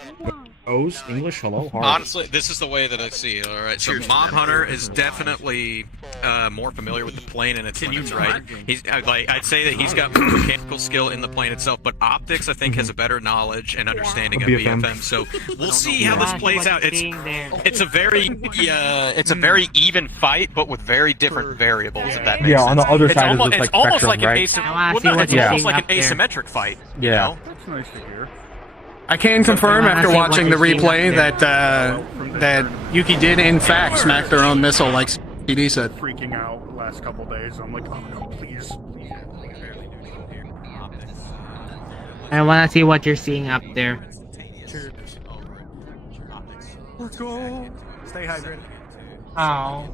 English, hello, hard. Honestly, this is the way that I see it. All right, so Mob Hunter is definitely more familiar with the plane and its limits, right? I'd say that he's got more mechanical skill in the plane itself, but Optics I think has a better knowledge and understanding of BFM. So we'll see how this plays out. It's a very even fight, but with very different variables. If that makes sense. On the other side it's almost like an asymmetric fight. Yeah. You know? That's nice to hear. I can confirm after watching the replay that Yuki did in fact smack their own missile, like CD said. Freaking out last couple days. I'm like, oh no, please. I want to see what you're seeing up there. Let's go. Stay hydrated. Oh.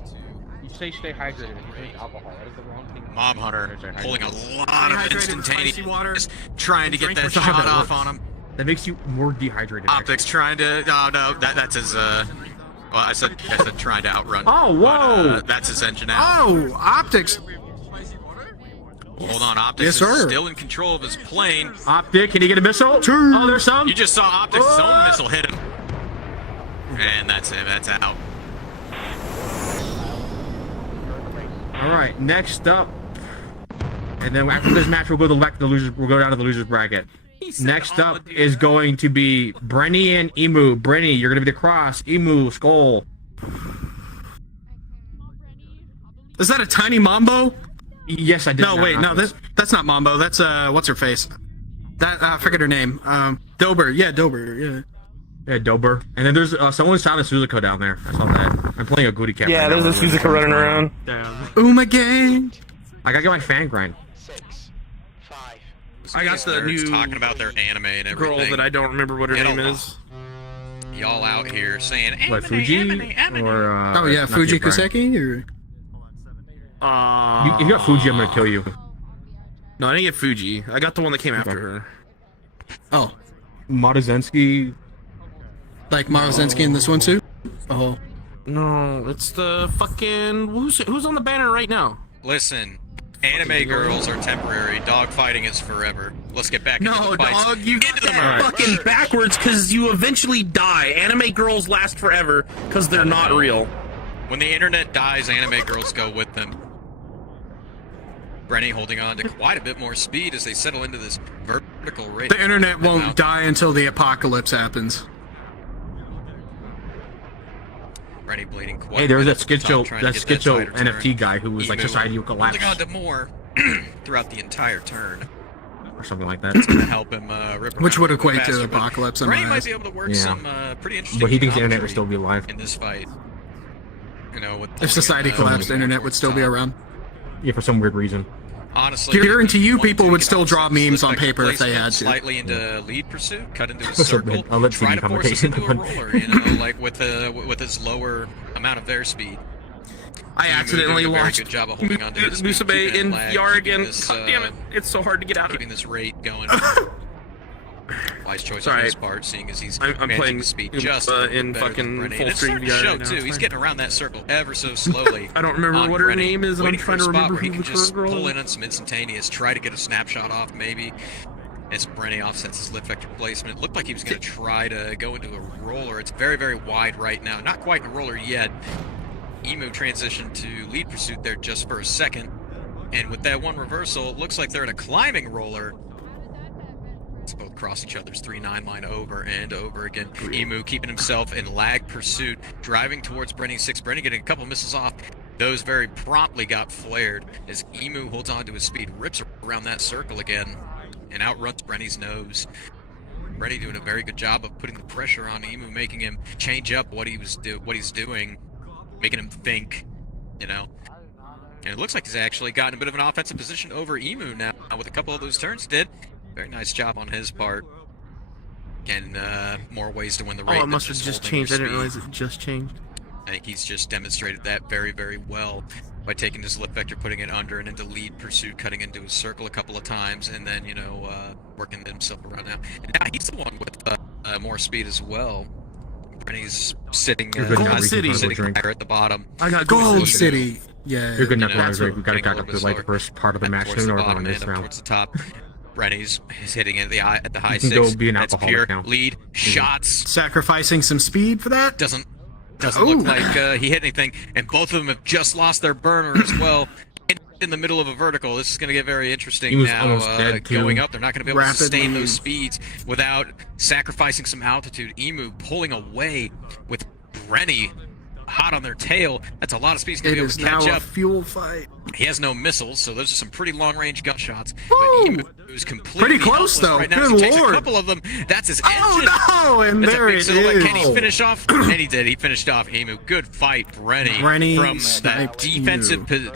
You say stay hydrated. You drink alcohol. That is the wrong thing. Mob Hunter pulling a lot of instantaneous, trying to get that shot off on him. That makes you more dehydrated. Optics trying to. Oh no, that's his. Well, I said trying to outrun. Oh whoa! But, that's his engine out. Oh, Optics. Hold on, Optics is still in control of his plane. Optic, can he get a missile? Oh, there's some. You just saw Optics' own missile hit him, and that's him. That's out. All right, next up, and then after this match, we'll go back to the losers. We'll go down to the losers bracket. Next up is going to be Brenny and Emu. Brenny, you're gonna be the cross. Emu, skull. Is that a tiny Mambo? Yes, I did. No, wait, no, that's not Mambo. That's what's her face? That I forget her name. Dober. Yeah, Dober. Yeah. Yeah, Dober. And then there's someone's found a Suzuko down there. I saw that. I'm playing a Goody Cat. Yeah, right there's now. a Suzuka running around. Uma gang. I gotta get my fan grind. I got the new talking about their anime and everything. girl that I don't remember what her name is. Y'all out here saying anime, What, Fuji? anime. Or, Oh yeah, not Fuji you, Brian. Kuseki or. If you got Fuji, I'm gonna kill you. No, I didn't get Fuji. I got the one that came after her. Oh, Maruzensky. like Maruzensky in the swimsuit. Oh. No, it's the fucking who's on the banner right now? Listen, anime girls are temporary. Dog fighting is forever. Let's get back into No, the fights. dog, you get Into the that merch. fucking backwards because you eventually die. Anime girls last forever because they're not real. When the internet dies, anime girls go with them. Brenny holding on to quite a bit more speed as they settle into this vertical rate. The internet won't die until the apocalypse happens. Brenny bleeding quite Hey, there was a that bit at the top, Skitcho, trying that to get Skitcho tighter turn. NFT guy who was like Emu society will collapse holding on to more throughout the entire turn. or something like that. It's gonna help him rip Which around would a little equate to faster, but apocalypse in Brenny my might eyes. be able to work Yeah. some pretty interesting But he thinks the internet geometry would still be alive. in this fight. You know, with If society collapsed, the internet would still be around. Yeah, for some weird reason. Honestly, Guarantee you people would we still can draw also memes slip on back paper if they placement had to. Slightly into lead pursuit, cut into a So, circle, I'll let try TV to force us conversation into a roller, you know, like with his lower amount of their speed. I accidentally doing a very watched good job of holding on to his speed, Musabe keeping in lag, VR keeping again. this, God damn it, it's so hard to get out of keeping it. this rate going. Wise choice Sorry. on his part, seeing as he's I'm managing playing the speed in, just in better fucking than Brenny. full And it's screen starting to VR show right now, too. it's He's fine. getting around that circle ever so slowly. I don't remember on what her Brenny, name is, and I'm waiting for trying a to spot remember where he who can the just current girl pull is. in on some instantaneous, try to get a snapshot off maybe. As Brenny offsets his lift vector placement. Looked like he was going to try to go into a roller. It's very, very wide right now. Not quite a roller yet. Emu transitioned to lead pursuit there just for a second. And with that one reversal, it looks like they're in a climbing roller. Let's both cross each other's 3-9 line over and over again. Emu keeping himself in lag pursuit, driving towards Brenny 6. Brenny getting a couple misses off. Those very promptly got flared as Emu holds on to his speed, rips around that circle again, and outruns Brenny's nose. Brenny doing a very good job of putting the pressure on Emu, making him change up what he's doing, making him think, you know. And it looks like he's actually gotten a bit of an offensive position over Emu now with a couple of those turns. Did very nice job on his part. And more ways to win the race. Oh, it must have just changed. I didn't realize it just changed. I think he's just demonstrated that very, very well by taking his lift vector, putting it under and into lead pursuit, cutting into a circle a couple of times, and then, you know, working himself around now. And now he's the one with more speed as well. Brenny's sitting, Gold City. sitting higher at the bottom. I got Gold City. Yeah. You're good enough, You know, Rise. We got to getting a back little up bit to like the slower. first part of the match Towards soon, the or bottom on this and up round. towards the top. Brenny's hitting at the high You can 6. go be an That's alcoholic pure now. lead shots. Sacrificing some speed for that? Doesn't look like he hit anything, and both of them have just lost their burner as well. In the middle of a vertical, this is going to get very He interesting was now. almost dead, too. Going up, they're not going to be able to sustain Rapidly. those speeds without sacrificing some altitude. Emu pulling away with Brenny hot on their tail. That's a lot of speed. He's going It to be is able to catch now a up. fuel fight. He has no missiles, so those are some pretty long-range gunshots. But Emu is completely Pretty close, helpless though. right now. Good As he takes lord. a couple of them. That's his engine. Oh no! And That's there a big it silhouette. is. Can he finish off? And he did. He finished off Emu. Good fight, Brenny. Brenny From that sniped defensive Emu.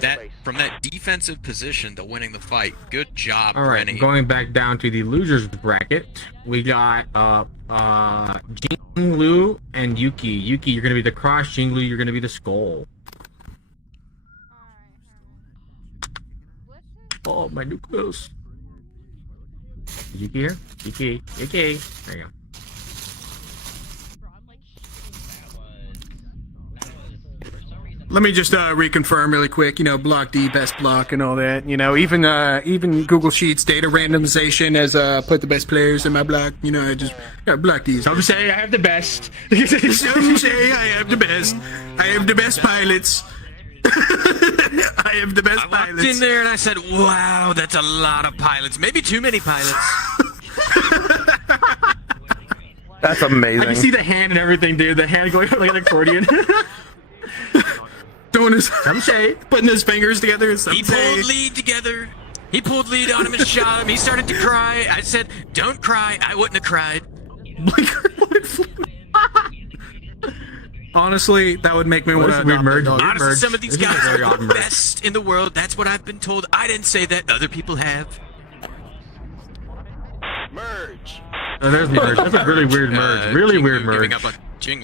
from that defensive position to winning the fight. Good job, All right, Brenny. going back down to the losers bracket, we got Jinglu and Yuki. Yuki, you're gonna be the cross. Jinglu, you're gonna be the skull. Oh, my nucleus. Yuki here? Yuki. There you go. Let me just reconfirm really quick. You know, block D, best block, and all that. You know, even Google Sheets data randomization has put the best players in my block. You know, I just block these. Some say I have the best. Some say I have the best. I have the best pilots. I have the best I walked in there and I said, wow, that's a lot of pilots. Maybe too many pilots. That's amazing. I can see the hand and everything, dude. The hand going like an accordion. Doing his some shade, putting his fingers together. He pulled lead together. He pulled lead on him and shot him. He started to cry. I said, "Don't cry." I wouldn't have cried. Honestly, that would make me want to merge. Honestly, some of these guys are the best in the world. That's what I've been told. I didn't say that. Other people have. Merge. Oh, there's merge. That's a really weird merge. Really weird merge.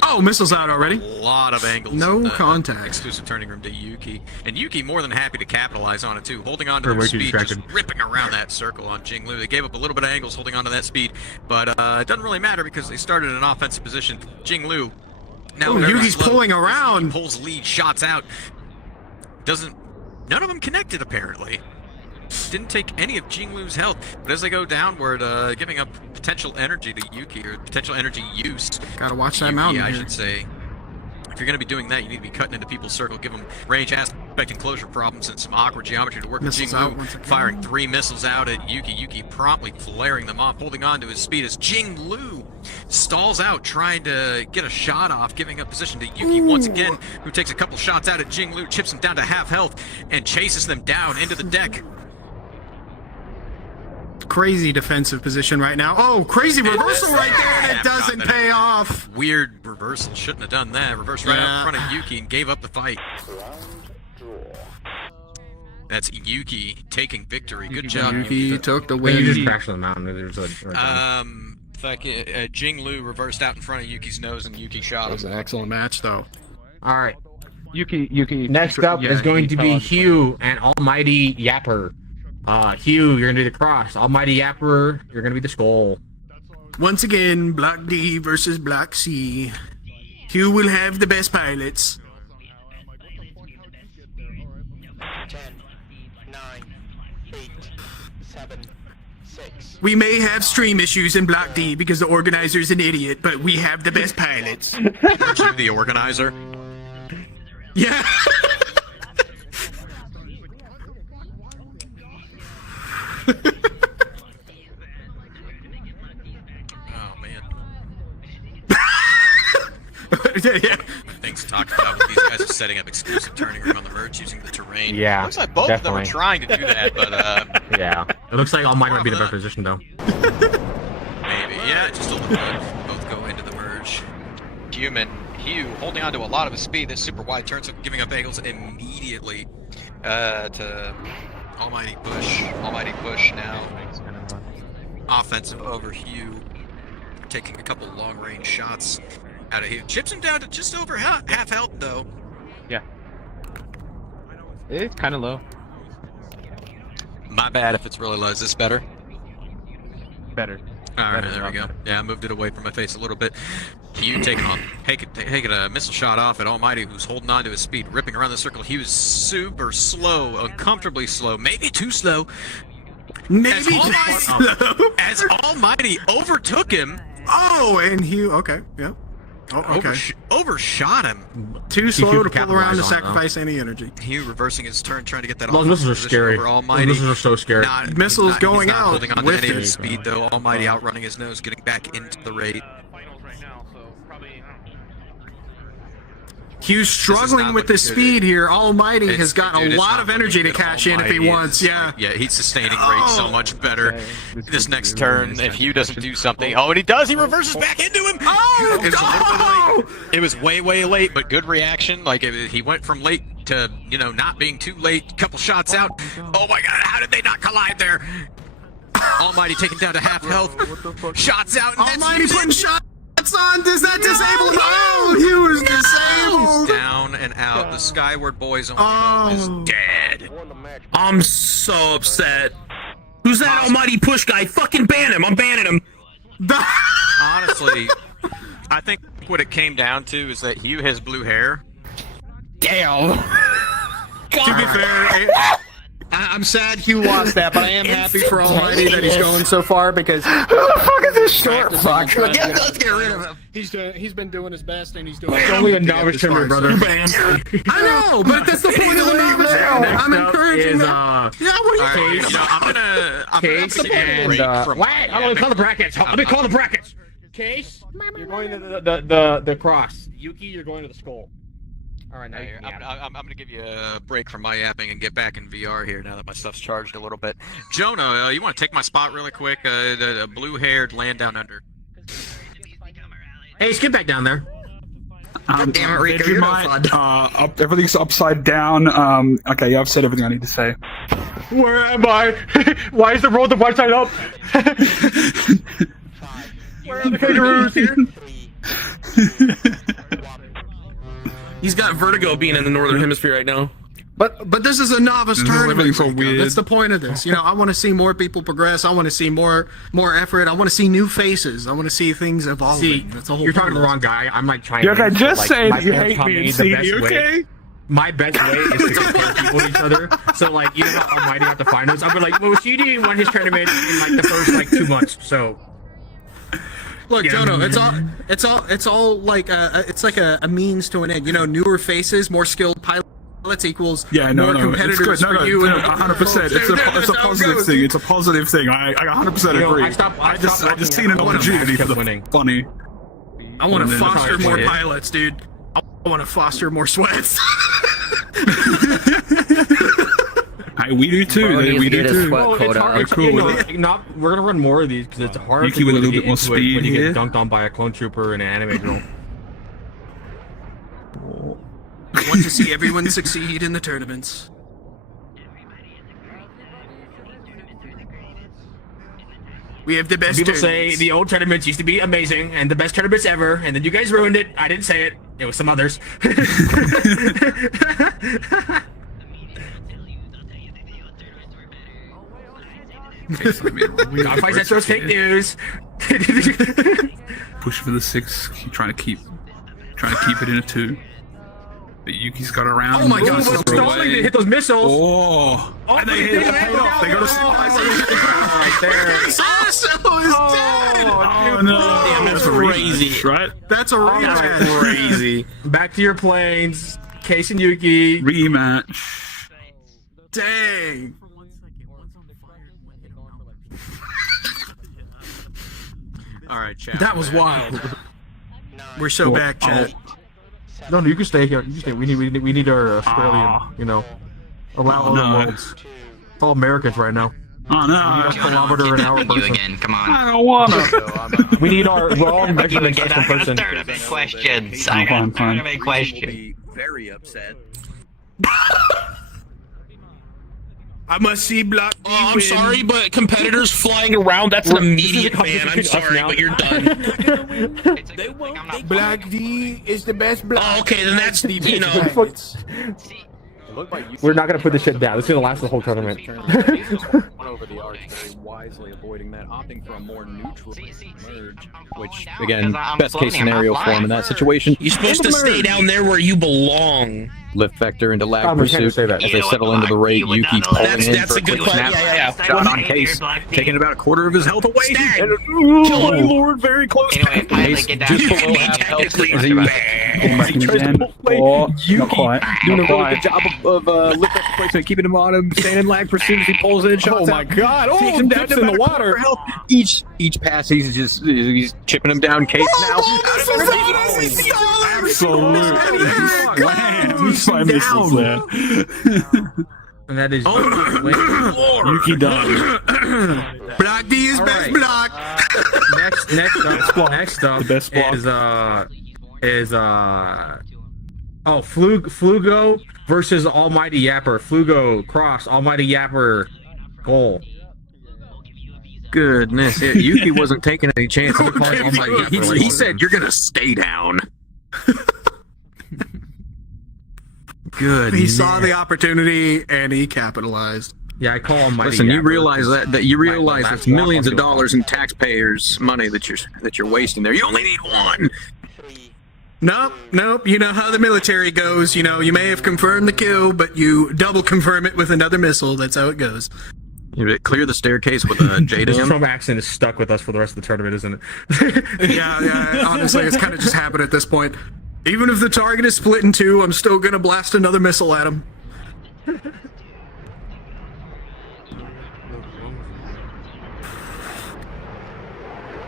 Oh, missiles out already. A lot of angles. No contact. Exclusive turning room to Yuki. And Yuki more than happy to capitalize on it too. Holding on to their speed, just ripping around that circle on Jinglu. They gave up a little bit of angles holding on to that speed, but it doesn't really matter because they started in an offensive position. Jinglu. Now Yuki's pulling around. He pulls lead shots out. None of them connected apparently. Didn't take any of Jinglu's health, but as they go downward, giving up potential energy to Yuki, or potential energy use. Gotta watch that mountain. I should say. If you're going to be doing that, you need to be cutting into people's circle, give them range aspect and closure problems and some awkward geometry to work with Jinglu, firing 3 missiles out at Yuki. Yuki promptly flaring them off, holding on to his speed as Jinglu stalls out, trying to get a shot off, giving up position to Yuki once again, who takes a couple shots out at Jinglu, chips him down to half health, and chases them down into the deck. Crazy defensive position right now. Oh, crazy reversal right there, and it doesn't pay off. Weird reversal. Shouldn't have done that. Reversed right out in front of Yuki and gave up the fight. That's Yuki taking victory. Good job, Yuki took the win. You just crashed on the mountain. There's Jinglu reversed out in front of Yuki's nose, and Yuki shot him. That was an excellent match, though. All right. Yuki. Next up is going to be Hugh and Almighty Yapper. Hugh, you're gonna do the cross. Almighty Yapper, you're gonna be the skull. Once again, Black D versus Black C. Hugh will have the best pilots. 10, 9, 8, 7, 6. We may have stream issues in Black D because the organizer's an idiot, but we have the best pilots. Aren't you the organizer? Yeah. Oh man. Yeah. Things to talk about when these guys are setting up exclusive turning room on the merge using the terrain. Yeah, looks like both of them are trying to do that, but yeah. It looks like Almighty might be the better position though. Maybe, yeah, just a little bit. Both go into the merge. Hugh holding on to a lot of his speed. This super wide turn, so giving up angles immediately to Almighty push now. Offensive over Hugh. Taking a couple long range shots out of Hugh. Chips him down to just over half health though. Yeah. It's kind of low. My bad if it's really low. Is this better? Better. Alright, there we go. Yeah, I moved it away from my face a little bit. Hugh taking a missile shot off at Almighty, who's holding on to his speed, ripping around the circle. He was super slow, uncomfortably slow, maybe too slow. As Almighty overtook him. Oh, and Hugh, okay, yeah. Oh, okay. Overshot him. Too slow to pull around to sacrifice any energy. Hugh reversing his turn, trying to get that Those missiles are scary. Those missiles are so scary. Missiles going out. Holding on to any of his speed, though. Almighty outrunning his nose, getting back into the raid. Hugh's struggling with the speed here. Almighty has got a lot of energy to cash in if he wants. Yeah. Yeah, he's sustaining rate so much better. This next turn, if Hugh doesn't do something, and he does, he reverses back into him. It was way late, but good reaction. Like he went from late to not being too late. Couple shots out. Oh my God! How did they not collide there? Almighty taken down to half health. Shots out. And Almighty putting shots on. Does that disable? No, he was disabled. Down and out. The Skyward Boys only is dead. I'm so upset. Who's that Almighty push guy? Fucking ban him. I'm banning him. Honestly, I think what it came down to is that Hugh has blue hair. Damn. To be fair, I'm sad Hugh lost that, but I am happy for Almighty that he's going so far because. Who the fuck is this short fuck? Let's get rid of him. He's been doing his best and he's doing. It's only a novice tournament, brother. I know, but that's the point of the novice tournament. I'm encouraging them. Yeah, what do you think? I'm Case and wait, I'm gonna call the brackets. Let me call the brackets. Case, you're going to the cross. Yuki, you're going to the skull. All right, now I'm gonna give you a break from my yapping and get back in VR here now that my stuff's charged a little bit. Jonah, you want to take my spot really quick? The blue-haired land down under. Hey, skip back down there. God damn it, Rico, you're not fun. Everything's upside down. Okay, yeah, I've said everything I need to say. Where am I? Why is the road the right side up? Where are the kangaroos here? He's got vertigo being in the northern hemisphere right now. But this is a novice tournament. So weird. That's the point of this. I want to see more people progress. I want to see more effort. I want to see new faces. I want to see things evolving. See, that's the whole. You're talking to the wrong guy. I'm like trying. Okay, just say my you parents hate taught me and the see best you, way- okay? My best way is to compare people to each other. So like, you know how Almighty got the finals? I'll be like, well, CD won his tournament in like the first 2 months. So. Look, Jono, it's all like it's like a means to an end. Newer faces, more skilled pilots equals more competitors it's good. for you. 100%. It's a positive thing. It's a positive thing. I 100% agree. I just seen an opportunity for the funny. I want to foster more pilots, dude. I want to foster more sweats. Hey, we do too. We do too. Well, it's hard. Cool. We're gonna run more of these because it's hard Yuki to with a really little bit more get into it speed when you here. get dunked on by a clone trooper and an anime girl. I want to see everyone succeed in the tournaments. We have the best People tournaments. say the old tournaments used to be amazing and the best tournaments ever, and then you guys ruined it. I didn't say it. It was some others. Godfights that throws fake news. Push for the 6. Trying to keep it in a 2. But Yuki's got around. Oh my God! Stalling to hit those missiles. Oh, and they hit it. Paid off. They got a surprise. They hit the ground right there. Sasso is dead. Oh no! Damn, that's crazy, right? That's a rematch. Crazy. Back to your planes, Case and Yuki. Rematch. Dang. All right, chat. That was wild. We're so back, chat. No, you can stay here. You can stay. We need our Australian. Allow other worlds. It's all Americans right now. Oh no! We need a kilometer an hour person. Again. Come on. I don't wanna. We need our wrong measurements per person. Tournament questions. I got tournament questions. Be very upset. I must see Block. Oh, I'm sorry, but competitors flying around, that's an immediate ban. I'm sorry, but you're done. Black D is the best black. Oh, okay, then that's, We're not gonna put this shit down. This is gonna last the whole tournament. Went over the arc very wisely, avoiding that, opting for a more neutral merge, which again, best case scenario for him in that situation. You're supposed to stay down there where you belong. Lift vector into lag pursuit as they settle into the rate. Yuki pulling in for a quick snap. Shot on Case, taking about a quarter of his health away. Kill my lord, very close. Anyway, Case just below half health as he tries to pull away. Yuki doing a really good job of lift vector placement, keeping him on him, staying in lag pursuit as he pulls in. Shots Oh my God! Oh, takes him down dips to in about the a quarter water. health. Each pass he's chipping him down. Case now. Absolute slams by missiles there. And that is Yuki done. Block D is best block. Next up The best block. is Flugo versus Almighty Yapper. Flugo cross Almighty Yapper goal. Goodness, Yuki wasn't taking any chances. He said, "You're gonna stay down." Good. He saw the opportunity and he capitalized. Yeah, I call him Mighty Listen, you Yapper. realize that you realize my that's last millions of walk on dollars in taxpayers' money that you're wasting there. You only need one. Nope. You know how the military goes. You know, you may have confirmed the kill, but you double confirm it with another missile. That's how it goes. You clear the staircase with a This JDM. Trump accent is stuck with us for the rest of the tournament, isn't it? Yeah. Honestly, it's kind of just habit at this point. Even if the target is split in two, I'm still gonna blast another missile at him.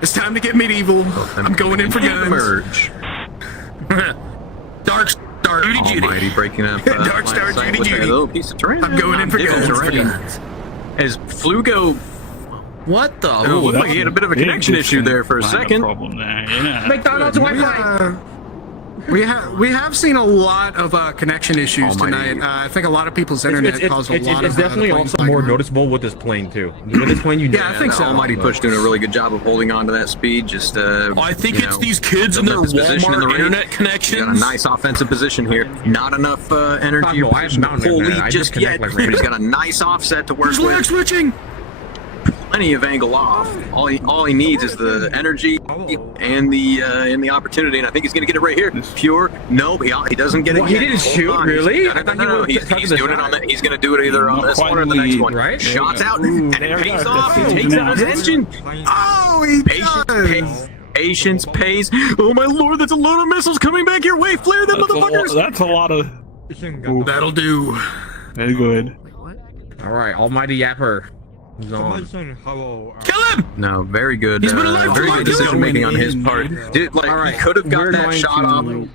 It's time to get medieval. I'm going in for guns. Merge. Dark Star Judy Almighty breaking up. Dark Star line of sight. Judy Looks like a Judy. little piece of terrain. I'm going in for Different guns. terrain. As Flugo. What the? Oh, looked like he had a bit of a connection issue there for a second. Problem there, yeah. McDonald's Wi-Fi. We have seen a lot of connection issues Almighty. tonight. I think a lot of people's internet caused a lot of. It's definitely planes also more noticeable with this plane too. With this plane, Yeah, I think so. Almighty Push doing a really good job of holding on to that speed. Just I think it's these kids and their Walmart internet connections. Got a nice offensive position here. Not enough energy or position to pull lead just yet. But he's got a nice offset to work with. Switching. Plenty of angle off. All he needs is the energy and the opportunity, and I think he's gonna get it right here. Pure. Nope, he doesn't get it. Well, he yet. didn't Hold shoot, on. really? I thought No, he's doing it on that. He's gonna do it either on this one or the next one. Right? Shots out, and it pays off. He takes out his engine. Oh, he does. Patience pays. Oh my lord, that's a load of missiles coming back your way. Flare them, motherfuckers. That's a lot of. That'll do. Very good. All right, Almighty Yapper. Kill him! No, very good. He's been alive very for good like decision making on in. his part. Dude, like, he could have got that shot off.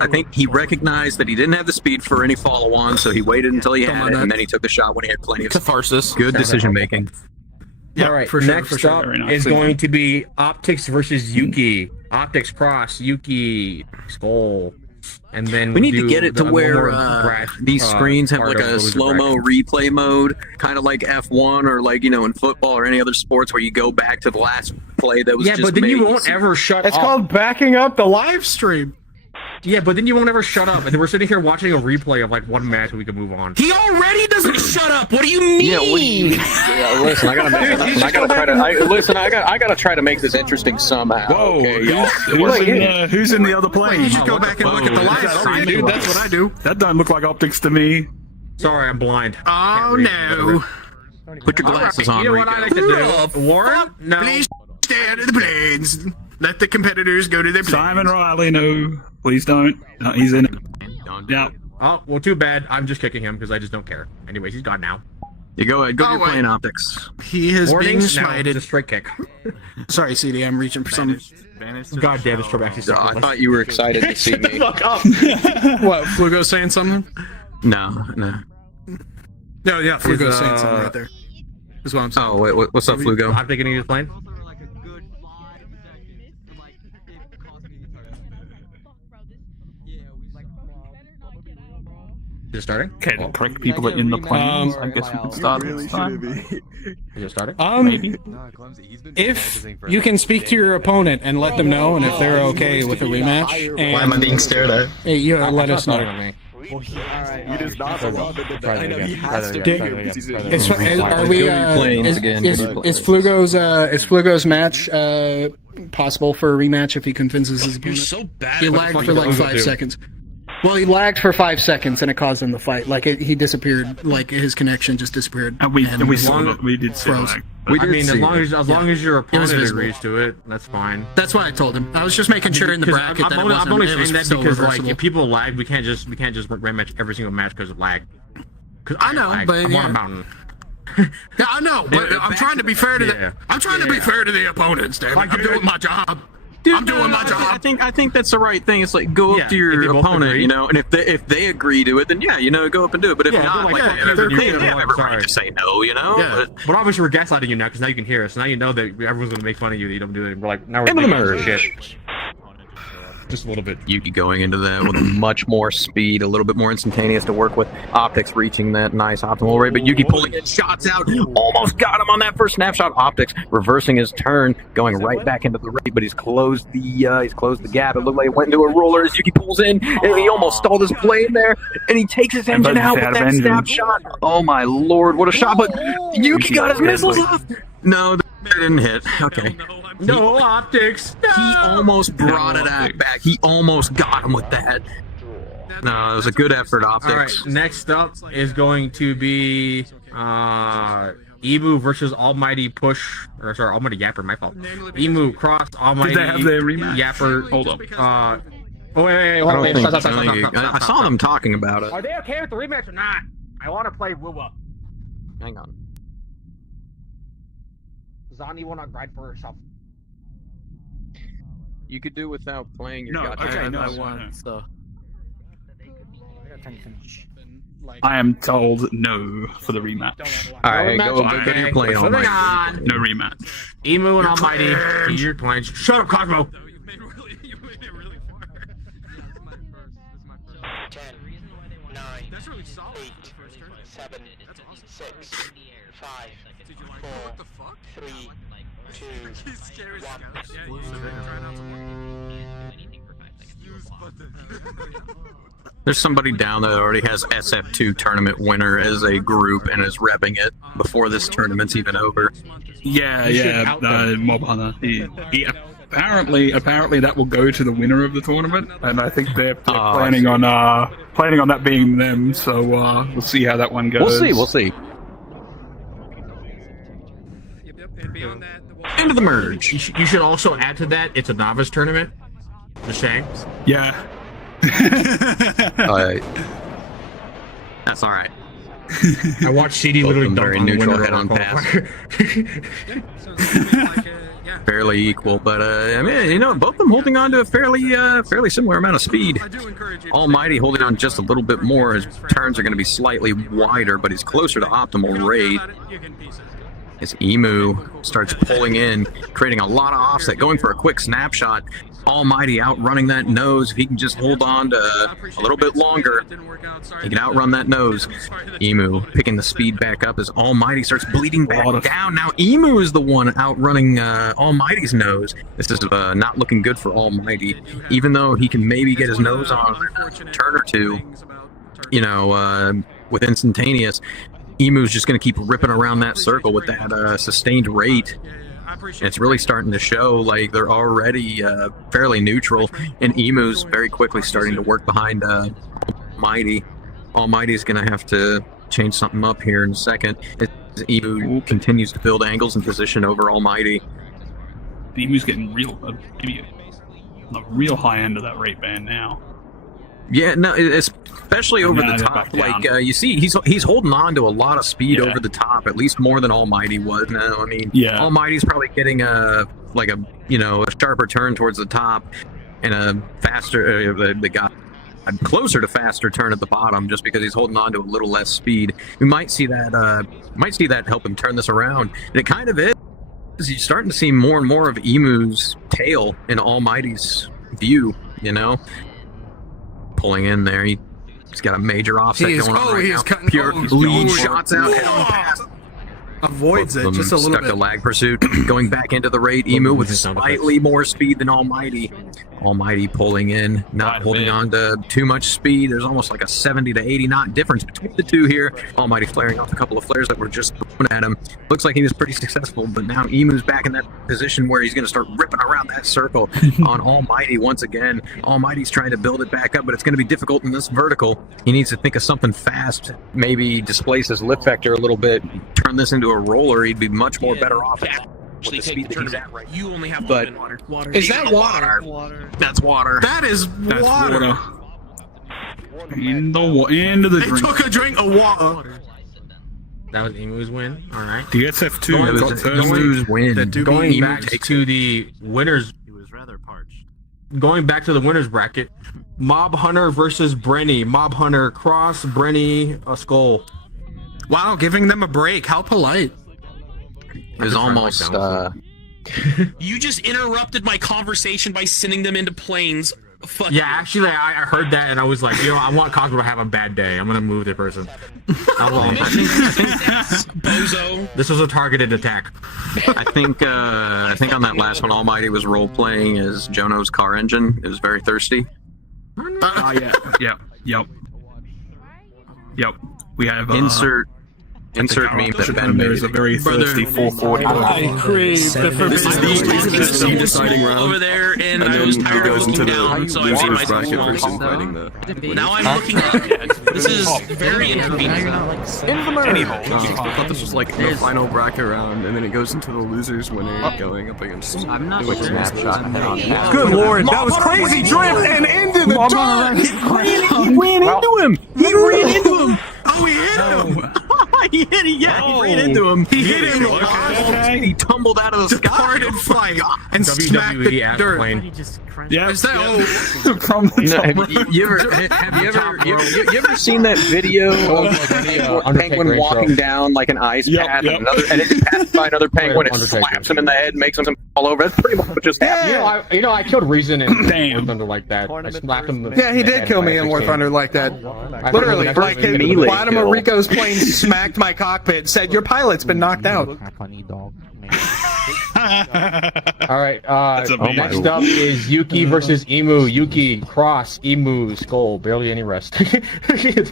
I think he recognized that he didn't have the speed for any follow-on, so he waited until he had it, and then he took the shot when he had plenty of Catharsis. Good decision making. All right, for sure, next for sure. up Very nice. is going to be Optics versus Yuki. Optics cross, Yuki skull. And then We need to do get it to the where more brash, these screens have part like of a loser slow-mo bracket. replay mode, kind of like F1 or like, in football or any other sports where you go back to the last play that was Yeah, just but then made. you won't ever shut It's up. called backing up the live stream. Yeah, but then you won't ever shut up. And then we're sitting here watching a replay of like one match and we can move on. He already doesn't shut up. What do you mean? Listen, I gotta try to make this interesting somehow. Whoa, Okay, who's in the other plane? You should go back and look at the live stream, dude. That's what I do. That doesn't look like optics to me. Sorry, I'm blind. Oh no! Put your glasses on, You know what I like to do? Warren? No. Please stay out of the planes. Let the competitors go to their planes. Simon Riley, no. Please don't. No, he's in it. Yeah. Oh, well, too bad. I'm just kicking him because I just don't care. Anyways, he's gone now. You go ahead. Go to your Oh, plane optics. He has been Warnings? No, smited. just straight kick. Sorry, CD. I'm reaching for some. God damn, this Trump actually I thought you were excited to see me. Fuck up. What? Flugo saying something? No. No, yeah, Flugo's saying something right there. Is what I'm saying. Oh, wait, what's up, Flugo? I'm thinking he's playing. Is it starting? Okay, the correct people are in the planes. I guess we can start this time. Is it starting? Maybe. If you can speak to your opponent and let them know, and if they're okay with a rematch, and Why am I being stared at? hey, you let us know. He does not belong to the I know he has to Dick, Is, are we? Planes again. Is Flugo's match possible for a rematch if he convinces his opponent? You're so bad. He at lagged what for the like fuck 5 you do. seconds. Well, he lagged for 5 seconds and it caused him to fight. Like he disappeared. Like his connection just disappeared. And we saw that. We did see froze. that. I mean, as long as your It was opponent visible. agrees to it, that's fine. That's why I told him. I was just making sure in the 'Cause bracket that I'm only it was saying that still because reversible. like if people lag, we can't just rematch every single match because of lag. Because I know, lag. but I'm on yeah. a mountain. Yeah, I know, but I'm trying to be fair to the. I'm trying to be fair to the opponents, damn it. I'm doing my job. I'm doing my job. I think that's the right thing. It's like go Yeah, up to if they your both opponent, agree. and if they agree to it, then yeah, go up and do it. But if Yeah, not, they're like, like, fuck you, they then you're have like, every sorry. right to say no, Yeah. But obviously we're gaslighting you now because now you can hear us. Now you know that everyone's gonna make fun of you that you don't do it. We're like, now we're Into the making merge. shit. Just a little bit. Yuki going into that with much more speed, a little bit more instantaneous to work with. Optics reaching that nice optimal rate, but Yuki pulling in shots out, almost got him on that first snapshot. Optics reversing his turn, going right back into the rate, but he's closed the gap. It looked like it went into a roller as Yuki pulls in, and he almost stalled his plane there, and he takes his engine out with that snapshot. Oh my lord, what a shot! But Yuki got his missiles off. No, It didn't hit. Okay. No optics. No. He almost brought it out back. He almost got him with that. No, it was a good effort, optics. All right. Next up is going to be Emu versus Almighty Push, or sorry, Almighty Yapper. My fault. Emu cross Almighty. Did they have their rematch? Yapper. Hold on. Wait. I saw them talking about it. Are they okay with the rematch or not? I want to play Wuwa. Hang on. Zani will not grind for herself. You could do without playing your No, goddamn. okay, no, I no. won, so. I am told no for the rematch. Alright, go to your plane, Moving Almighty. on. No rematch. Emu and Almighty. Your planes. Shut up, Cosmo. 9, 8, 7, 6, 5, 4, 3, 2, 1. There's somebody down there that already has SF2 tournament winner as a group and is repping it before this tournament's even over. Yeah, Mob Hunter. He apparently that will go to the winner of the tournament, and I think they're planning on that being them. So we'll see how that one goes. We'll see. End of the merge. You should also add to that. It's a novice tournament. Just saying. Yeah. That's all right. I watched CD literally dunk very on the neutral winner head on of pass. Fairly equal, but I mean, both of them holding on to a fairly similar amount of speed. Almighty holding on just a little bit more. His turns are going to be slightly wider, but he's closer to optimal rate. As Emu starts pulling in, creating a lot of offset, going for a quick snapshot. Almighty outrunning that nose. If he can just hold on to a little bit longer, he can outrun that nose. Emu picking the speed back up as Almighty starts bleeding back down. Now Emu is the one outrunning Almighty's nose. This is not looking good for Almighty. Even though he can maybe get his nose on a turn or two, with instantaneous, Emu's just going to keep ripping around that circle with that sustained rate. And it's really starting to show like they're already fairly neutral, and Emu's very quickly starting to work behind Almighty. Almighty's going to have to change something up here in a second as Emu continues to build angles and position over Almighty. Emu's getting maybe on the real high end of that rate band now. Yeah, no, especially over the top. Like you see, he's holding on to a lot of speed over the top, at least more than Almighty was. Now, I mean, Almighty's probably getting a sharper turn towards the top and a faster. The guy closer to faster turn at the bottom, just because he's holding on to a little less speed. We might see that help him turn this around, and it kind of is. You're starting to see more and more of Emu's tail in Almighty's view. Pulling in there, he's got a major offset going on right now. Cutting Pure lead shots out. Avoids it just a little bit. Stuck to lag pursuit, going back into the rate. Emu with slightly more speed than Almighty. Almighty pulling in, not holding on to too much speed. There's almost like a 70 to 80 knot difference between the two here. Almighty flaring off a couple of flares that were just thrown at him. Looks like he was pretty successful, but now Emu's back in that position where he's going to start ripping around that circle on Almighty once again. Almighty's trying to build it back up, but it's going to be difficult in this vertical. He needs to think of something fast, maybe displace his lift vector a little bit, turn this into a roller. He'd be much more better off with the speed that he's at right now. You only have water. Is that water? That's water. That is water. In the drink. They took a drink of water. That was Emu's win. All right. The SF2 got Emu's win. Going back to the winners. He was rather parched. Going back to the winners bracket. Mob Hunter versus Brenny. Mob Hunter cross, Brenny a skull. Wow, giving them a break. How polite. It was almost You just interrupted my conversation by sending them into planes. Fuck yeah, actually, I heard that and I was like, I want Cosmo to have a bad day. I'm gonna move the person. Bozo. This was a targeted attack. I think on that last one, Almighty was role playing as Jono's car engine. It was very thirsty. Yep. We have insert Insert meme that Ben There made. is a very thirsty 440. I crave the This is the deciding round over there, and I then was it tired of goes looking into down, the so I made losers myself bracket versus small. fighting the. Now I'm looking up. This is very inconvenient. I thought this was like the final bracket round, and then it goes into the losers winner going up against. I'm not quick sure. snapshot. Good lord, that was crazy drift and into the dark. He ran into him. He ran into him. Oh, he hit him! He hit it. Yeah, he ran into him. He hit him. And he tumbled out of the sky. Departed flight and smacked the WWE dirt. plane. Yeah, Is that from the top. You ever seen that video of like a penguin walking down like an ice path and another, and it just passes by another penguin, it slaps him in the head, makes him fall over. That's pretty much what just happened. You know, I killed Reason in War Thunder like that. I slapped him. Yeah, he did kill me in War Thunder like that. Literally, like the bottom of Rico's plane smacked my cockpit, said, "Your pilot's been knocked out." Funny dog. All right. Next up is Yuki versus Emu. Yuki cross, Emu skull, barely any rest. It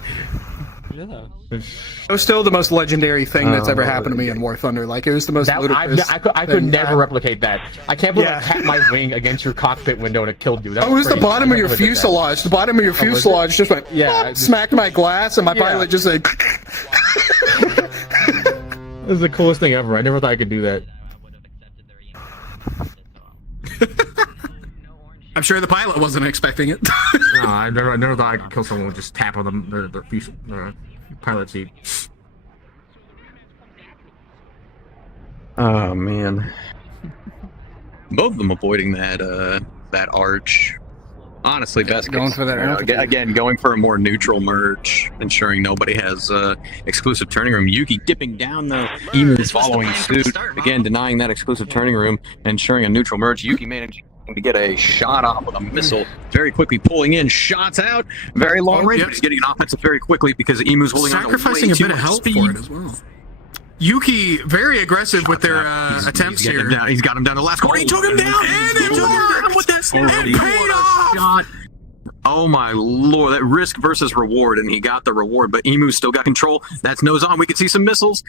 was still the most legendary thing that's ever happened to me in War Thunder. Like, it was the most ludicrous. I could never replicate that. I can't believe I tapped my wing against your cockpit window and it killed you. That Oh, it was the crazy. bottom of your I never did that. fuselage. The bottom of your fuselage just went, smacked my glass, and my pilot just like. This is the coolest thing ever. I never thought I could do that. I'm sure the pilot wasn't expecting it. No, I never thought I could kill someone with just tap on their pilot seat. Oh man, both of them avoiding that arch. Honestly, best going case for that scenario. arch. Again, going for a more neutral merge, ensuring nobody has exclusive turning room. Yuki dipping down though, Emu is following suit. Again, denying that exclusive turning room, ensuring a neutral merge. Yuki managing to get a shot off with a missile, very quickly pulling in shots out, very long range, but he's getting an offensive very quickly because Emu's holding on to Sacrificing way a too bit of much health speed. for it as well. Yuki very aggressive with their attempts here. He's got him down the last corner. He took him down, and he took him down with that shot. Oh my lord, that risk versus reward, and he got the reward, but Emu's still got control. That's nose on. We can see some missiles.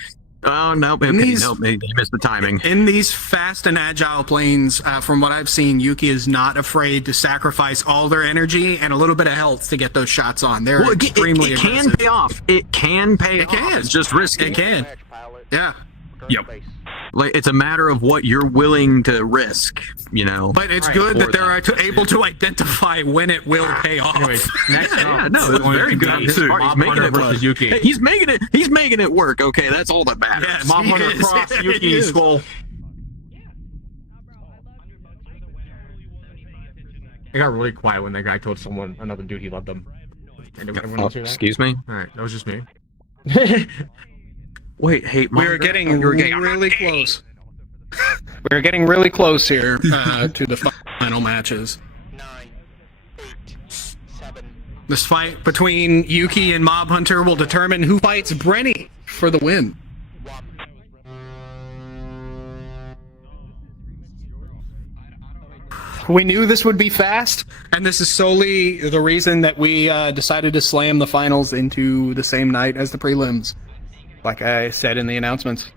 Oh no, okay, he missed the timing. In these fast and agile planes, from what I've seen, Yuki is not afraid to sacrifice all their energy and a little bit of health to get those shots on. They're extremely it aggressive. can pay off. It can pay off. It's just risky. It can. Yeah. Yep. Like, it's a matter of what you're willing to risk, you know. But it's good that they're able to identify when it will pay off. Anyways, next yeah, no, it's very good on his part. He's making it work. Yuki. He's making it work. Okay, that's all that matters. Yes, Mob he Hunter is. cross, He Yuki is. skull. It got really quiet when that guy told someone, another dude, he loved them. Everyone else hear that? Excuse me? Alright, that was just me. Wait, hey, We are getting really close. We're getting really close here to the final matches. This fight between Yuki and Mob Hunter will determine who fights Brenny for the win. We knew this would be fast, and this is solely the reason that we decided to slam the finals into the same night as the prelims, like I said in the announcements.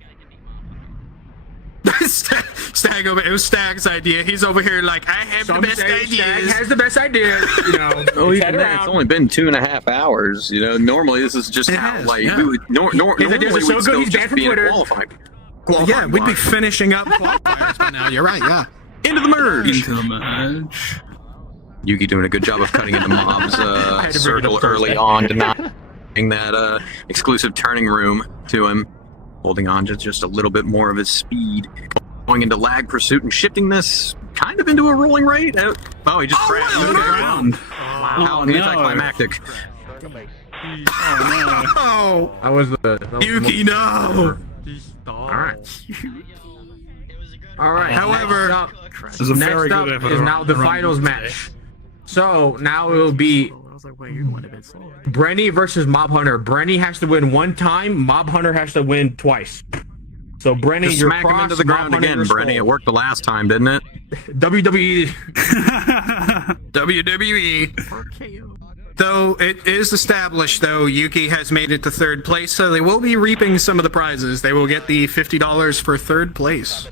Stag over. It was Stag's idea. He's over here like, I have the best ideas. Stag has the best idea. You know, Oh, even then, it's only been 2.5 hours. You know, normally this is just how we would. Normally ideas are so we'd good, still he's just banned from be in a Twitter. qualifying. Yeah, we'd be finishing up qualifiers by now. You're right. Yeah. Into the merge. Into the merge. Yuki doing a good job of cutting into Mob's circle early on, denying that exclusive turning room to him, holding on to just a little bit more of his speed, going into lag pursuit and shifting this kind of into a rolling rate. Oh, he just crashed into the ground. How anticlimactic. Oh, that was the Yuki, no. All right. All right. However, This is a very next good up effort is now the around finals today. match. So now it will be Brenny versus Mob Hunter. Brenny has to win one time. Mob Hunter has to win twice. So Brenny, Just you're smack him cross, into the Mob ground Hunter, again, your Brenny. It skull. worked the last time, didn't it? WWE. WWE. Though it is established, though, Yuki has made it to third place, so they will be reaping some of the prizes. They will get the $50 for third place.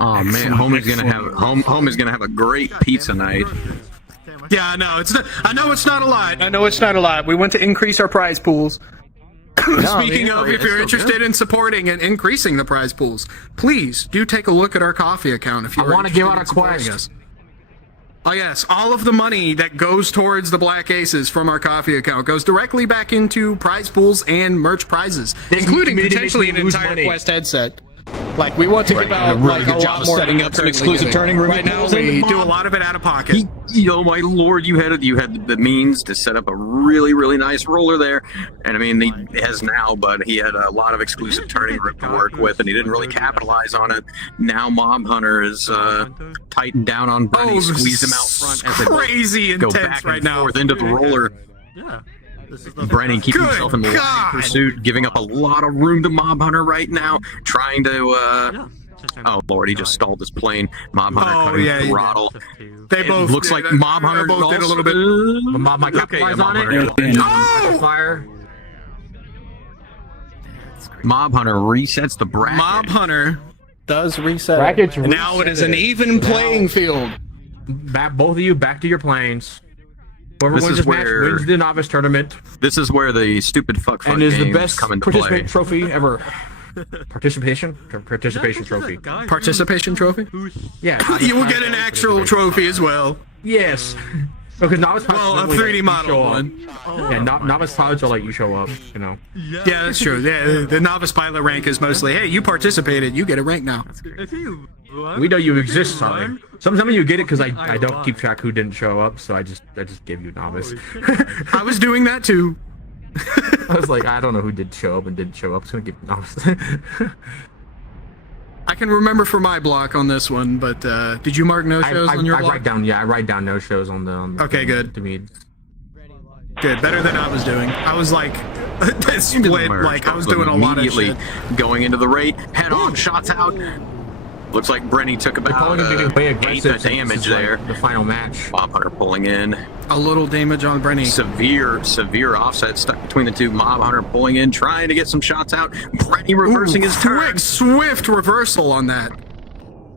Oh man, home is gonna have a great pizza night. Yeah, I know. I know it's not a lot. I know it's not a lot. We want to increase our prize pools. Speaking of, if you're interested in supporting and increasing the prize pools, please do take a look at our coffee account. If you want to give out a quest. Oh yes, all of the money that goes towards the Black Aces from our coffee account goes directly back into prize pools and merch prizes, including potentially an entire Quest headset. Like, we want to give out like a lot more setting up some exclusive turning room. Right now, we do a lot of it out of pocket. Oh my lord, you had the means to set up a really nice roller there, and I mean he has now, but he had a lot of exclusive turning room to work with, and he didn't really capitalize on it. Now Mob Hunter is tightened down on Brenny, squeezed him out front as crazy go intense back right and now. forth into the roller. Yeah. Brenny keeping himself in the line pursuit, giving up a lot of room to Mob Hunter right now, trying to oh lord, he just stalled his plane. Mob Hunter cutting the throttle. They both looks like Mob Hunter both did a little bit. Mob might capitalize on it. Oh! Fire. Mob Hunter resets the bracket. Mob Hunter does reset. Brackets and now it is an even playing field. Both of you back to your planes. Whoever This wins is this match where- wins the novice tournament This is where the stupid fuck and is the games best come into play. participant trophy ever. Participation trophy. Participation trophy? Yeah. You will get an actual trophy as well. Yes. Because novice pilots Well, a normally 3D let you model show up. one. Yeah, novice pilots will let you show up. You know. Yeah, that's true. Yeah, the novice pilot rank is mostly, hey, you participated, you get a rank now. We know you exist, sorry. Some of you get it because I don't keep track who didn't show up, so I just give you novice. I was doing that too. I was like, I don't know who did show up and didn't show up. I'm just gonna give you novice. I can remember for my block on this one, but did you mark no shows on your block? I write down no shows on the Okay, good. To me. Good, better than I was doing. I was like split, like I was doing a lot of shit. Going into the rate, head on, shots out. Looks like Brenny took about probably gonna be way 8 aggressive damage there. The final match. Mob Hunter pulling in. A little damage on Brenny. Severe offset stuck between the two. Mob Hunter pulling in, trying to get some shots out. Brenny reversing his turn. Quick, swift reversal on that.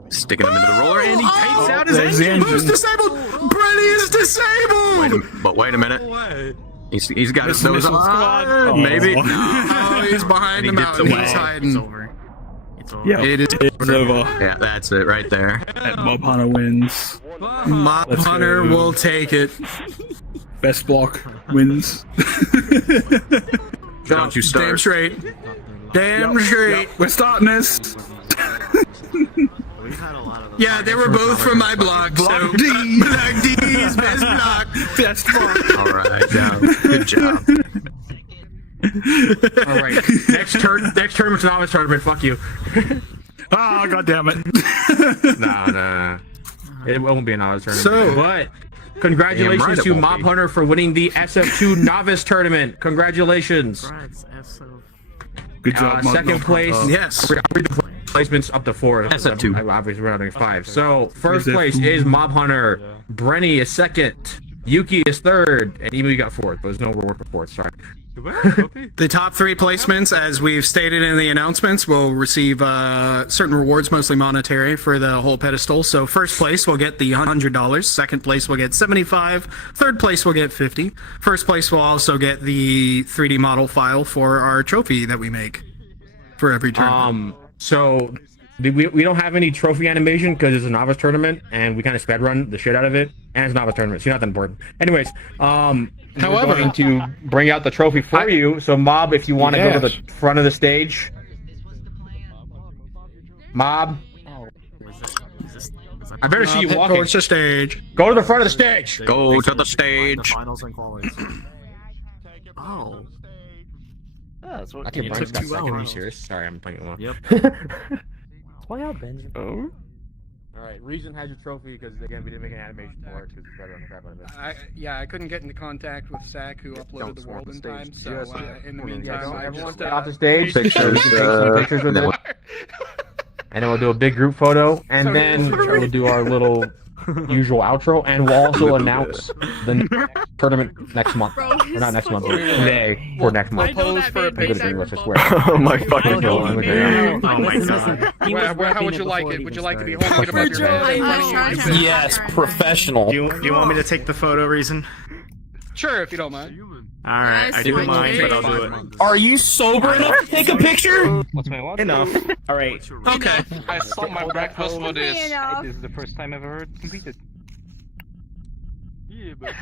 Sticking him into the roller, and he takes out his There's engine. Who's disabled? Brenny is disabled! Wait a minute. He's got his nose Missile on. Maybe. Oh, he's behind the mountain. He's hiding. Yeah, It is over. Yeah, that's it right there. And Mob Hunter wins. Mob Let's Hunter go. will take it. Best block wins. Don't you start. Damn straight. Damn straight. We're starting this. Yeah, they were both from my block. So D. Block D's best block. Best block. All right, good job. All right. Next tournament's a novice tournament. Fuck you. Oh, god damn it. No. It won't be a novice tournament. So- but congratulations Damn right it to won't Mob be. Hunter for winning the SF2 novice tournament. Congratulations. Good job, Mob Second Hunter. place. Yes. I'll read the placements up to 4. SF2. Obviously, we're not doing 5. So first SF2. place is Mob Hunter. Brenny is second. Yuki is third, and Emu got fourth. But there's no reward for fourth. Sorry. The top 3 placements, as we've stated in the announcements, will receive certain rewards, mostly monetary, for the whole pedestal. So first place will get the $100. Second place will get $75. Third place will get $50. First place will also get the 3D model file for our trophy that we make for every tournament. So we don't have any trophy animation because it's a novice tournament, and we kind of sped run the shit out of it, and it's a novice tournament, so you're not that important. Anyways, However, we're going to bring out the trophy for you. So Mob, if you want to go to the front of the stage, Mob. I better see you walking. Towards the stage. Go to the front of the stage. Go to the stage. Finals and qualies. Oh. That's what I can you bring took back 2 second. Are you hours. serious? Sorry, I'm playing along. Yep. That's why I Benji. Oh. All right, Reason has your trophy because again we didn't make an animation for it because it's better on the crap out of it. I couldn't get into contact with Zach, who uploaded the world in time. So in the meantime, I Everyone just stay off the stage. Pictures, Take some pictures with it. And then we'll do a big group photo, and then we'll do our little usual outro, and we'll also announce the tournament next month. Or not next month, today for next month. Pose for a picture. Let's just swear. Oh my fucking god. Oh my god. How would you like it? Would you like to be holding it above your head in front of you? Yes, professional. Do you want me to take the photo, Reason? Sure, if you don't mind. Alright, I do mind, but I'll do it. Are you sober enough to take a picture? What's my what? Enough. Alright. Okay. I saw my breakfast for this. This is the first time I've ever completed. Yeah, but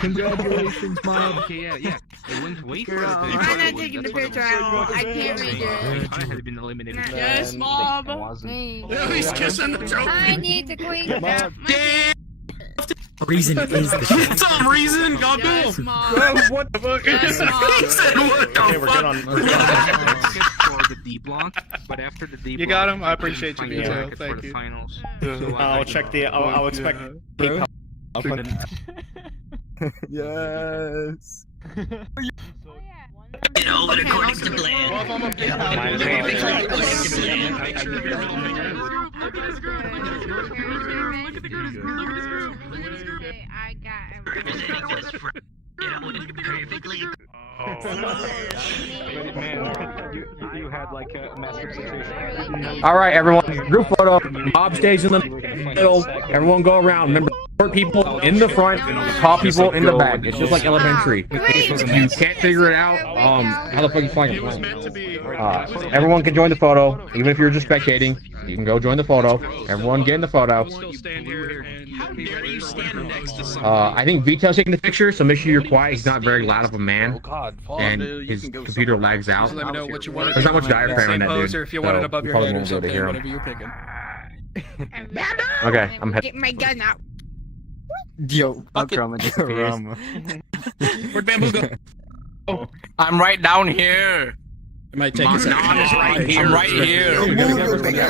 Congratulations, Mom. Okay, yeah. It went way further. I'm not taking the picture. I can't read it. I had been eliminated. Yes, Mom. He's kissing the trophy. I need to clean it up. Reason is the shit. It's some reason, goddamn. Yes, Mom. What the fuck? He said, what the fuck? For the D block, but after the D block, You got him. I appreciate you, Vito. Thank you. I'll check the. I'll expect. Yes. It all went according to plan. I got You had like a massive situation. All right, everyone. Group photo. Bob stays in the middle. Everyone go around. Remember, short people in the front, tall people in the back. It's just like elementary. If you can't figure it out, how the fuck are you playing? Everyone can join the photo, even if you're just spectating. You can go join the photo. Everyone get in the photo. I think Vito's taking the picture, so make sure you're quiet. He's not very loud of a man, and his computer lags out. Just let me know what you want. There's not much diaphragm in that dude. Or if you want it above your head or something, hear whatever you're picking. Okay, I'm Get my gun out. Yo, Where'd Bamboo go? Oh, I'm right down here. It might take a second. Right here. I'm right here.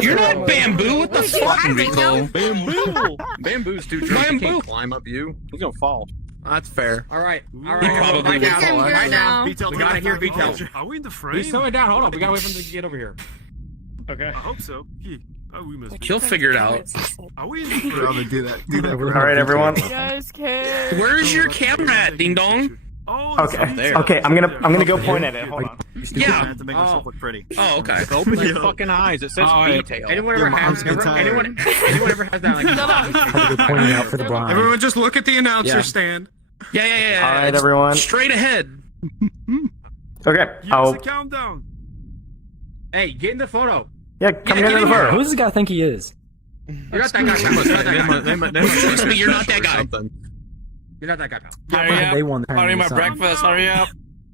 You're not Bamboo. What the fuck, Rico? Bamboo. Bamboo's too drunk. He can't climb up you. He's gonna fall. That's fair. All right. Probably Right now. We gotta hear Vitel. Are we in the frame? He's slowing down. Hold on. We gotta wait for him to get over here. Okay. I hope so. We must. He'll figure it out. Are we in the frame? Do that. All right, everyone. Yes, kid. Where's your camera at, Ding Dong? Okay. Okay. I'm gonna go point at it. Hold on. Yeah. To make yourself look pretty. Oh, okay. Open your fucking eyes. It says detail. Anyone ever has that? Like, pointing out for the blind. Everyone just look at the announcer stand. Yeah. All right, everyone. Straight ahead. Okay. Yes, countdown. hey, get in the photo. Yeah, come get in the photo. Who does this guy think he is? You're not that guy. Trust me, you're not that guy. You're not that guy. They won the Hurry my breakfast. Hurry up.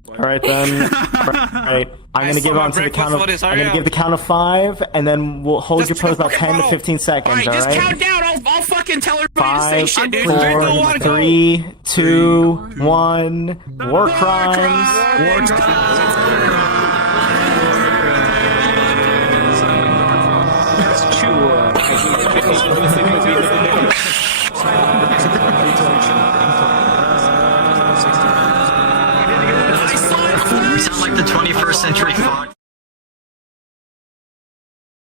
All right then. All right, I'm gonna give on to the count of. I'm gonna give the count of 5, and then we'll hold your pose about 10 to 15 seconds. All right, just count down. I'll fucking tell everybody to say shit, dude. 4, 3, 2, 1. War crimes. War Sound like the 21st century Fox.